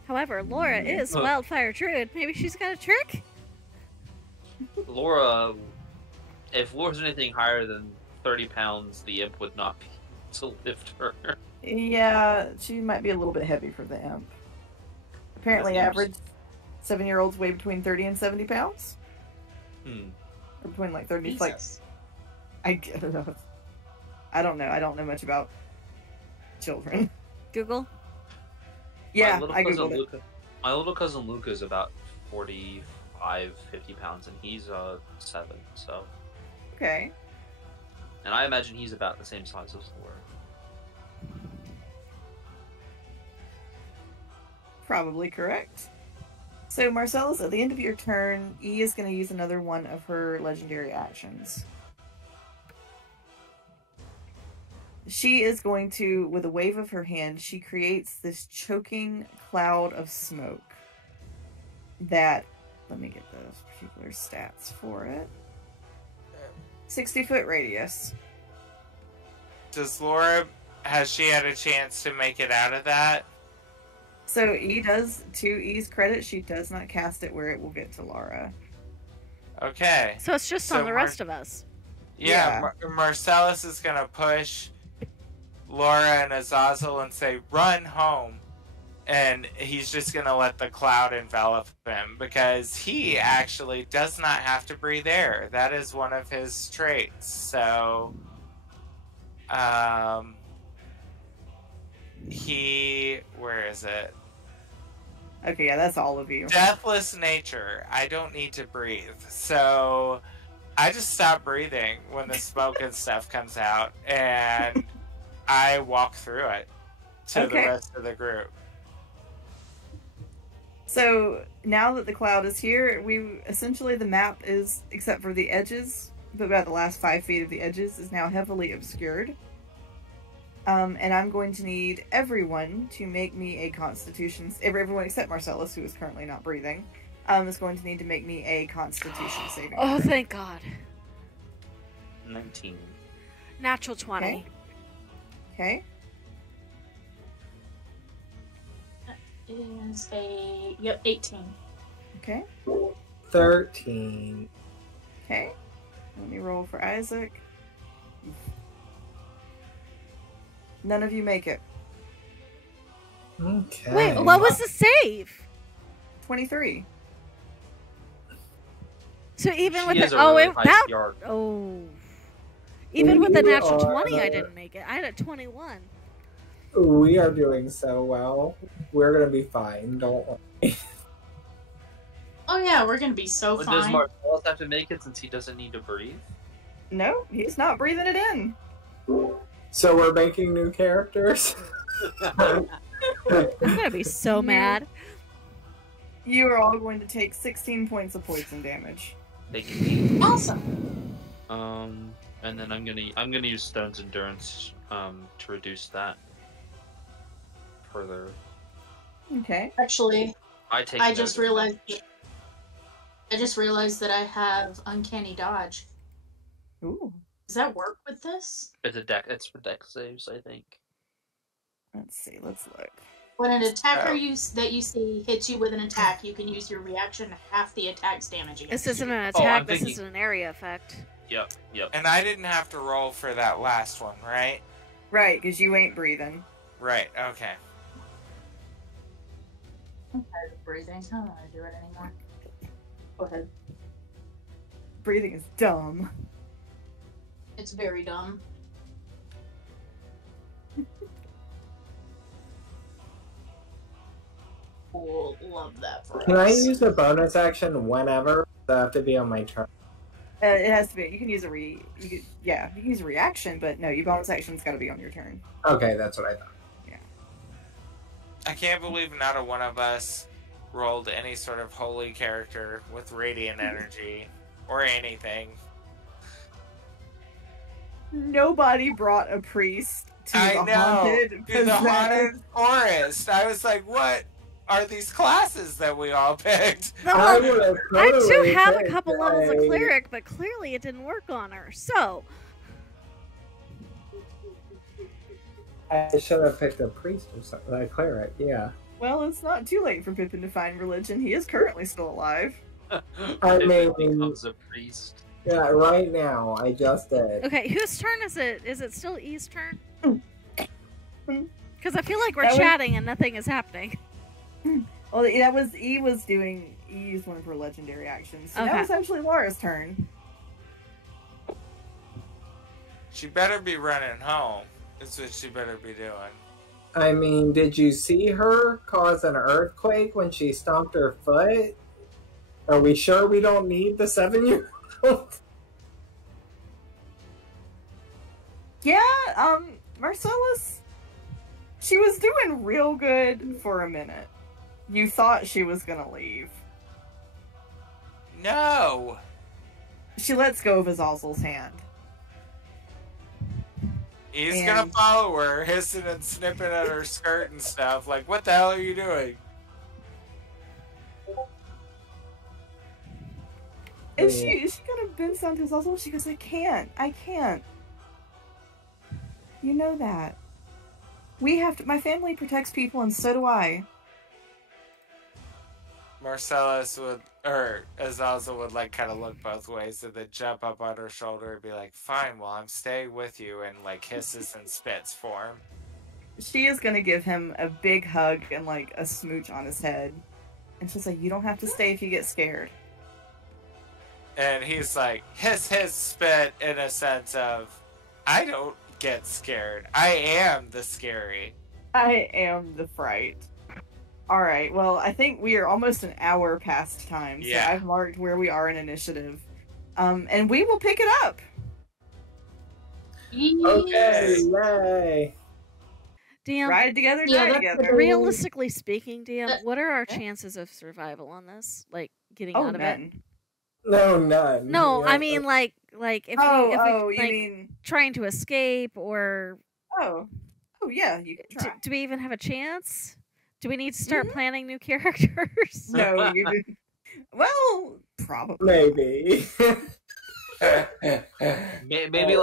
However, Laura is Wildfire Druid. Maybe she's got a trick? Laura, if Laura's anything higher than 30 pounds, the imp would not be able to lift her. Yeah, she might be a little bit heavy for the imp. Apparently, That seems- average 7-year-olds weigh between 30 and 70 pounds. Or between like 30. It's like, Jesus. I don't know. I don't know. I don't know much about children. Google? Yeah, my I little googled it. cousin Luca, my little cousin Luca is about 45, 50 pounds, and he's 7. So, Okay. and I imagine he's about the same size as Laura. Probably correct. So, Marcellus, at the end of your turn, E is going to use another one of her legendary actions. She is going to, with a wave of her hand, she creates this choking cloud of smoke that, let me get those particular stats for it. 60-foot radius. Has she had a chance to make it out of that? So E does, to E's credit, she does not cast it where it will get to Laura. Okay. So it's just So on the rest of us. Yeah, Marcellus is gonna push Laura and Azazel and say, "Run home," and he's just gonna let the cloud envelop him because he actually does not have to breathe air. That is one of his traits. So, where is it? Okay, yeah, that's all of you. Deathless nature. I don't need to breathe. So I just stop breathing when the smoke and stuff comes out, and I walk through it to the rest of the group. So now that the cloud is here, essentially the map is, except for the edges, but about the last 5 feet of the edges, is now heavily obscured. And I'm going to need everyone to make me a Constitution. Everyone except Marcellus, who is currently not breathing, is going to need to make me a Constitution saving throw. Oh, thank God. 19. Natural 20. Okay. Is 18. Okay. 13. Okay. Let me roll for Isaac. None of you make it. Okay. Wait, what was the save? 23. So even She with has the a really high that CR. even with the We natural 20, I are- didn't make it. I had a 21. We are doing so well. We're gonna be fine. Don't worry. Oh yeah, we're gonna be so But fine. does Marcellus have to make it since he doesn't need to breathe? No, he's not breathing it in. So we're making new characters. I'm gonna be so mad. You are all going to take 16 points of poison damage. Thank you. Awesome. And then I'm gonna use Stone's Endurance to reduce that further. Okay. Actually, I just realized that I have Uncanny Dodge. Ooh. Does that work with this? It's for deck saves, I think. Let's see. Let's look. When an attacker that you see hits you with an attack, you can use your reaction to half the attack's damage against This isn't you. an Oh, I'm attack, this thinking- is an area effect. Yep. And I didn't have to roll for that last one, right? Right, because you ain't breathing. Right, okay. I'm tired of breathing. I don't want to do it anymore. Go ahead. Breathing is dumb. It's very dumb. Cool. Love that for Can I us. use a bonus action whenever? Does that have to be on my turn? It has to be. You can use you can use a reaction, but no, your bonus action's got to be on your turn. Okay, that's what I thought. I can't believe not a one of us rolled any sort of holy character with radiant energy or anything. Nobody brought a priest to I the know, haunted to the haunted forest. I was like, what are these classes that we all picked? I would have I do totally have a picked couple levels of a- cleric, but clearly it didn't work on her. So, I should have picked a priest or something, a cleric, yeah. Well, it's not too late for Pippin to find religion. He is currently still alive. I Pippin mean- becomes a priest. Yeah, right now, I just did. okay, whose turn is it? Is it still E's turn? Because I feel like we're That was- chatting and nothing is happening. Well, that was E used one of her legendary actions. So Okay. that was actually Laura's turn. She better be running home. That's what she better be doing. I mean, did you see her cause an earthquake when she stomped her foot? Are we sure we don't need the 7-year-old? Yeah, Marcellus, she was doing real good for a minute. You thought she was gonna leave. No! She lets go of Azazel's hand. He's And- gonna follow her, hissing and snipping at her skirt and stuff. Like, what the hell are you doing? And she could have been down to Azazel. She goes, I can't. You know that. My family protects people, and so do I. Marcellus would, or Azazel would, like, kind of look both ways and then jump up on her shoulder and be like, fine, well, I'm staying with you, and, like, hisses and spits for him. She is gonna give him a big hug and, like, a smooch on his head. And she's like, you don't have to stay if you get scared. And he's like, hiss, spit, in a sense of, I don't get scared. I am the scary. I am the fright. Alright, well, I think we are almost an hour past time, so Yeah. I've marked where we are in initiative. And we will pick it up. Okay, yay. DM, Ride together, Yeah, die that's together. realistically speaking, DM, what are our chances of survival on this? Like, getting Oh, out of it? none. No, none. No, Yeah. I mean, like if You like, mean... trying to escape, or Oh, yeah, you can try. do we even have a chance? Do we need to start planning new characters? No, you didn't. Well, probably. Maybe. Maybe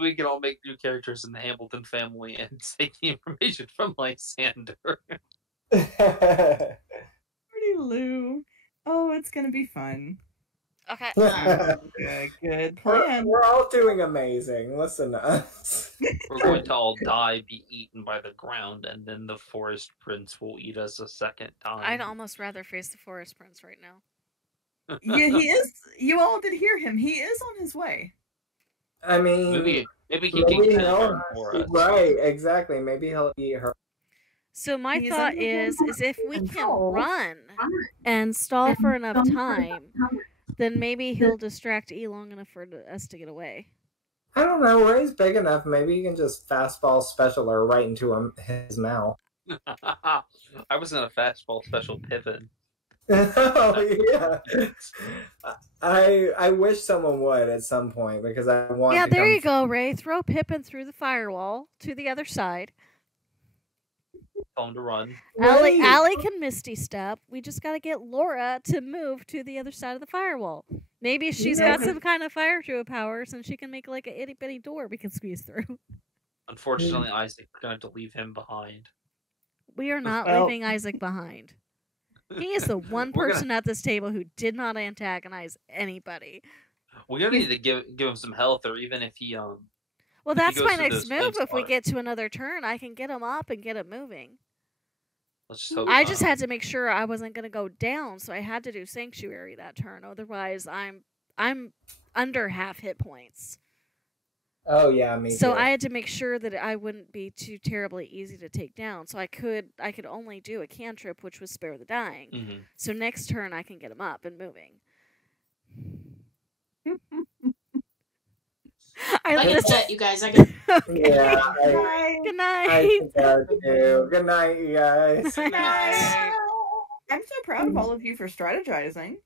we can all make new characters in the Hamilton family and take the information from Lysander. Pretty Lou. Oh, it's gonna be fun. Okay. Good plan. We're all doing amazing. Listen to us. We're going to all die, be eaten by the ground, and then the forest prince will eat us a second time. I'd almost rather face the forest prince right now. Yeah, he is. You all did hear him. He is on his way. I mean, Maybe he can maybe kill he'll, her for us. right, exactly. Maybe he'll eat her. So my He's thought under is if we can control. run and stall for enough time, then maybe he'll distract E long enough for us to get away. I don't know. Ray's big enough. Maybe you can just fastball special her right into his mouth. I was in a fastball special pivot. Oh yeah. I wish someone would at some point because I want. Yeah, to there come you go, Ray. Throw Pippin through the firewall to the other side. Tell him to run. Right. Allie can Misty Step. We just gotta get Laura to move to the other side of the firewall. Maybe she's Yeah. got some kind of fire druid powers and she can make like a itty bitty door we can squeeze through. Unfortunately, Isaac's going to leave him behind. We are not Well- leaving Isaac behind. He is the one We're gonna- person at this table who did not antagonize anybody. We're gonna need to give him some health, or even if he Well, if he that's goes my through next those flame move. If we spot. get to another turn, I can get him up and get him moving. Let's just hope. I just had to make sure I wasn't going to go down, so I had to do Sanctuary that turn. Otherwise, I'm under half hit points. Oh yeah, me So too. I had to make sure that I wouldn't be too terribly easy to take down. So I could only do a cantrip, which was Spare the Dying. Mm-hmm. So next turn I can get him up and moving. I get that, you guys. I get. Okay. Yeah. Good I night. think so too. Good night, you guys. Good night. I'm so proud of all of you for strategizing.